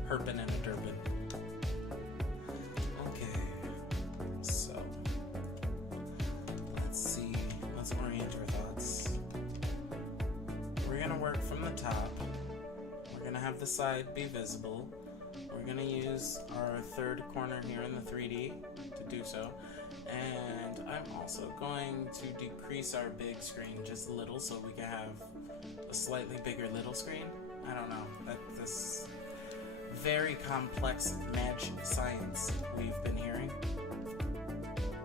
herping and a derping. Okay, so let's see. Let's orient our thoughts. We're gonna work from the top. We're gonna have the side be visible. We're gonna use our third corner here in the 3D to do so. And I'm also going to decrease our big screen just a little so we can have a slightly bigger little screen. I don't know. This very complex magic science we've been hearing.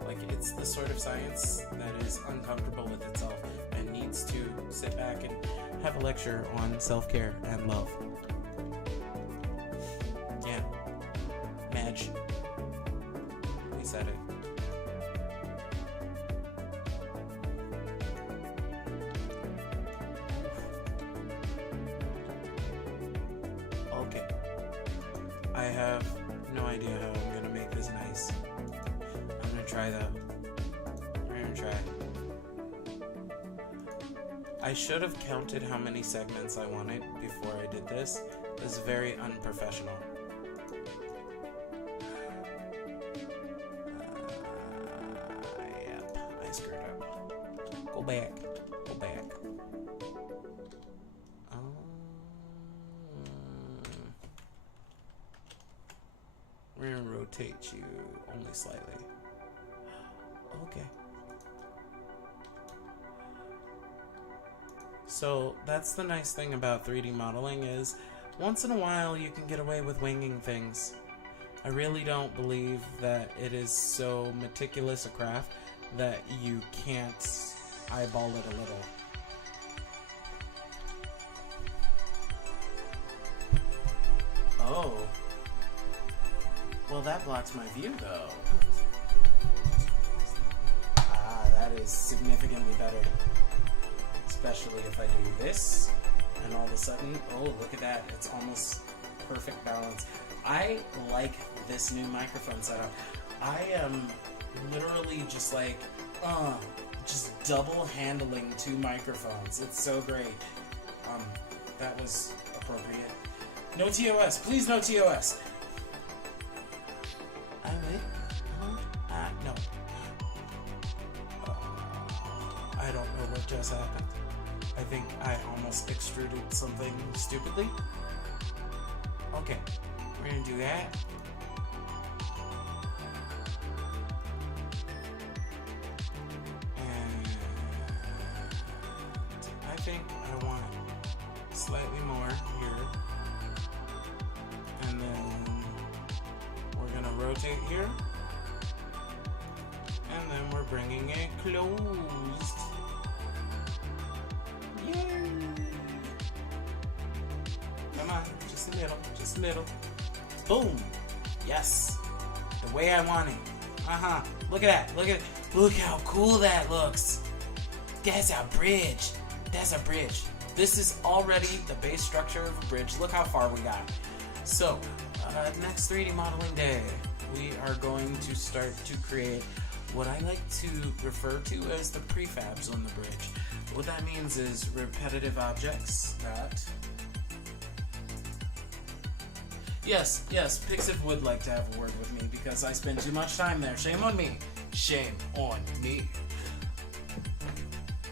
Like, it's the sort of science that is uncomfortable with itself and needs to sit back and have a lecture on self-care and love. Yeah. Madge. We said it. Okay. I have no idea how I'm gonna make this nice. I'm gonna try though. We're gonna try. I should have counted how many segments I wanted before I did this. This is very unprofessional. Yep, I screwed up. Go back. Go back. We're gonna rotate you only slightly. Okay. So that's the nice thing about 3D modeling is once in a while you can get away with winging things. I really don't believe that it is so meticulous a craft that you can't eyeball it a little. Oh. Well, that blocks my view, though. Ah, that is significantly better. Especially if I do this, and all of a sudden, oh, look at that. It's almost perfect balance. I like this new microphone setup. I am literally just like, just double handling 2 microphones. It's so great. That was appropriate. No TOS, please no TOS. No. I don't know what just happened. I think I almost extruded something stupidly. Okay, we're gonna do that. And I think I want slightly more here. And then we're gonna rotate here. And then we're bringing it closed. Yay! Come on, just a little, just a little. Boom! Yes! The way I want it. Look at that, look at it. Look how cool that looks. That's a bridge. That's a bridge. This is already the base structure of a bridge. Look how far we got. So, next 3D modeling day, we are going to start to create what I like to refer to as the prefabs on the bridge. What that means is repetitive objects that... Yes, Pixiv would like to have a word with me because I spend too much time there. Shame on me. Shame on me.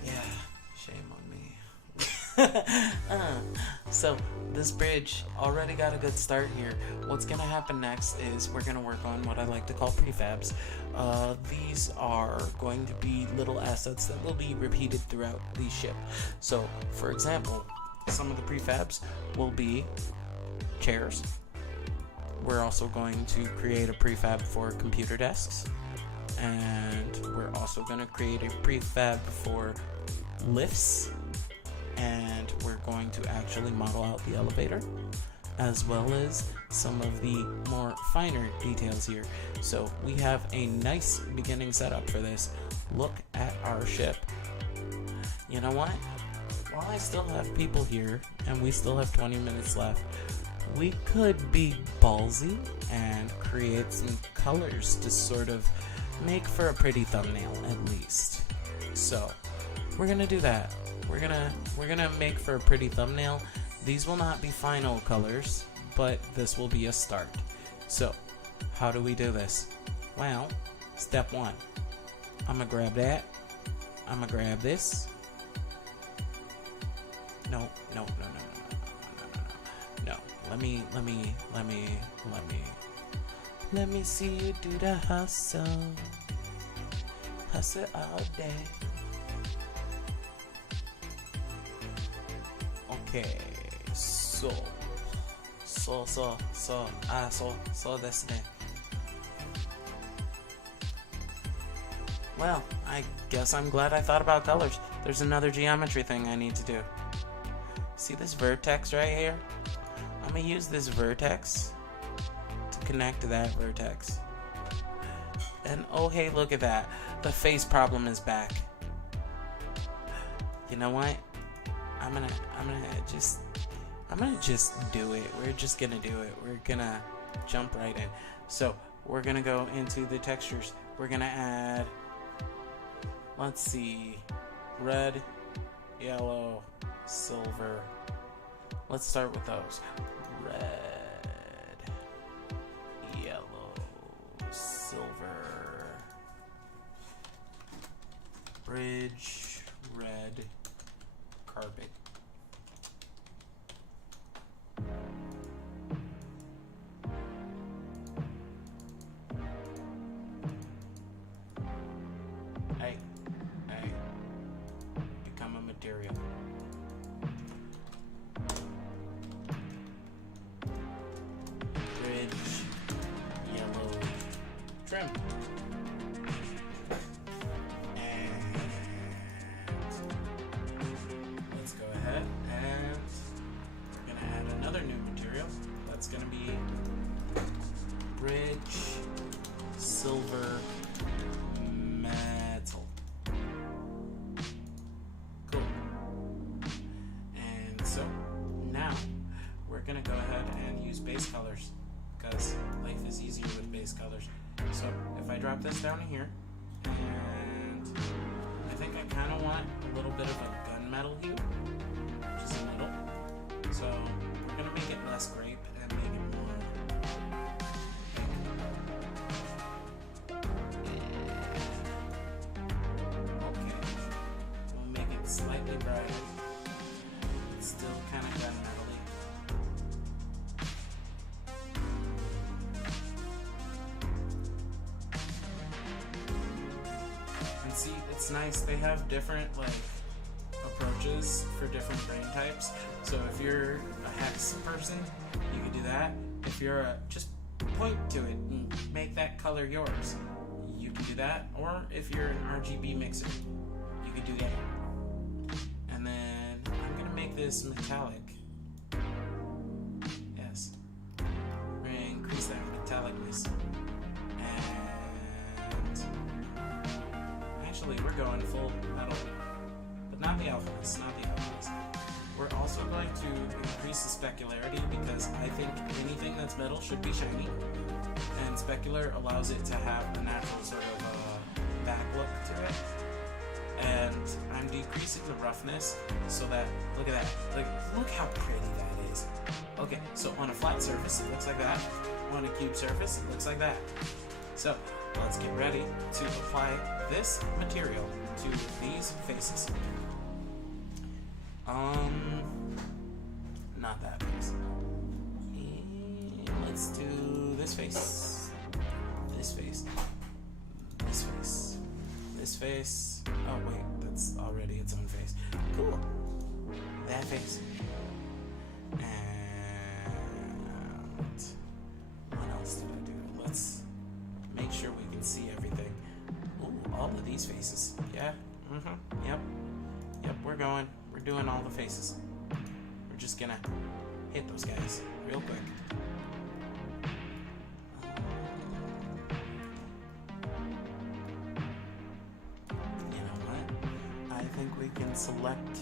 Yeah, shame on me. So, this bridge already got a good start here. What's going to happen next is we're going to work on what I like to call prefabs. These are going to be little assets that will be repeated throughout the ship. So, for example, some of the prefabs will be chairs. We're also going to create a prefab for computer desks. And we're also going to create a prefab for lifts. And we're going to actually model out the elevator, as well as some of the more finer details here. So we have a nice beginning setup for this. Look at our ship. You know what? While I still have people here, and we still have 20 minutes left, we could be ballsy and create some colors to sort of make for a pretty thumbnail, at least. So we're gonna do that. We're gonna make for a pretty thumbnail. These will not be final colors, but this will be a start. So, how do we do this? Well, step 1. I'm gonna grab that. I'm gonna grab this. No. Let me see you do the hustle. Hustle all day. Okay, so そうですね. Well, I guess I'm glad I thought about colors. There's another geometry thing I need to do. See this vertex right here? I'm gonna use this vertex to connect to that vertex. And oh hey, look at that. The face problem is back. You know what? I'm gonna just do it. We're just gonna do it. We're gonna jump right in. So we're gonna go into the textures. We're gonna add, let's see, red, yellow, silver. Let's start with those. Red, yellow, silver, bridge, red, carpet. Hey, become a material. Bridge, yellow, trim. And let's go ahead and we're gonna add another new material. That's gonna be bridge, silver, metal. Cool. And so now we're gonna go ahead and use base colors because life is easier with base colors. So if I drop this down here, and I think I kind of want a little bit of a gunmetal hue, which is a little. So we're gonna make it less grape and make it more. Okay, we'll make it slightly brighter. It's still kind of gunmetal-y. And see, it's nice. They have different approaches for different brain types. So if you're a hex person, you can do that. If you're just point to it and make that color yours, you can do that. Or if you're an RGB mixer, you can do that. And then I'm gonna make this metallic. Yes. We're gonna increase that metallicness. And actually we're going full metal. But not the alphabets, We're also going to increase the specularity because I think anything that's metal should be shiny. And specular allows it to have a natural sort of back look to it. And I'm decreasing the roughness so that, look at that, look how pretty that is. Okay, so on a flat surface it looks like that. On a cube surface it looks like that. So let's get ready to apply this material to these faces. Not that face. And let's do this face. This face. This face. This face. Oh wait, that's already its own face. Cool. That face. And what else did I do? Let's make sure we can see everything. Ooh, all of these faces. Yeah. Yep. We're doing all the faces. We're just gonna hit those guys real quick. You know what? I think we can select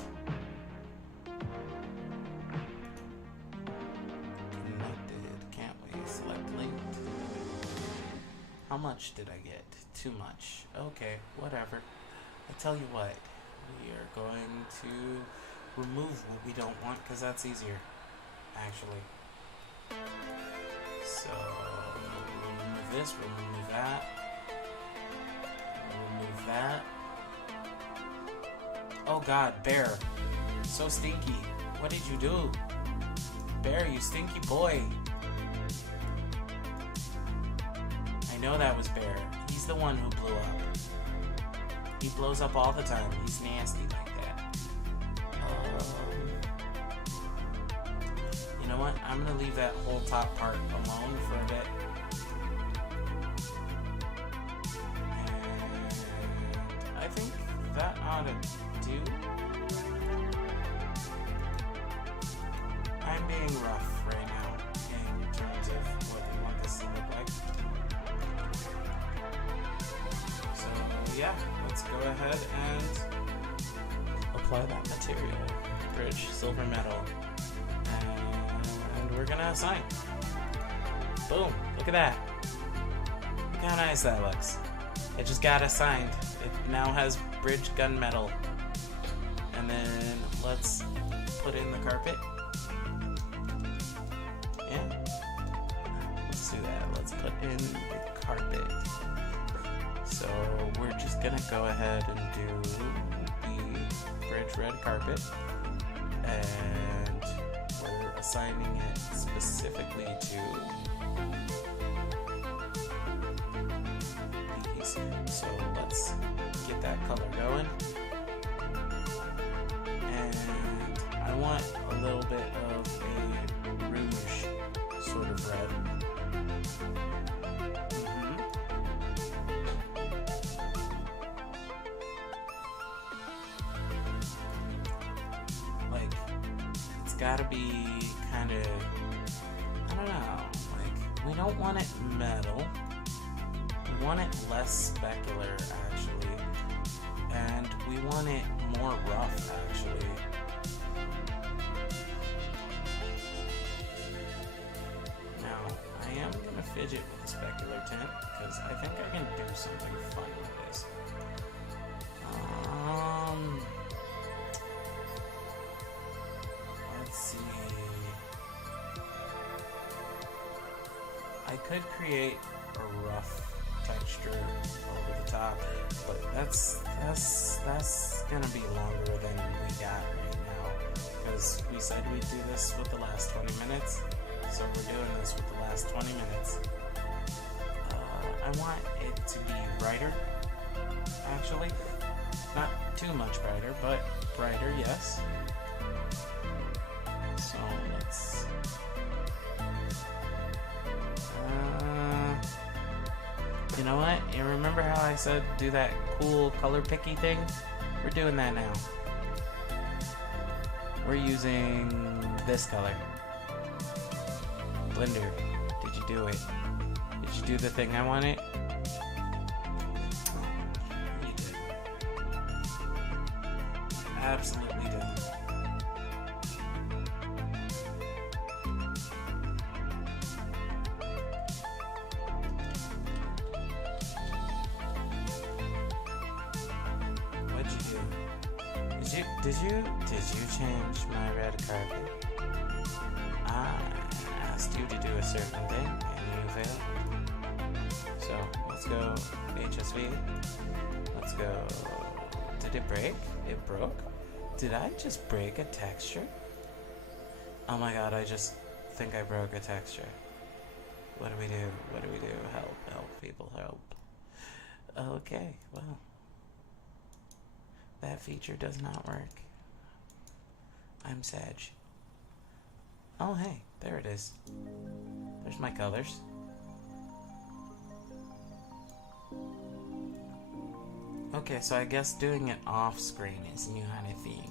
connected, can't we? Select linked. How much did I get? Too much. Okay, whatever. I tell you what, we are going to remove what we don't want because that's easier, actually. So we'll remove this, we'll remove that, we'll remove that. Oh god, Bear, so stinky. What did you do? Bear, you stinky boy. I know that was Bear. He's the one who blew up. He blows up all the time. He's nasty like that. You know what? I'm gonna leave that whole top part alone for a bit. And I think that ought to do. I'm being rough right now in terms of what we want this to look like. So yeah, let's go ahead and apply that material. Bridge, silver metal. And we're gonna assign. Boom, look at that. Look how nice that looks. It just got assigned. It now has bridge gunmetal. And then let's put in the carpet. Yeah. Let's do that. Let's put in the carpet. So we're just gonna go ahead and do the bridge red carpet. And we're assigning it specifically to these. So let's get that color going. And I want a little bit of a rouge sort of red. Like, it's gotta be kind of, I don't know, like, we don't want it metal. We want it less specular, actually. And we want it more rough, actually. Now, I am going to fidget with the specular tint, because I think I can do something fun with this. Let's see. I could create a rough texture over the top, but that's gonna be longer than we got right now, because we said we'd do this with the last 20 minutes, so we're doing this with the last 20 minutes. I want it to be brighter, actually. Not too much brighter, but brighter, yes. So let's you know what? You remember how I said do that cool color picky thing? We're doing that now. We're using this color. Blender, did you do it? Did you do the thing I wanted? You did. Absolutely did. Did you change my red carpet? I asked you to do a certain thing and you failed. So let's go HSV. Let's go. Did it break? It broke? Did I just break a texture? Oh my god, I just think I broke a texture. What do we do? What do we do? Help, help, people, help. Okay, well. That feature does not work. I'm sad. Oh, hey, there it is. There's my colors. Okay, so I guess doing it off screen is new kind of thing.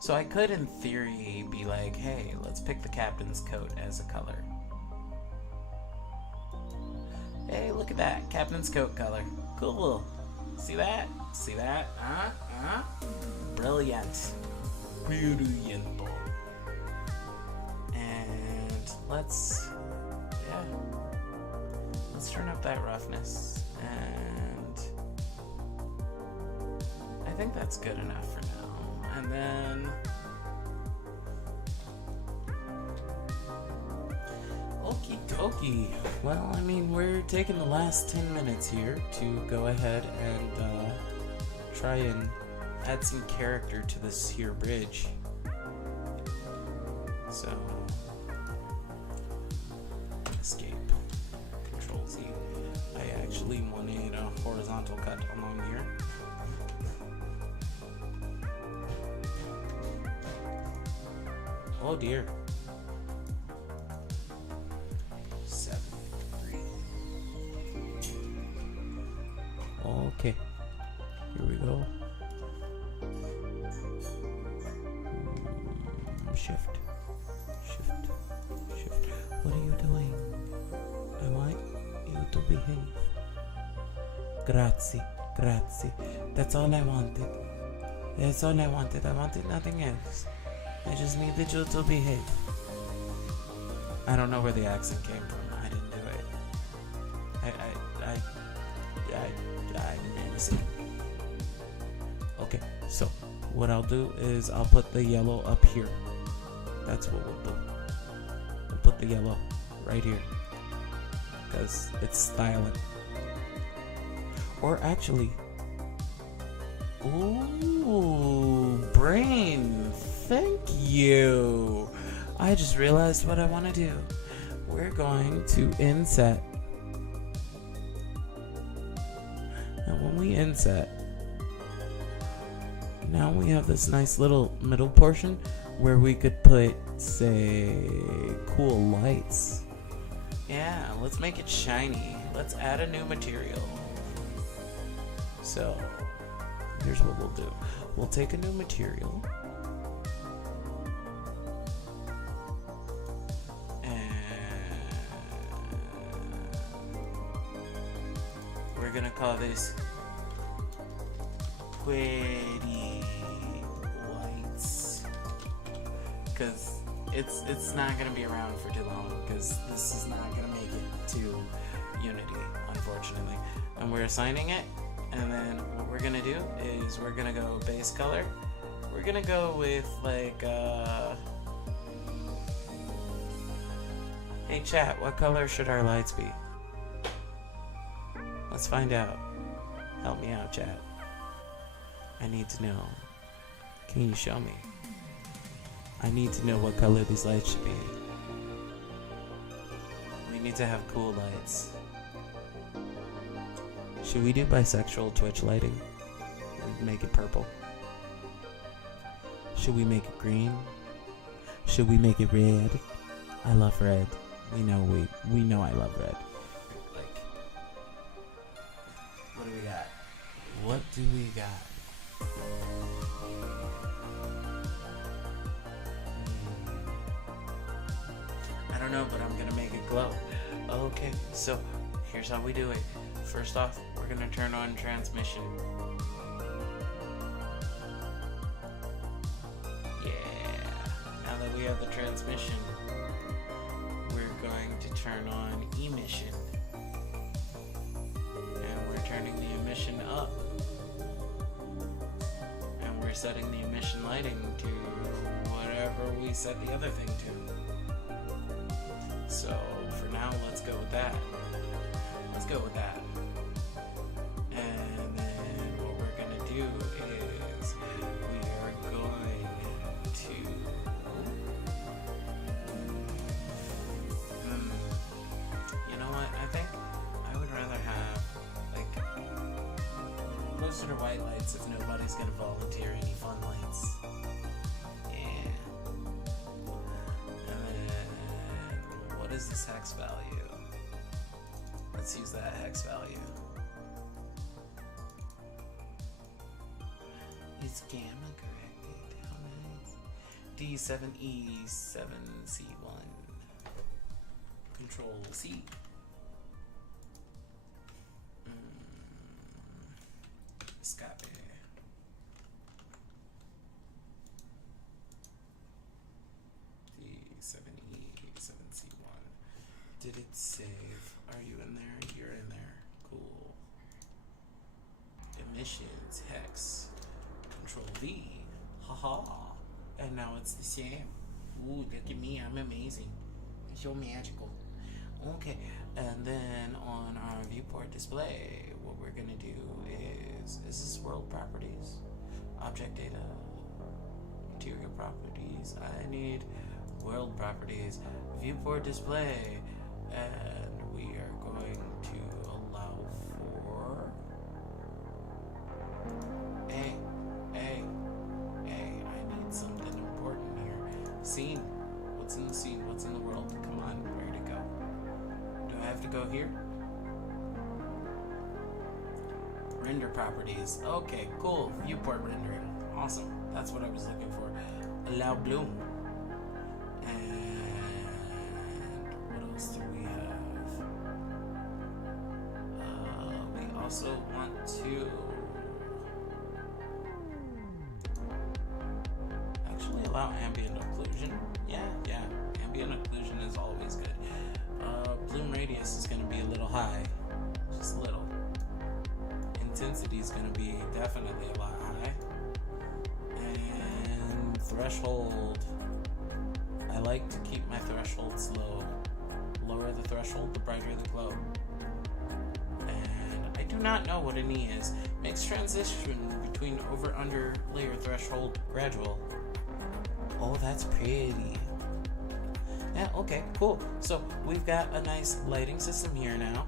So I could, in theory, be like, hey, let's pick the captain's coat as a color. Hey, look at that. Captain's coat color. Cool. See that? See that? Brilliant. Brilliant. And let's turn up that roughness. And I think that's good enough for now. And then okie dokie. Well, I mean, we're taking the last 10 minutes here to go ahead and try and add some character to this here bridge. So, escape, Control Z. I actually wanted a horizontal cut along here. Oh dear. behave. Grazie, grazie. That's all I wanted. That's all I wanted. I wanted nothing else. I just needed you to behave. I don't know where the accent came from. I didn't do it. I'm innocent. Okay, so what I'll do is I'll put the yellow up here. That's what we'll do. We'll put the yellow right here because it's styling. Or actually, ooh, brain, thank you. I just realized what I want to do. We're going to inset. And when we inset, now we have this nice little middle portion where we could put, say, cool lights. Yeah, let's make it shiny. Let's add a new material. So, here's what we'll do. We'll take a new material. We're gonna call this pretty whites because it's not gonna be around for too long because this is not gonna make it to Unity, unfortunately. And we're assigning it, and then what we're gonna do is we're gonna go base color. We're gonna go with like hey chat, what color should our lights be? Let's find out. Help me out, chat. I need to know. Can you show me? I need to know what color these lights should be. We need to have cool lights. Should we do bisexual Twitch lighting? And make it purple? Should we make it green? Should we make it red? I love red. We know I love red. What do we got? What do we got? I don't know, but I'm gonna make it glow. Okay, so here's how we do it. First off, we're gonna turn on transmission. Yeah. Now that we have the transmission, we're going to turn on emission. Turning the emission up, and we're setting the emission lighting to whatever we set the other thing to. So for now, let's go with that. And then what we're gonna do is we are going to you know what, I think I would rather have most of the white lights if nobody's gonna volunteer any fun lights. Yeah. And then what is this hex value? Let's use that hex value. It's gamma corrected. How nice. D7E7C1. Control C. Escape. D7E7C1. Did it save? Are you in there? You're in there. Cool. Emissions, hex. Control V. Haha. And now it's the same. Ooh, look at me. I'm amazing. I'm so magical. Okay. And then on our viewport display, what we're going to do is this world properties? Object data. Material properties. I need world properties. Viewport display. And we are going to allow for I need something important here. Scene. What's in the scene? What's in the world? Come on, where to go? Do I have to go here? Render properties. Okay, cool. Viewport rendering. Awesome. That's what I was looking for. Allow bloom. And what else do we have? also want to actually allow ambient occlusion. Yeah, ambient occlusion is always good. Bloom radius is going to be a little high, just a little. Intensity is going to be definitely a lot high. And threshold, I like to keep my thresholds low. Lower the threshold, the brighter the glow. And I do not know what a knee is. Makes transition between over-under layer threshold gradual. Oh, that's pretty. Yeah, okay, cool. So we've got a nice lighting system here now.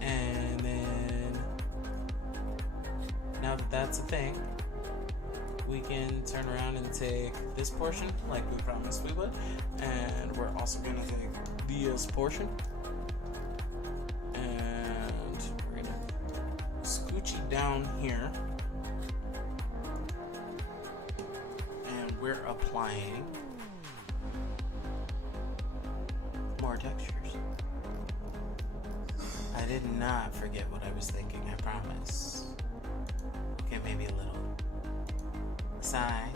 And then, now that that's a thing, we can turn around and take this portion like we promised we would. And we're also going to take this portion. And we're going to scooch it down here. And we're applying more textures. I did not forget what I was thinking, I promise. Okay, maybe a little sign.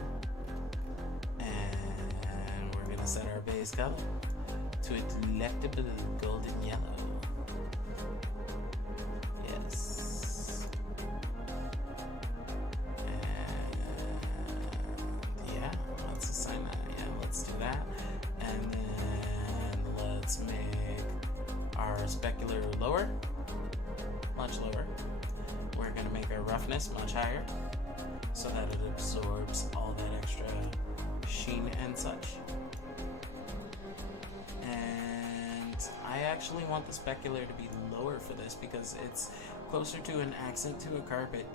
And we're gonna set our base color to a delectable golden yellow. Yes. And yeah, let's assign that. Yeah, let's do that. And then let's make our specular lower, much lower. We're gonna make our roughness much higher so that it absorbs all that extra sheen and such. And I actually want the specular to be lower for this because it's closer to an accent to a carpet.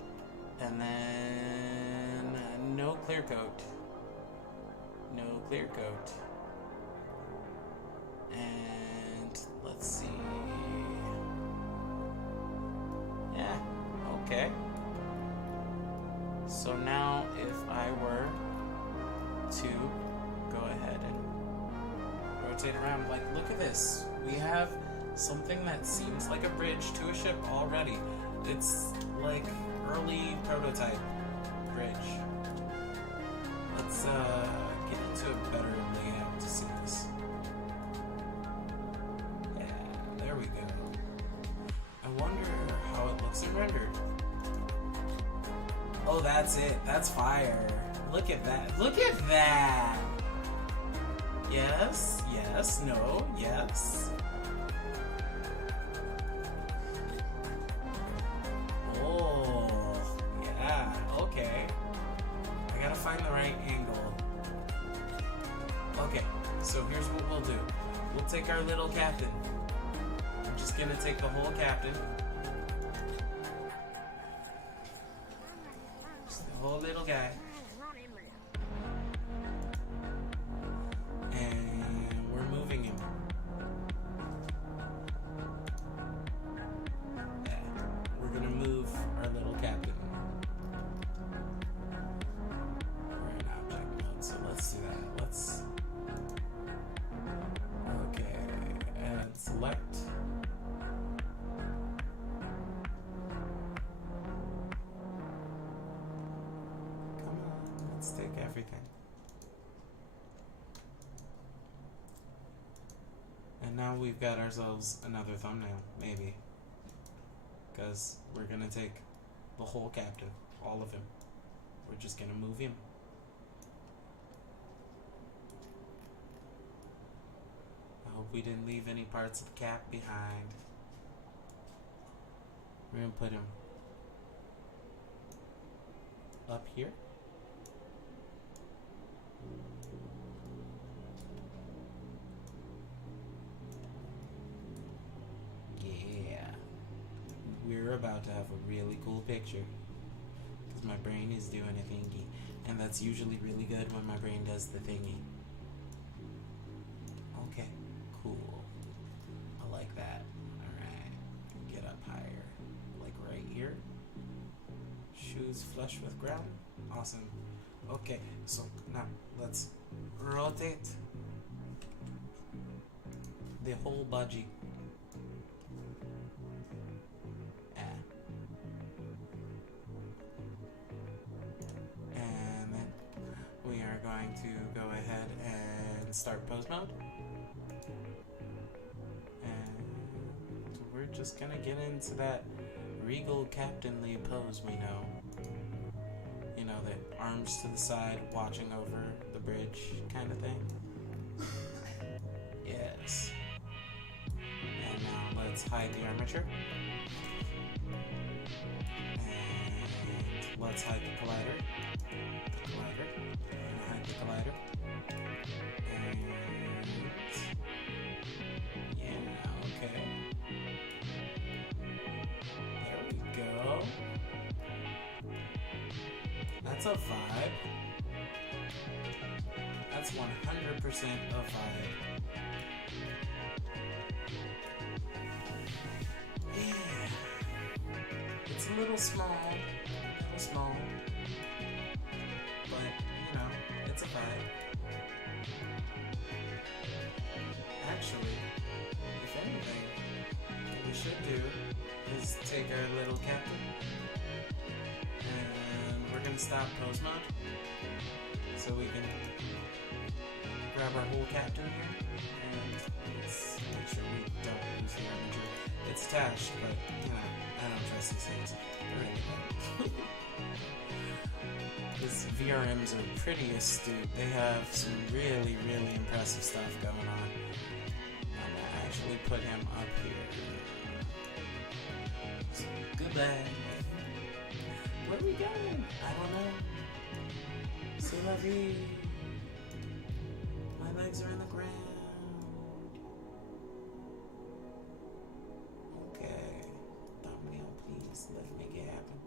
And then no clear coat. No clear coat. And let's see. Yeah, okay. So now if I were to go ahead and rotate around, like, look at this. We have something that seems like a bridge to a ship already. It's like early prototype bridge. Let's get into a better layout to see this. Yeah, there we go. I wonder how it looks in rendered. Oh, that's it. That's fire. Look at that. Look at that. Yes, yes, no, yes. Oh, yeah, okay. I gotta find the right angle. Okay, so here's what we'll do. We'll take our little captain. I'm just gonna take the whole captain. Just the whole little guy. And we're moving him. Yeah, we're gonna move our little captain. We're in object mode, so let's do that. Let's. Okay, and select. Come on, let's take everything. And now we've got ourselves another thumbnail, maybe. Because we're gonna take the whole captain, all of him. We're just gonna move him. I hope we didn't leave any parts of the cap behind. We're gonna put him up here. Yeah. We're about to have a really cool picture. Because my brain is doing a thingy. And that's usually really good when my brain does the thingy. Okay, cool. I like that. Alright. Get up higher. Like right here. Shoes flush with ground. Awesome. Okay, so now let's rotate the whole budgie. and start pose mode. And we're just gonna get into that regal captainly pose we know. You know, the arms to the side, watching over the bridge kind of thing. Yes. And now let's hide the armature. And let's hide the collider. And hide the collider. And yeah, okay. There we go. That's a vibe. That's 100% a vibe. Yeah. It's a little small. But, you know, it's a vibe. Actually, if anything, what we should do is take our little captain and we're gonna stop pose mode so we can grab our whole captain here and let's make sure we don't lose the armature. It's attached, but you know, I don't trust these things. They're really bad. These VRMs are pretty astute. They have some really, really impressive stuff going on. I'm gonna actually put him up here. So, goodbye. Where are we going? I don't know. C'est la vie. My legs are in the ground. Okay. Thumbnail, please. Let's make it happen.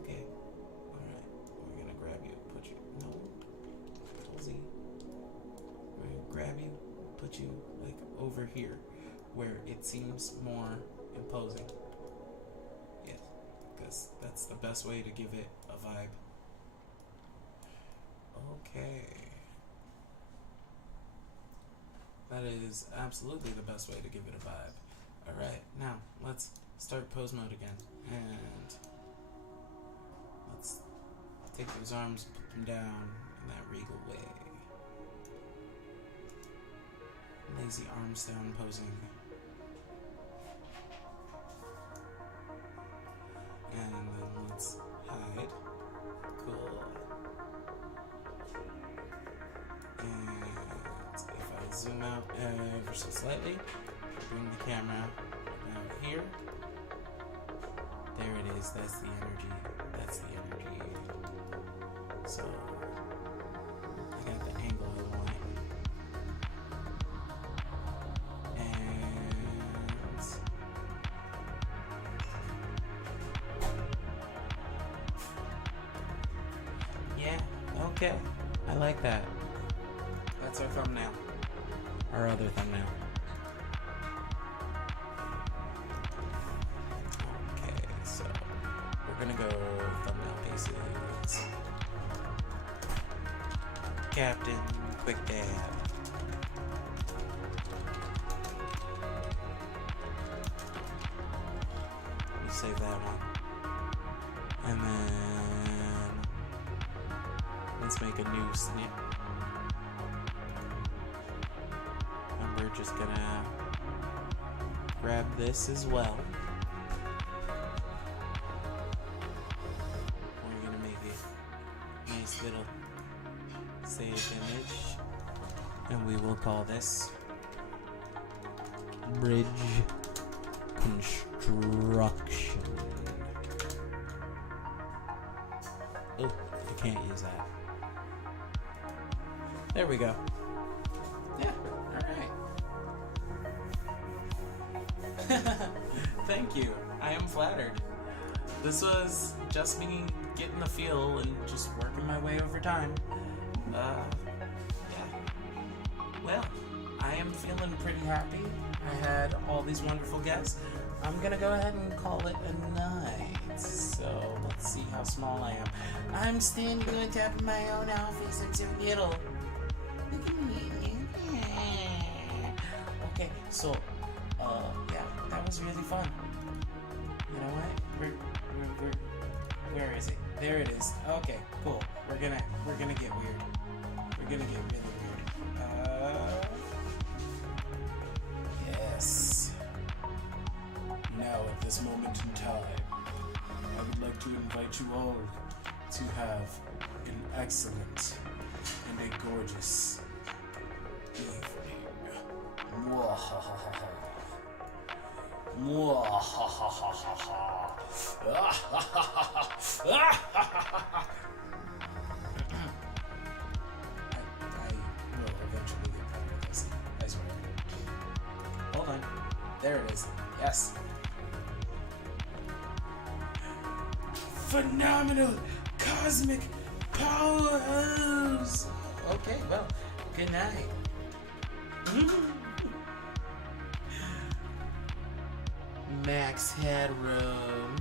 Okay. Alright. We're gonna grab you. Put you. No. Cozy. We're gonna grab you. Put you, like, over here. Where it seems more imposing. Yes. Because that's the best way to give it a vibe. Okay. That is absolutely the best way to give it a vibe. Alright, now let's start pose mode again. And let's take those arms and put them down in that regal way. Lazy arms down posing. And then let's hide. Cool. And if I zoom out ever so slightly, bring the camera out here. There it is. That's the energy. So I got the angle I want. And yeah, okay. I like that. That's our thumbnail. Our other thumbnail. Okay, so we're gonna go thumbnail faces. Captain, quick dab. We save that one. And then let's make a new snip. And we're just gonna grab this as well. We're gonna make it a nice little save image. And we will call this Bridge Construction. Oh, I can't use that. There we go. Yeah, alright. Thank you. I am flattered. This was just me getting the feel and just working my way over time. Yeah. Well, I am feeling pretty happy. I had all these wonderful guests. I'm gonna go ahead and call it a night. So let's see how small I am. I'm standing on top of my own office. I'm so little. Look at me. Okay, so yeah, that was really fun. You know what? Where is it? There it is. Okay, cool. We're gonna get weird. We're gonna get really weird. you all to have an excellent and a gorgeous evening. Mwahahaha. Mwahahaha. I will eventually get better at this. I swear. Hold on. There it is. Yes. Phenomenal cosmic powers. Okay, well, good night. Max headroom.